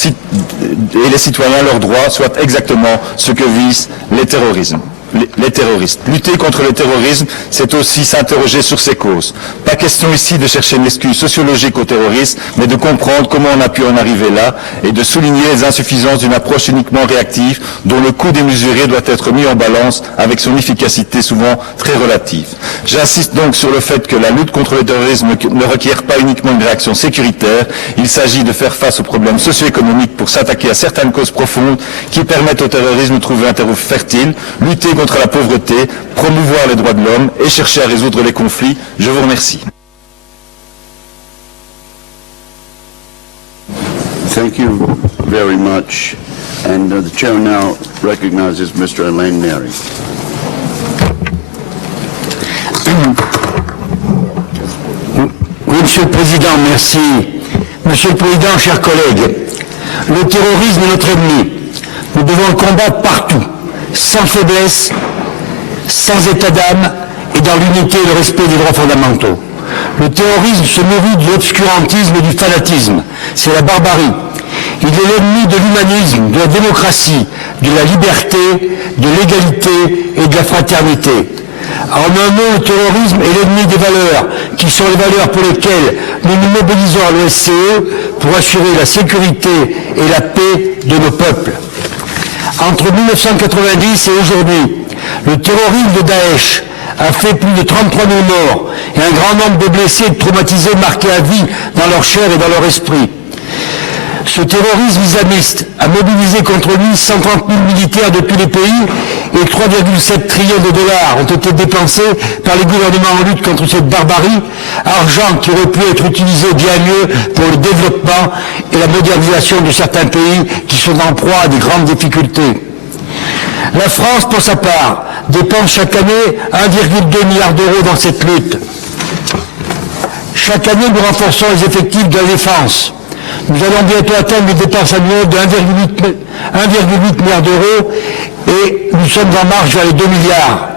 et les citoyens, leurs droits, soient exactement ce que visent les terroristes. Lutter contre le terrorisme, c'est aussi s'interroger sur ses causes. Pas question ici de chercher une excuse sociologique au terrorisme, mais de comprendre comment on a pu en arriver là et de souligner les insuffisances d'une approche uniquement réactive dont le coût démesuré doit être mis en balance avec son efficacité souvent très relative. J'insiste donc sur le fait que la lutte contre le terrorisme ne requiert pas uniquement une réaction sécuritaire. Il s'agit de faire face aux problèmes socio-économiques pour s'attaquer à certaines causes profondes qui permettent au terrorisme de trouver un terreau fertile, lutter contre la pauvreté, promouvoir les droits de l'homme et chercher à résoudre les conflits. Je vous remercie. Thank you very much. And the chair now recognizes Mr. Alain Neri. Oui, Monsieur le Président, merci. Monsieur le Président, chers collègues, le terrorisme est notre ennemi. Nous devons le combattre partout, sans faiblesse, sans état d'âme et dans l'unité et le respect des droits fondamentaux. Le terrorisme se nourrit de l'obscurantisme et du fanatisme. C'est la barbarie. Il est l'ennemi de l'humanisme, de la démocratie, de la liberté, de l'égalité et de la fraternité. En un mot, le terrorisme est l'ennemi des valeurs, qui sont les valeurs pour lesquelles nous nous mobilisons à l'OSCE pour assurer la sécurité et la paix de nos peuples. Entre 1990 et aujourd'hui, le terrorisme de Daesh a fait plus de 33 000 morts et un grand nombre de blessés et de traumatisés marqués à vie dans leur chair et dans leur esprit. Ce terrorisme islamiste a mobilisé contre lui 130 000 militaires de tous les pays et 3,7 trillions de dollars ont été dépensés par les gouvernements en lutte contre cette barbarie, argent qui aurait pu être utilisé bien mieux pour le développement et la modernisation de certains pays qui sont en proie à des grandes difficultés. La France, pour sa part, dépense chaque année 1,2 milliard d'euros dans cette lutte. Chaque année, nous renforçons les effectifs de la défense. Nous allons bientôt atteindre des dépenses annuelles de 1,8 milliard d'euros et nous sommes en marche vers les 2 milliards.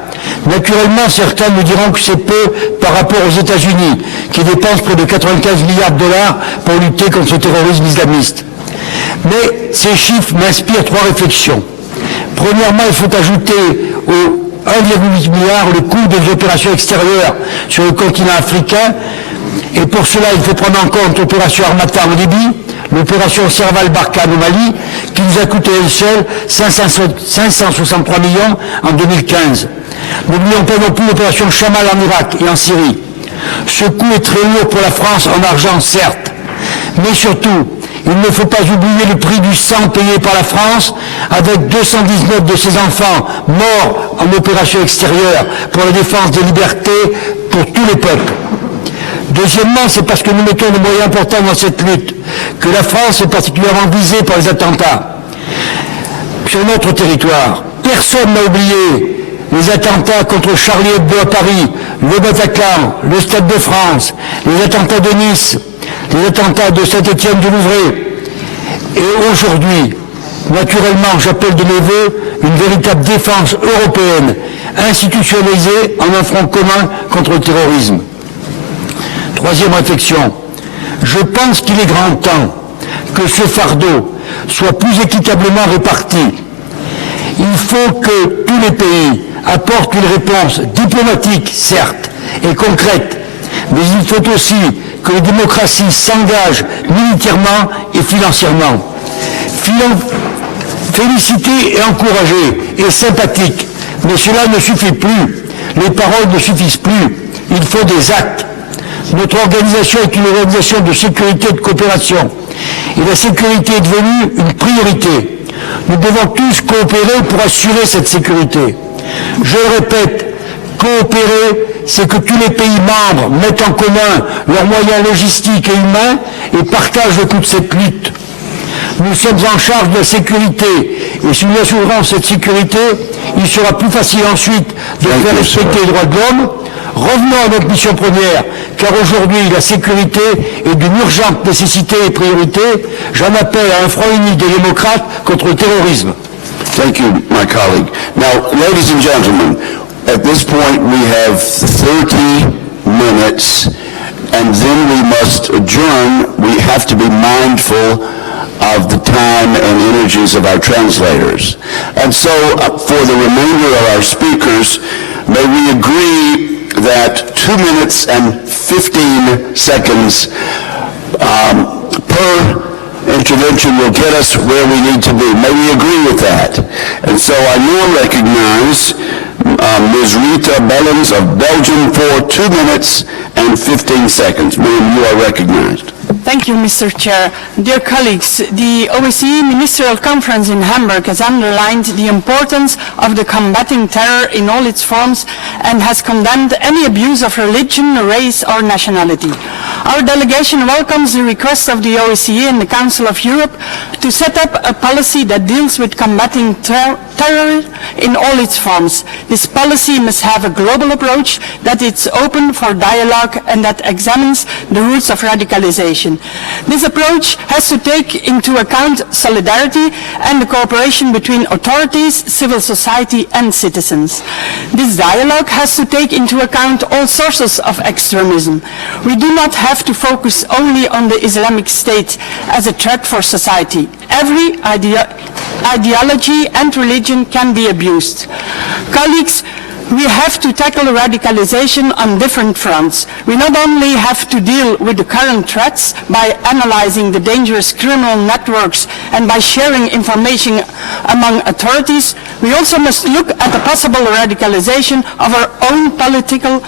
Naturellement, certains nous diront que c'est peu par rapport aux États-Unis, qui dépensent près de 95 milliards de dollars pour lutter contre ce terrorisme islamiste. Mais ces chiffres m'inspirent 3 réflexions. Premièrement, il faut ajouter aux 1,8 milliard le coût des opérations extérieures sur le continent africain. Et pour cela, il faut prendre en compte l'opération Harmattan en Libye, l'opération Serval Barkhane au Mali, qui nous a coûté elle seule 563 millions en 2015. N'oublions pas non plus l'opération Chamal en Irak et en Syrie. Ce coût est très lourd pour la France en argent, certes, mais surtout, il ne faut pas oublier le prix du sang payé par la France avec 219 de ses enfants morts en opération extérieure pour la défense des libertés pour tous les peuples. Deuxièmement, c'est parce que nous mettons des moyens importants dans cette lutte que la France est particulièrement visée par les attentats. Sur notre territoire, personne n'a oublié les attentats contre Charlie Hebdo à Paris, le Bataclan, le Stade de France, les attentats de Nice, les attentats de Saint-Étienne-du-Louvray. Et aujourd'hui, naturellement, j'appelle de mes voeux une véritable défense européenne, institutionnalisée en un front commun contre le terrorisme. Troisième réflexion, je pense qu'il est grand temps que ce fardeau soit plus équitablement réparti. Il faut que tous les pays apportent une réponse diplomatique, certes, et concrète, mais il faut aussi que les démocraties s'engagent militairement et financièrement. Féliciter et encourager est sympathique, mais cela ne suffit plus. Les paroles ne suffisent plus. Il faut des actes. Notre organisation est une organisation de sécurité et de coopération. Et la sécurité est devenue une priorité. Nous devons tous coopérer pour assurer cette sécurité. Je le répète, coopérer, c'est que tous les pays membres mettent en commun leurs moyens logistiques et humains et partagent le coût de cette lutte. Nous sommes en charge de la sécurité et si nous assurons cette sécurité, il sera plus facile ensuite de faire respecter les droits de l'homme. Revenons à notre mission première, car aujourd'hui la sécurité est d'une urgente nécessité et priorité. J'en appelle à un front uni des démocrates contre le terrorisme. Thank you, my colleague. Now, ladies and gentlemen, at this point we have 30 minutes and then we must adjourn. We have to be mindful of the time and energies of our translators. And so, for the remainder of our speakers, may we agree that 2 minutes and 15 seconds per intervention will get us where we need to be. May we agree with that? And so I now recognize Ms. Rita Bellens of Belgium for 2 minutes and 15 seconds. Ma'am, you are recognized. Thank you, Mr. Chair. Dear colleagues, the OSCE Ministerial Conference in Hamburg has underlined the importance of the combating terror in all its forms and has condemned any abuse of religion, race or nationality. Our delegation welcomes the request of the OSCE and the Council of Europe to set up a policy that deals with combating terror in all its forms. This policy must have a global approach, that it's open for dialogue and that examines the roots of radicalization. This approach has to take into account solidarity and the cooperation between authorities, civil society and citizens. This dialogue has to take into account all sources of extremism. We do not have to focus only on the Islamic State as a threat for society. Every ideology and religion can be abused. Colleagues, we have to tackle radicalization on different fronts. We not only have to deal with the current threats by analyzing the dangerous criminal networks and by sharing information among authorities, we also must look at the possible radicalization of our own political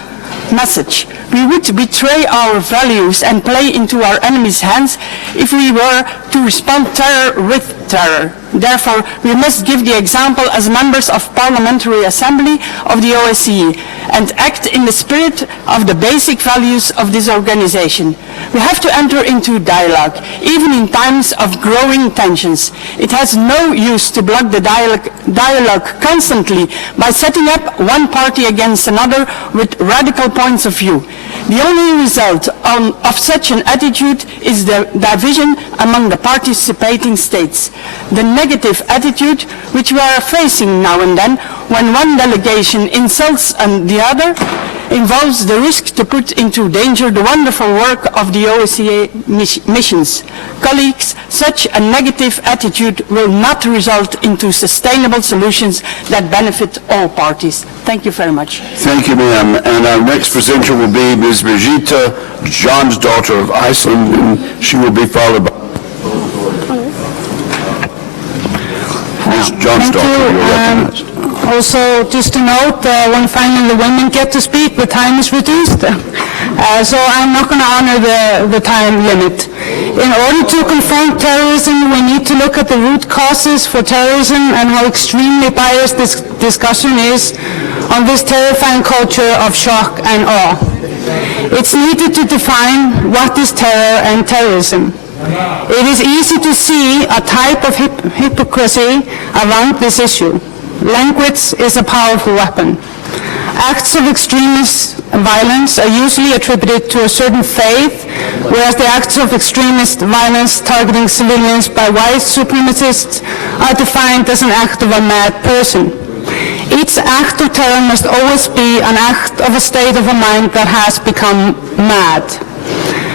message. We would betray our values and play into our enemies' hands if we were to respond terror with terror. Therefore, we must give the example as members of Parliamentary Assembly of the OSCE and act in the spirit of the basic values of this organization. We have to enter into dialogue, even in times of growing tensions. It has no use to block the dialogue constantly by setting up one party against another with radical points of view. The only result of such an attitude is the division among the participating states. The negative attitude which we are facing now and then when one delegation insults the other involves the risk to put into danger the wonderful work of the OSCE missions. Colleagues, such a negative attitude will not result into sustainable solutions that benefit all parties. Thank you very much. Thank you, ma'am. And our next presenter will be Ms. Birgitta Johnsdóttir of Iceland, and she will be followed by Ms. Johnsdóttir. You're recognized. Also, just to note, when finally the women get to speak, the time is reduced. So I'm not going to honor the time limit. In order to confront terrorism, we need to look at the root causes for terrorism and how extremely biased this discussion is on this terrifying culture of shock and awe. It's needed to define what is terror and terrorism. It is easy to see a type of hypocrisy around this issue. Language is a powerful weapon. Acts of extremist violence are usually attributed to a certain faith, whereas the acts of extremist violence targeting civilians by white supremacists are defined as an act of a mad person. Each act of terror must always be an act of a state of a mind that has become mad.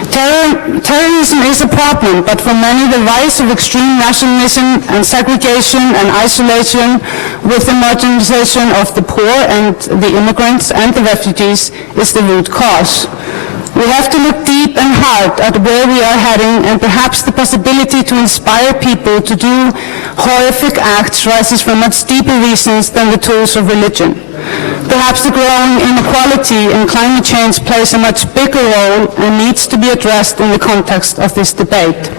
Terrorism is a problem, but for many the rise of extreme nationalism and segregation and isolation with the marginalization of the poor and the immigrants and the refugees is the root cause. We have to look deep and hard at where we are heading, and perhaps the possibility to inspire people to do horrific acts rises from much deeper reasons than the tools of religion. Perhaps the growing inequality in climate change plays a much bigger role and needs to be addressed in the context of this debate.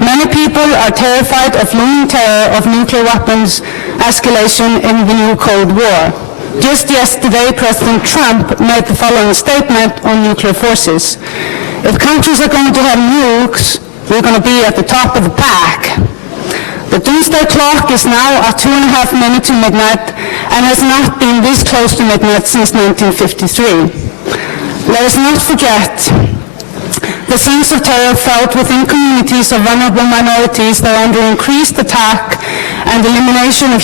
Many people are terrified of looming terror of nuclear weapons escalation in the new Cold War. Just yesterday, President Trump made the following statement on nuclear forces. If countries are going to have nukes, we're going to be at the top of the pack. The doomsday clock is now at 2.5 minutes to midnight and has not been this close to midnight since 1953. Let us not forget the sense of terror felt within communities of vulnerable minorities that are under increased attack and elimination of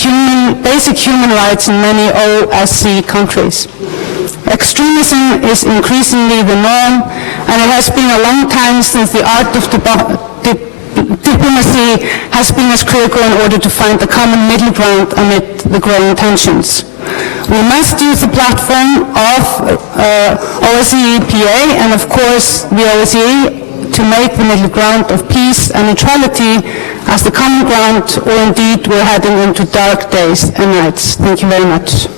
basic human rights in many OSCE countries. Extremism is increasingly the norm, and it has been a long time since the art of diplomacy has been as critical in order to find the common middle ground amid the growing tensions. We must use the platform of OSCE PA and of course the OSCE to make the middle ground of peace and neutrality as the common ground, or indeed we're heading into dark days and nights. Thank you very much.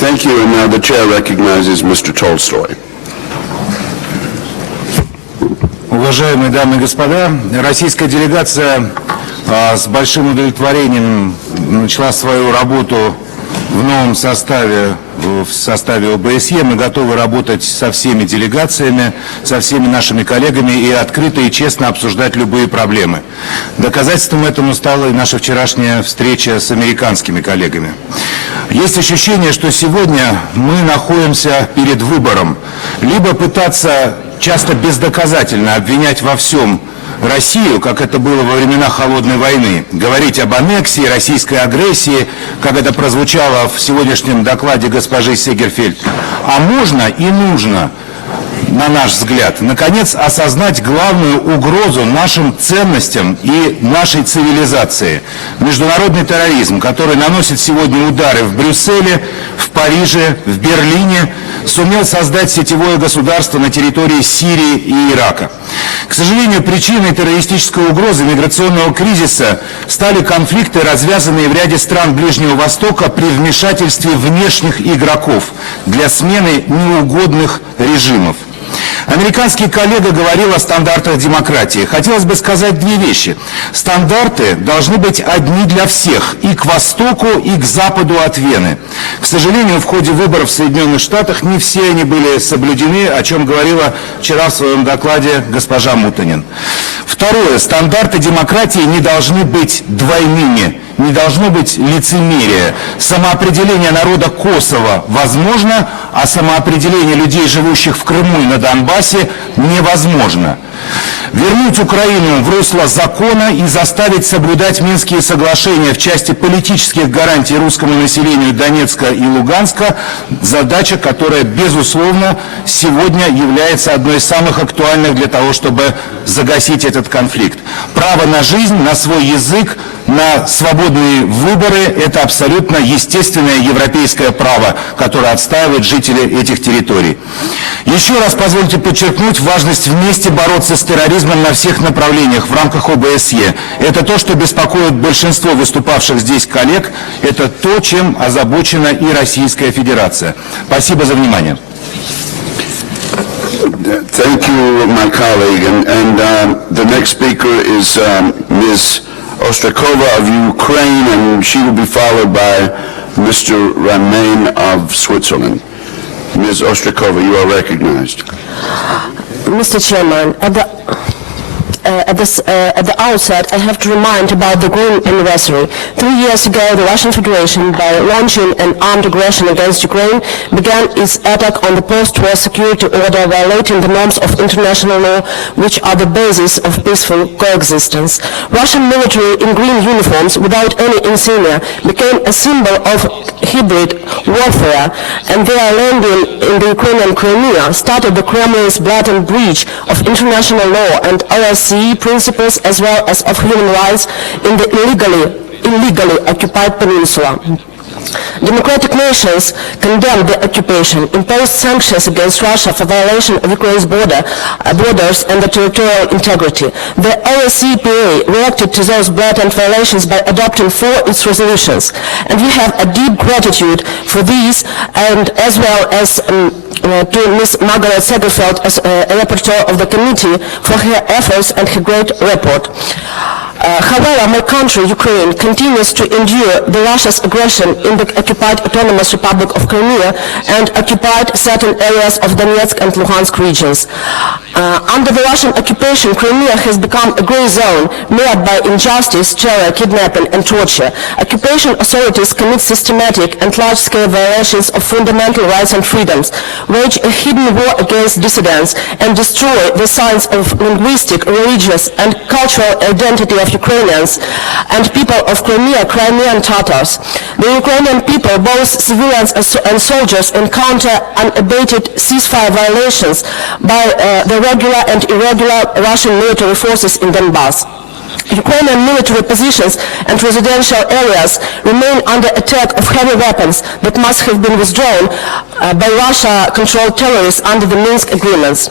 Thank you, and now the chair recognizes Mr. Tolstoy. Уважаемые дамы и господа, российская делегация с большим удовлетворением начала свою работу в новом составе, в составе ОБСЕ. Мы готовы работать со всеми делегациями, со всеми нашими коллегами и открыто и честно обсуждать любые проблемы. Доказательством этому стала и наша вчерашняя встреча с американскими коллегами. Есть ощущение, что сегодня мы находимся перед выбором. Либо пытаться часто бездоказательно обвинять во всем Россию, как это было во времена Холодной войны, говорить об аннексии, российской агрессии, как это прозвучало в сегодняшнем докладе госпожи Сегерфельд. А можно и нужно, на наш взгляд, наконец осознать главную угрозу нашим ценностям и нашей цивилизации. Международный терроризм, который наносит сегодня удары в Брюсселе, в Париже, в Берлине, сумел создать сетевое государство на территории Сирии и Ирака. К сожалению, причиной террористической угрозы миграционного кризиса стали конфликты, развязанные в ряде стран Ближнего Востока при вмешательстве внешних игроков для смены неугодных режимов. Американский коллега говорил о стандартах демократии. Хотелось бы сказать две вещи. Стандарты должны быть одни для всех, и к востоку, и к западу от Вены. К сожалению, в ходе выборов в Соединенных Штатах не все они были соблюдены, о чем говорила вчера в своем докладе госпожа Мутанин. Второе. Стандарты демократии не должны быть двойными. Не должно быть лицемерия. Самоопределение народа Косово возможно, а самоопределение людей, живущих в Крыму и на Донбассе, невозможно. Вернуть Украину в русло закона и заставить соблюдать Минские соглашения в части политических гарантий русскому населению Донецка и Луганска – задача, которая, безусловно, сегодня является одной из самых актуальных для того, чтобы загасить этот конфликт. Право на жизнь, на свой язык, на свободные выборы – это абсолютно естественное европейское право, которое отстаивают жители этих территорий. Еще раз позвольте подчеркнуть важность вместе бороться с терроризмом на всех направлениях в рамках ОБСЕ. Это то, что беспокоит большинство выступавших здесь коллег, это то, чем озабочена и Российская Федерация. Спасибо за внимание. Thank you, my colleague. And the next speaker is Ms. Ostrakova of Ukraine, and she will be followed by Mr. Ramain of Switzerland. Ms. Ostrakova, you are recognized. Mr. Chairman, at the outset, I have to remind about the Green anniversary. 3 years ago, the Russian Federation, by launching an armed aggression against Ukraine, began its attack on the post-war security order, violating the norms of international law, which are the basis of peaceful coexistence. Russian military in green uniforms, without any insignia, became a symbol of hybrid warfare, and their landing in the Ukrainian Crimea started the Kremlin's blatant breach of international law and OSCE principles, as well as of human rights in the illegally occupied peninsula. Democratic nations condemned the occupation, imposed sanctions against Russia for violation of Ukraine's borders and the territorial integrity. The OSCE reacted to those blatant violations by adopting 4 its resolutions, and we have a deep gratitude for these, and as well as to Ms. Margaret Segerfeld as a rapporteur of the committee for her efforts and her great report. However, my country, Ukraine, continues to endure the Russia's aggression in the occupied Autonomous Republic of Crimea and occupied certain areas of Donetsk and Luhansk regions. Under the Russian occupation, Crimea has become a gray zone marred by injustice, terror, kidnapping, and torture. Occupation authorities commit systematic and large-scale violations of fundamental rights and freedoms, wage a hidden war against dissidents, and destroy the signs of linguistic, religious, and cultural identity of Ukrainians and people of Crimea, Crimean Tatars. The Ukrainian people, both civilians and soldiers, encounter unabated ceasefire violations by the regular and irregular Russian military forces in Donbass. Ukrainian military positions and residential areas remain under attack of heavy weapons that must have been withdrawn by Russia-controlled terrorists under the Minsk agreements.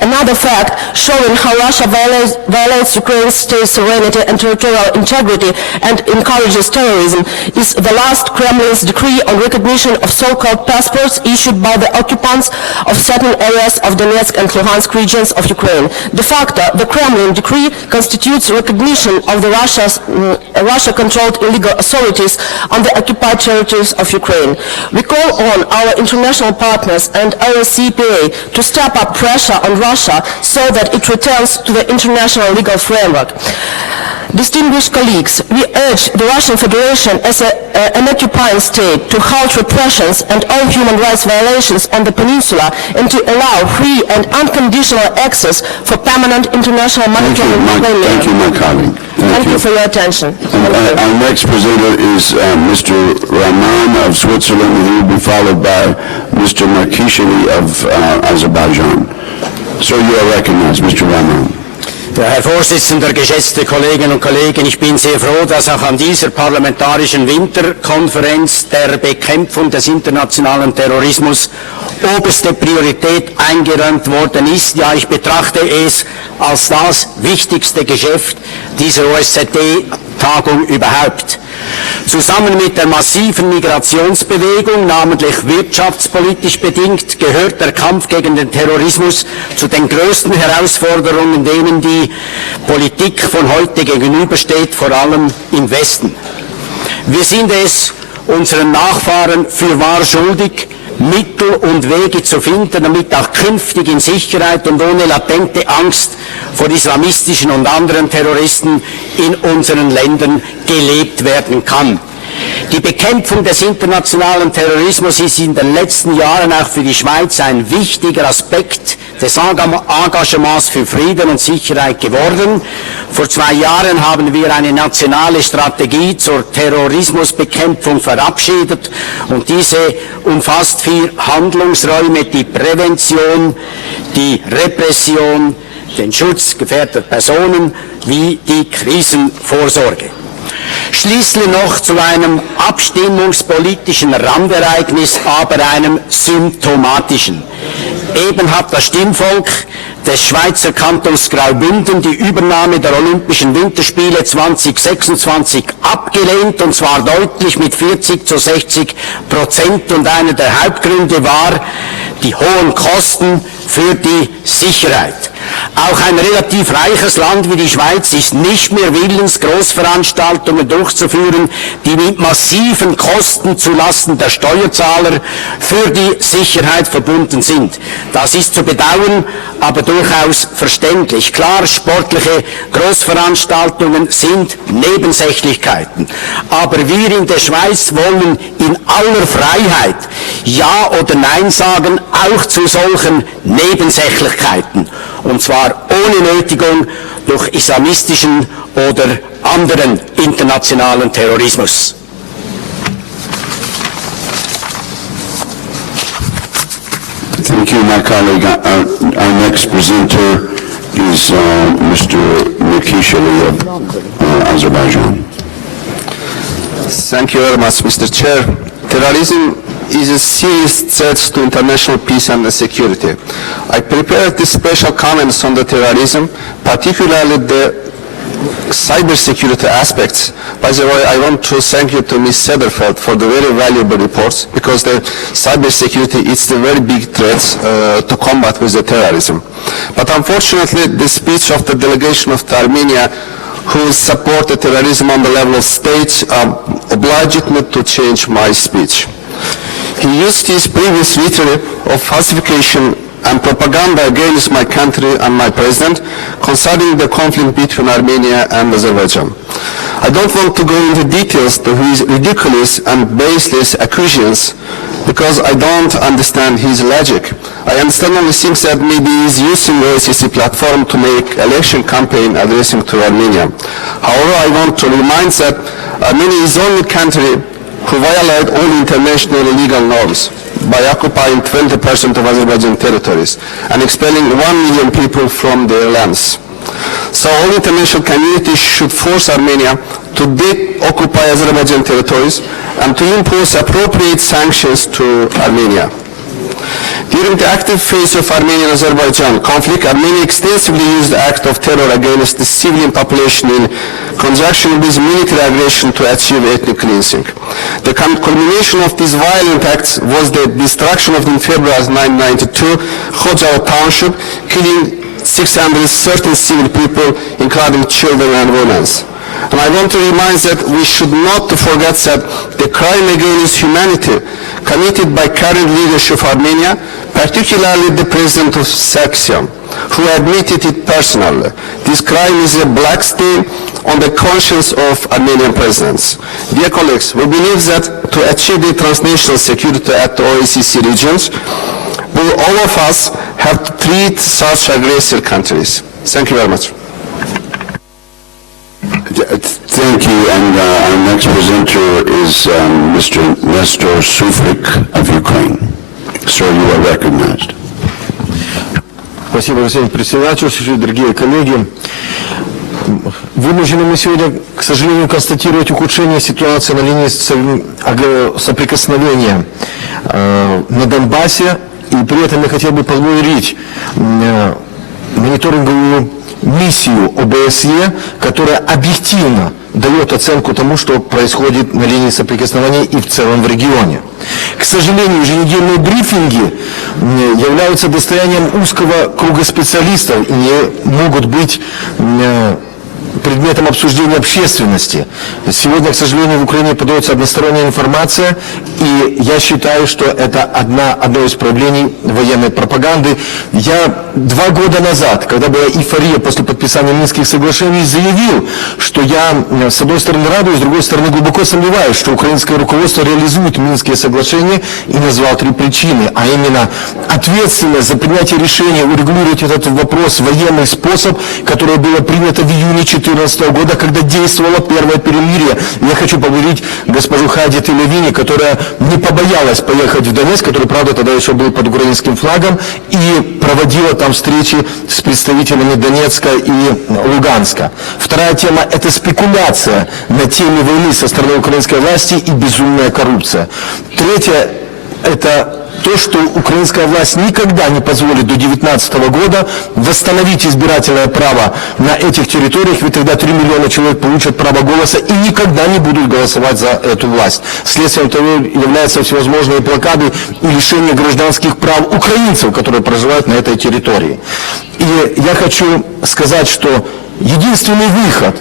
Another fact showing how Russia violates Ukraine's state sovereignty and territorial integrity and encourages terrorism is the last Kremlin's decree on recognition of so-called passports issued by the occupants of certain areas of Donetsk and Luhansk regions of Ukraine. De facto, the Kremlin decree constitutes recognition of the Russia-controlled illegal authorities on the occupied territories of Ukraine. We call on our international partners and OSCE to step up pressure on Russia so that it returns to the international legal framework. Distinguished colleagues, we urge the Russian Federation as an occupying state to halt repressions and all human rights violations on the peninsula and to allow free and unconditional access for permanent international monitoring. Thank you, my colleague. Thank you for your attention. And our next presenter is Mr. Rahman of Switzerland, and he will be followed by Mr. Markishali of Azerbaijan. So you are recognized, Mr. Rahman. Ja, Herr Vorsitzender, geschätzte Kolleginnen und Kollegen, ich bin sehr froh, dass auch an dieser parlamentarischen Winterkonferenz der Bekämpfung des internationalen Terrorismus oberste Priorität eingeräumt worden ist. Ja, ich betrachte es als das wichtigste Geschäft dieser OSZE-Tagung überhaupt. Zusammen mit der massiven Migrationsbewegung, namentlich wirtschaftspolitisch bedingt, gehört der Kampf gegen den Terrorismus zu den größten Herausforderungen, denen die Politik von heute gegenübersteht, vor allem im Westen. Wir sind es unseren Nachfahren fürwahr schuldig, Mittel und Wege zu finden, damit auch künftig in Sicherheit und ohne latente Angst vor islamistischen und anderen Terroristen in unseren Ländern gelebt werden kann. Die Bekämpfung des internationalen Terrorismus ist in den letzten Jahren auch für die Schweiz ein wichtiger Aspekt des Engagements für Frieden und Sicherheit geworden. Vor 2 Jahren haben wir eine nationale Strategie zur Terrorismusbekämpfung verabschiedet und diese umfasst 4 Handlungsräume: die Prävention, die Repression, den Schutz gefährdeter Personen wie die Krisenvorsorge. Schließlich noch zu einem abstimmungspolitischen Randereignis, aber einem symptomatischen. Eben hat das Stimmvolk des Schweizer Kantons Graubünden die Übernahme der Olympischen Winterspiele 2026 abgelehnt, und zwar deutlich mit 40-60%. Und einer der Hauptgründe war die hohen Kosten für die Sicherheit. Auch ein relativ reiches Land wie die Schweiz ist nicht mehr willens, Großveranstaltungen durchzuführen, die mit massiven Kosten zulasten der Steuerzahler für die Sicherheit verbunden sind. Das ist zu bedauern, aber durchaus verständlich. Klar, sportliche Großveranstaltungen sind Nebensächlichkeiten. Aber wir in der Schweiz wollen in aller Freiheit Ja oder Nein sagen, auch zu solchen Nebensächlichkeiten. Und zwar ohne Nötigung durch islamistischen oder anderen internationalen Terrorismus. Thank you, my colleague. Our next presenter is Mr. Nikishali of Azerbaijan. Thank you very much, Mr. Chair. Terrorism is a serious threat to international peace and security. I prepared these special comments on the terrorism, particularly the cybersecurity aspects. By the way, I want to thank you to Ms. Sederfeld for the very valuable reports, because the cybersecurity is the very big threat to combat with the terrorism. But unfortunately, the speech of the delegation of Armenia, who support the terrorism on the level of state, obliged me to change my speech. He used his previous rhetoric of falsification and propaganda against my country and my president concerning the conflict between Armenia and Azerbaijan. I don't want to go into details to his ridiculous and baseless accusations, because I don't understand his logic. I understand only things that maybe he's using the OSCE platform to make election campaign addressing to Armenia. However, I want to remind that Armenia is the only country who violate all international legal norms by occupying 20% of Azerbaijan territories and expelling 1 million people from their lands. So all international community should force Armenia to de-occupy Azerbaijan territories and to impose appropriate sanctions to Armenia. During the active phase of Armenian-Azerbaijan conflict, Armenia extensively used the act of terror against the civilian population in conjunction with military aggression to achieve ethnic cleansing. The culmination of these violent acts was the destruction of, in February 1992, Khojao township, killing 613 civil people, including children and women. And I want to remind that we should not forget that the crime against humanity committed by current leadership of Armenia, particularly the president of Saksyan, who admitted it personally. This crime is a black stain on the conscience of Armenian presidents. Dear colleagues, we believe that to achieve the transnational security at the OSCE regions, all of us have to treat such aggressor countries. Thank you very much. Thank you, and our next presenter is Mr. Nestor Sufrik of Ukraine. Sir, you are recognized. Спасибо, господин председатель, дорогие коллеги. Вынуждены мы сегодня, к сожалению, констатировать ухудшение ситуации на линии соприкосновения на Донбассе, и при этом я хотел бы поблагодарить мониторинговую миссию ОБСЕ, которая объективно дает оценку тому, что происходит на линии соприкосновения и в целом в регионе. К сожалению, еженедельные брифинги являются достоянием узкого круга специалистов и не могут быть предметом обсуждения общественности. Сегодня, к сожалению, в Украине подается односторонняя информация, и я считаю, что это одно из проявлений военной пропаганды. Я 2 года назад, когда была эйфория после подписания Минских соглашений, заявил, что я, с одной стороны, радуюсь, с другой стороны, глубоко сомневаюсь, что украинское руководство реализует Минские соглашения, и назвал 3 причины, а именно ответственность за принятие решения урегулировать этот вопрос в военный способ, которое было принято в июне 2014 2014 года, когда действовало первое перемирие. Я хочу поблагодарить госпожу Хади Телевини, которая не побоялась поехать в Донецк, который, правда, тогда еще был под украинским флагом, и проводила там встречи с представителями Донецка и Луганска. Вторая тема – это спекуляция на теме войны со стороны украинской власти и безумная коррупция. Третье – это то, что украинская власть никогда не позволит до 2019 года восстановить избирательное право на этих территориях, ведь тогда 3 миллиона человек получат право голоса и никогда не будут голосовать за эту власть. Следствием того являются всевозможные блокады и лишение гражданских прав украинцев, которые проживают на этой территории. И я хочу сказать, что единственный выход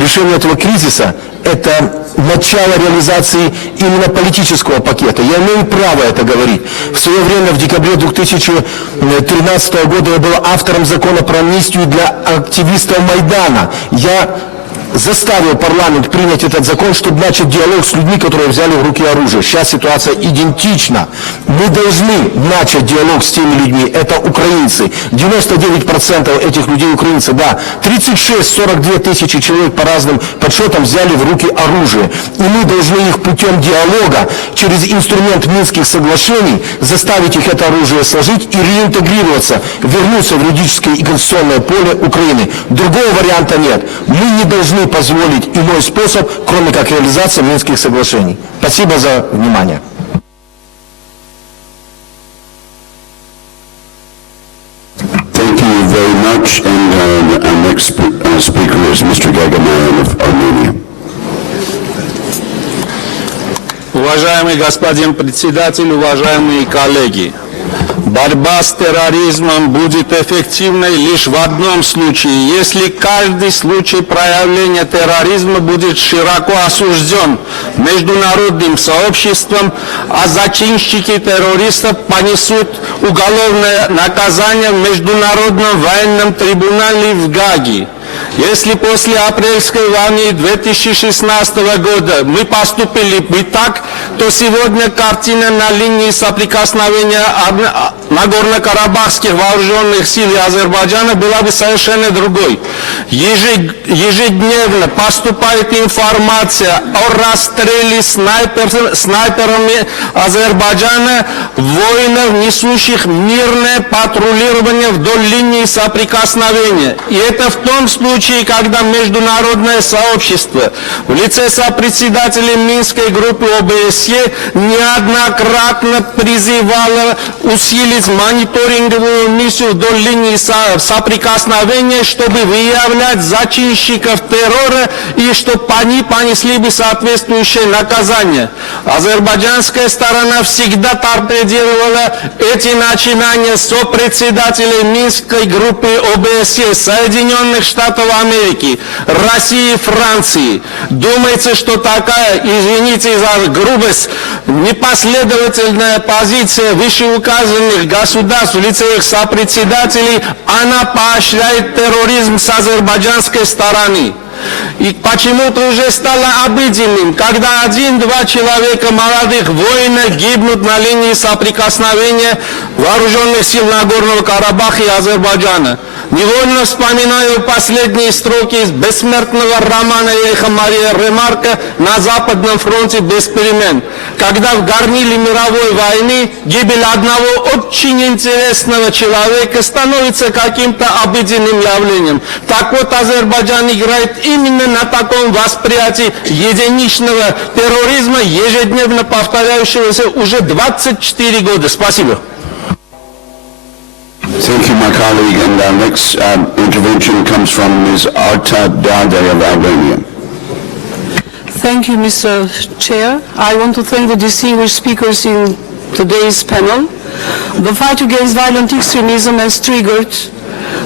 решения этого кризиса – это начало реализации именно политического пакета. Я имею право это говорить. В свое время, в декабре 2013 года, я был автором закона про амнистию для активистов Майдана. Я заставил парламент принять этот закон, чтобы начать диалог с людьми, которые взяли в руки оружие. Сейчас ситуация идентична. Мы должны начать диалог с теми людьми. Это украинцы. 99% этих людей украинцы, да. 36-42 тысячи человек по разным подсчетам взяли в руки оружие. И мы должны их путем диалога, через инструмент Минских соглашений, заставить их это оружие сложить и реинтегрироваться, вернуться в юридическое и конституционное поле Украины. Другого варианта нет. Мы не должны позволить иной способ, кроме как реализация Минских соглашений. Спасибо за внимание. Thank you very much. And our next speaker is Mr. Gagamayan of Armenia. Уважаемый господин председатель, уважаемые коллеги, борьба с терроризмом будет эффективной лишь в одном случае, если каждый случай проявления терроризма будет широко осужден международным сообществом, а зачинщики террористов понесут уголовное наказание в Международном военном трибунале в Гааге. Если после апрельской войны 2016 года мы поступили бы так, то сегодня картина на линии соприкосновения Нагорно-Карабахских вооруженных сил и Азербайджана была бы совершенно другой. Ежедневно поступает информация о расстреле снайперами Азербайджана воинов, несущих мирное патрулирование вдоль линии соприкосновения. И это в том случае, когда международное сообщество в лице сопредседателя Минской группы ОБСЕ неоднократно призывало усилить мониторинговую миссию вдоль линии соприкосновения, чтобы выявлять зачинщиков террора и чтобы они понесли бы соответствующее наказание. Азербайджанская сторона всегда торпедировала эти начинания сопредседателей Минской группы ОБСЕ, Соединенных Штатов Америки, России и Франции. Думается, что такая, извините за грубость, непоследовательная позиция вышеуказанных государств в лице их сопредседателей, она поощряет терроризм с азербайджанской стороны. И почему-то уже стало обыденным, когда 1-2 человека молодых воинов гибнут на линии соприкосновения вооруженных сил Нагорного Карабаха и Азербайджана. Невольно вспоминаю последние строки из бессмертного романа Эриха Мария Ремарка «На Западном фронте без перемен», когда в горниле мировой войны гибель одного очень интересного человека становится каким-то обыденным явлением. Так вот, Азербайджан играет именно на таком восприятии единичного терроризма, ежедневно повторяющегося уже 24 года. Спасибо. Thank you, my colleague. And our next intervention comes from Ms. Arta Dade of Albania. Thank you, Mr. Chair. I want to thank the distinguished speakers in today's panel. The fight against violent extremism has triggered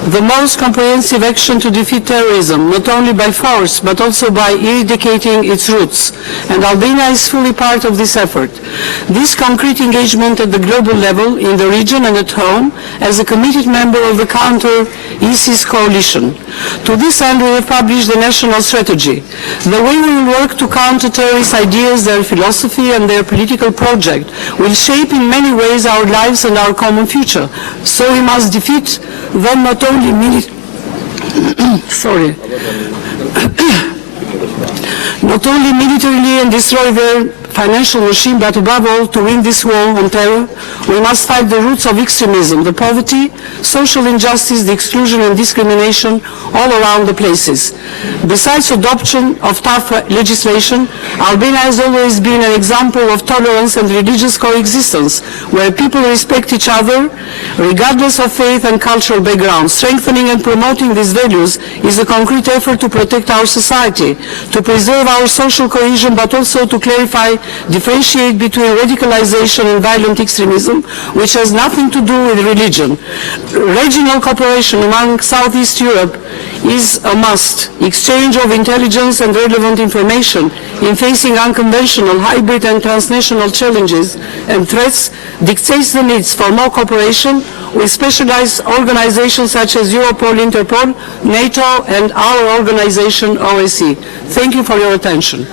the most comprehensive action to defeat terrorism, not only by force, but also by eradicating its roots. And Albania is fully part of this effort. This concrete engagement at the global level, in the region and at home, as a committed member of the counter-ISIS coalition. To this end, we have published the national strategy. The way we will work to counter terrorist ideas, their philosophy and their political project will shape in many ways our lives and our common future. So we must defeat them not only sorry, not only militarily and destroy their financial machine, but above all, to win this war on terror, we must fight the roots of extremism, the poverty, social injustice, the exclusion and discrimination all around the places. Besides adoption of tough legislation, Albania has always been an example of tolerance and religious coexistence, where people respect each other, regardless of faith and cultural background. Strengthening and promoting these values is a concrete effort to protect our society, to preserve our social cohesion, but also to clarify, differentiate between radicalization and violent extremism, which has nothing to do with religion. Regional cooperation among Southeast Europe is a must. Exchange of intelligence and relevant information in facing unconventional, hybrid and transnational challenges and threats dictates the needs for more cooperation with specialized organizations such as Europol, Interpol, NATO and our organization OSCE. Thank you for your attention.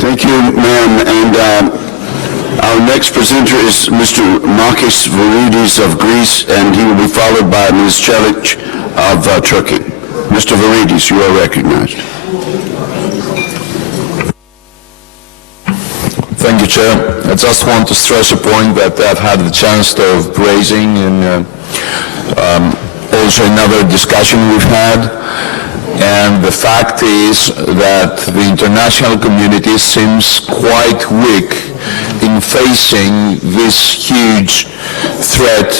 Thank you, ma'am. And our next presenter is Mr. Makis Varoudis of Greece, and he will be followed by Ms. Çelik of Turkey. Mr. Varoudis, you are recognized. Thank you, Chair. I just want to stress a point that I've had the chance of raising in also another discussion we've had. And the fact is that the international community seems quite weak in facing this huge threat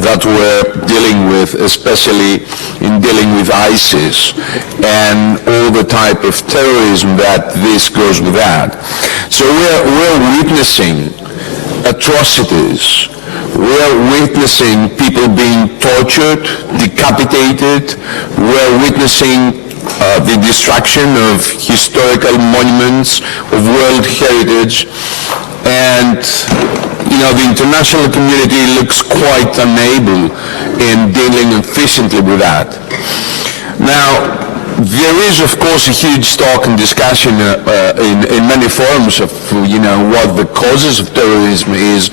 that we're dealing with, especially in dealing with ISIS and all the type of terrorism that this goes with that. So we're witnessing atrocities. We're witnessing people being tortured, decapitated. We're witnessing the destruction of historical monuments, of world heritage. And, you know, the international community looks quite unable in dealing efficiently with that. Now, there is, of course, a huge talk and discussion in many forums of, you know, what the causes of terrorism is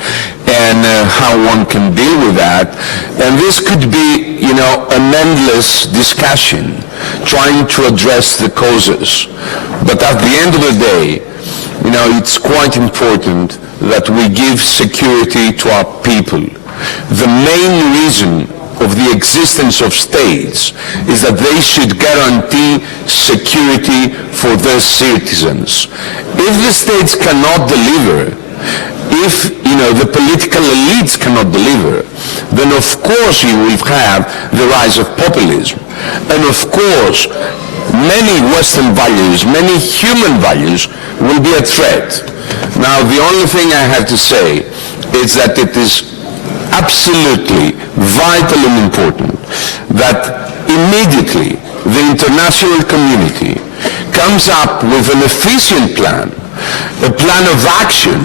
and how one can deal with that. And this could be, you know, an endless discussion trying to address the causes. But at the end of the day, you know, it's quite important that we give security to our people. The main reason of the existence of states is that they should guarantee security for their citizens. If the states cannot deliver, if, you know, the political elites cannot deliver, then of course you will have the rise of populism. And of course, many Western values, many human values will be at threat. Now, the only thing I have to say is that it is absolutely vital and important that immediately the international community comes up with an efficient plan, a plan of action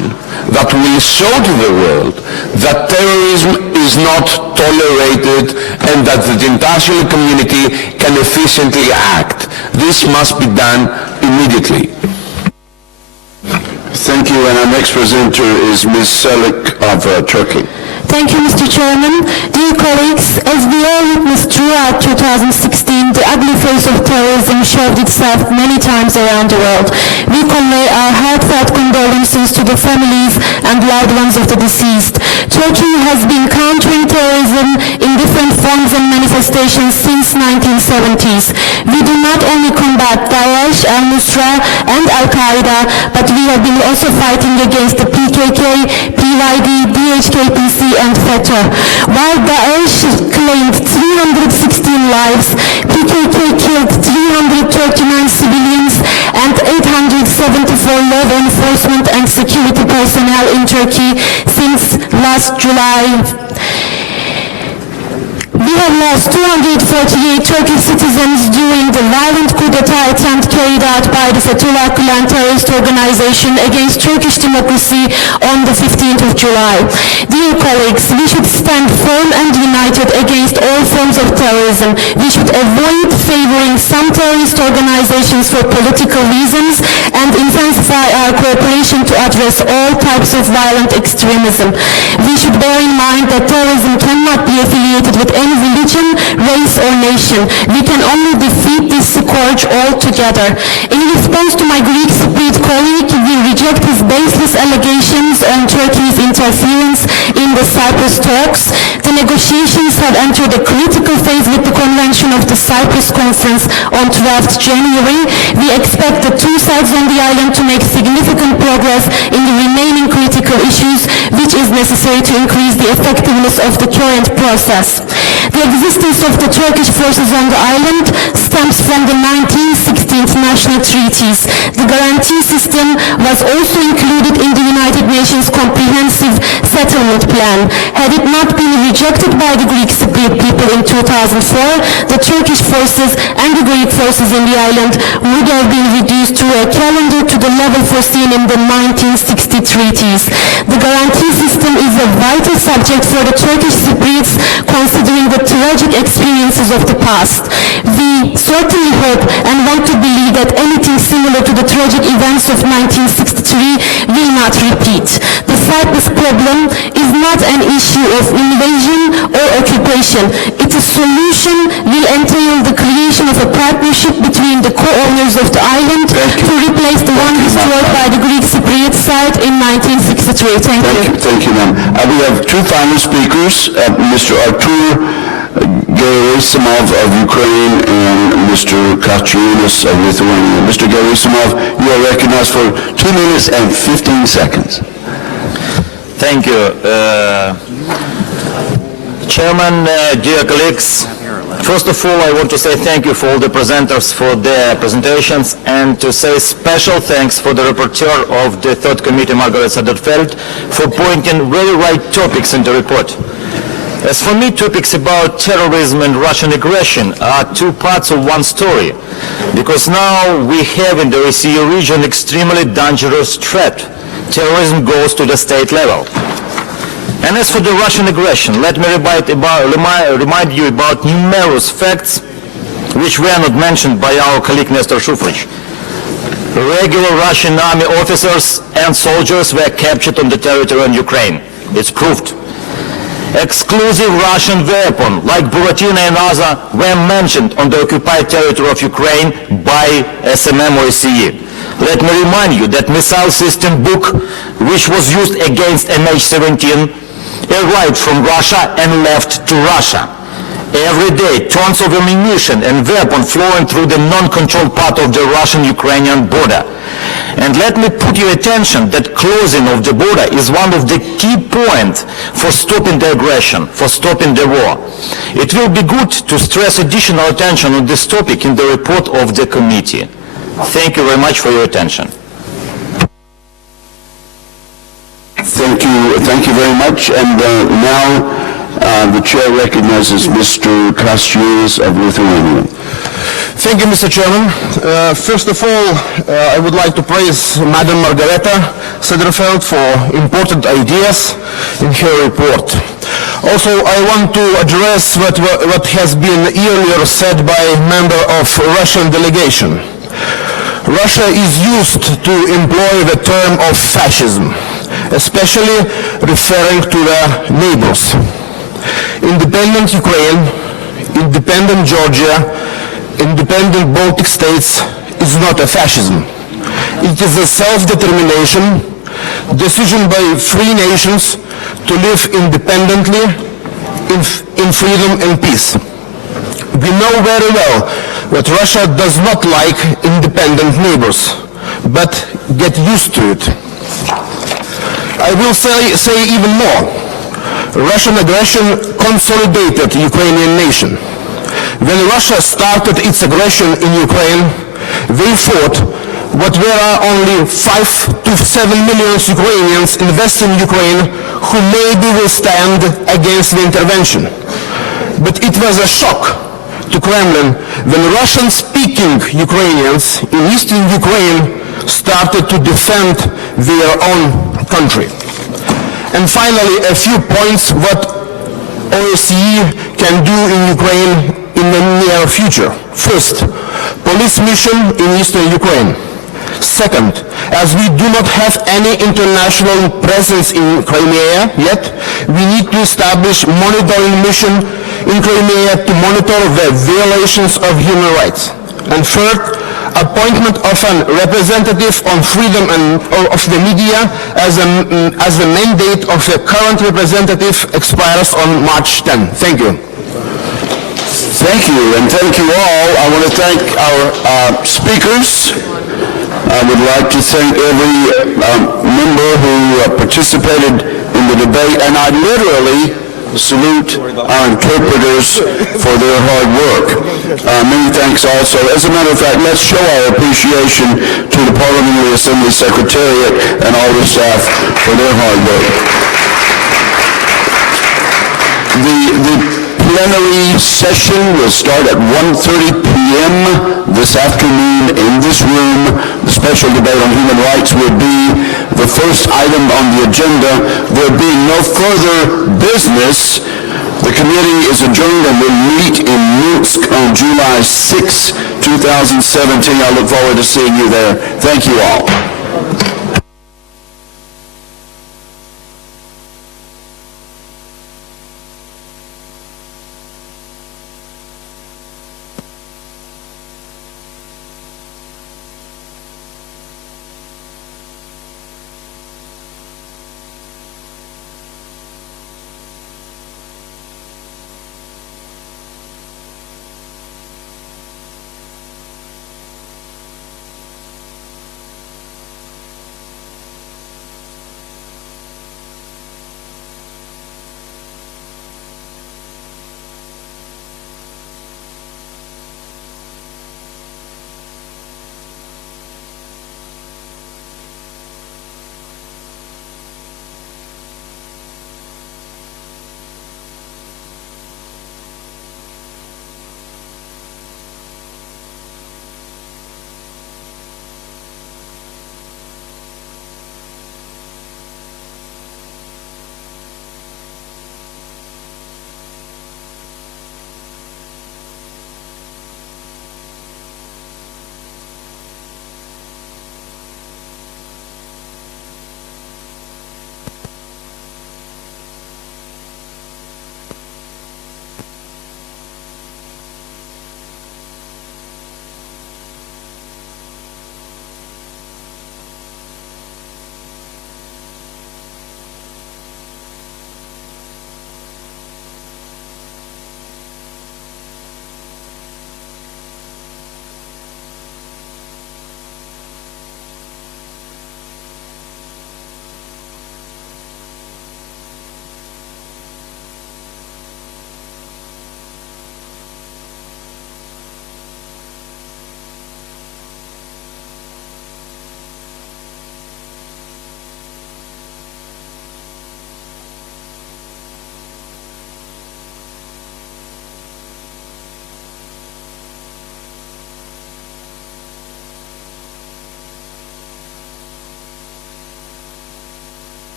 that will show to the world that terrorism is not tolerated and that the international community can efficiently act. This must be done immediately. Thank you, and our next presenter is Ms. Çelik of Turkey. Thank you, Mr. Chairman. Dear colleagues, as we all witnessed throughout 2016, the ugly face of terrorism showed itself many times around the world. We convey our heartfelt condolences to the families and loved ones of the deceased. Turkey has been countering terrorism in different forms and manifestations since 1970s. We do not only combat Daesh, Al-Nusra, and Al-Qaeda, but we have been also fighting against the PKK, PYD, DHKPC, and FETÖ. While Daesh claimed 316 lives, PKK killed 339 civilians and 874 law enforcement and security personnel in Turkey since last July. We have lost 248 Turkish citizens during the violent coup d'etat attempt carried out by the Fethullah Gülen terrorist organization against Turkish democracy on the 15th of July. Dear colleagues, we should stand firm and united against all forms of terrorism. We should avoid favoring some terrorist organizations for political reasons and intensify our cooperation to address all types of violent extremism. We should bear in mind that terrorism cannot be affiliated with any religion, race, or nation. We can only defeat this scourge altogether. In response to my Greek Cypriot colleague, we reject his baseless allegations on Turkey's interference in the Cyprus talks. The negotiations have entered a critical phase with the convention of the Cyprus Conference on 12th January. We expect the two sides on the island to make significant progress in the remaining critical issues, which is necessary to increase the effectiveness of the current process. The existence of the Turkish forces on the island stems from the 1960 international treaties. The guarantee system was also included in the United Nations Comprehensive Settlement Plan. Had it not been rejected by the Greek Cypriot people in 2004, the Turkish forces and the Greek forces in the island would have been reduced to a calendar to the level foreseen in the 1960 treaties. The guarantee system is a vital subject for the Turkish Cypriots considering the tragic experiences of the past. We certainly hope and want to believe that anything similar to the tragic events of 1963 will not repeat. The Cyprus problem is not an issue of invasion or occupation. Its solution will entail the creation of a partnership between the co-owners of the island to replace the one destroyed by the Greek Cypriot side in 1963. Thank you. Thank you, ma'am. We have two final speakers, Mr. Artur Gerasimov of Ukraine and Mr. Kachiunas of Lithuania. Mr. Gerasimov, you are recognized for 2 minutes and 15 seconds. Thank you. Chairman, dear colleagues, first of all, I want to say thank you for all the presenters for their presentations and to say special thanks for the rapporteur of the Third Committee, Margaret Sederfeld, for pointing very right topics in the report. As for me, topics about terrorism and Russian aggression are two parts of one story, because now we have in the OSCE region extremely dangerous threat. Terrorism goes to the state level. And as for the Russian aggression, let me remind you about numerous facts which were not mentioned by our colleague Nestor Shufrich. Regular Russian army officers and soldiers were captured on the territory of Ukraine. It's proved. Exclusive Russian weapons like Buratino and others were mentioned on the occupied territory of Ukraine by SMM OSCE. Let me remind you that missile system Buk, which was used against MH17, arrived from Russia and left to Russia. Every day, tons of ammunition and weapons flowing through the non-controlled part of the Russian-Ukrainian border. And let me put your attention that closing of the border is one of the key points for stopping the aggression, for stopping the war. It will be good to stress additional attention on this topic in the report of the committee. Thank you very much for your attention. Thank you very much. And now the chair recognizes Mr. Kachiunas of Lithuania. Thank you, Mr. Chairman. First of all, I would like to praise Madam Margareta Sederfeld for important ideas in her report. Also, I want to address what has been earlier said by a member of Russian delegation. Russia is used to employ the term of fascism, especially referring to their neighbors. Independent Ukraine, independent Georgia, independent Baltic states is not a fascism. It is a self-determination, decision by free nations to live independently in freedom and peace. We know very well that Russia does not like independent neighbors, but get used to it. I will say even more. Russian aggression consolidated the Ukrainian nation. When Russia started its aggression in Ukraine, they thought that there are only 5 to 7 million Ukrainians in Western Ukraine who maybe will stand against the intervention. But it was a shock to Kremlin when Russian-speaking Ukrainians in Eastern Ukraine started to defend their own country. And finally, a few points what OSCE can do in Ukraine in the near future. First, police mission in Eastern Ukraine. Second, as we do not have any international presence in Crimea yet, we need to establish monitoring mission in Crimea to monitor the violations of human rights. And third, appointment of a representative on freedom of the media as the mandate of the current representative expires on March 10. Thank you. Thank you, and thank you all. I want to thank our speakers. I would like to thank every member who participated in the debate, and I literally salute our interpreters for their hard work. Many thanks also. As a matter of fact, let's show our appreciation to the Parliamentary Assembly Secretariat and all the staff for their hard work. The plenary session will start at 1:30 p.m. this afternoon in this room. The special debate on human rights will be the first item on the agenda. There being no further business, the committee is adjourned and will meet in Minsk on July 6, 2017. I look forward to seeing you there. Thank you all.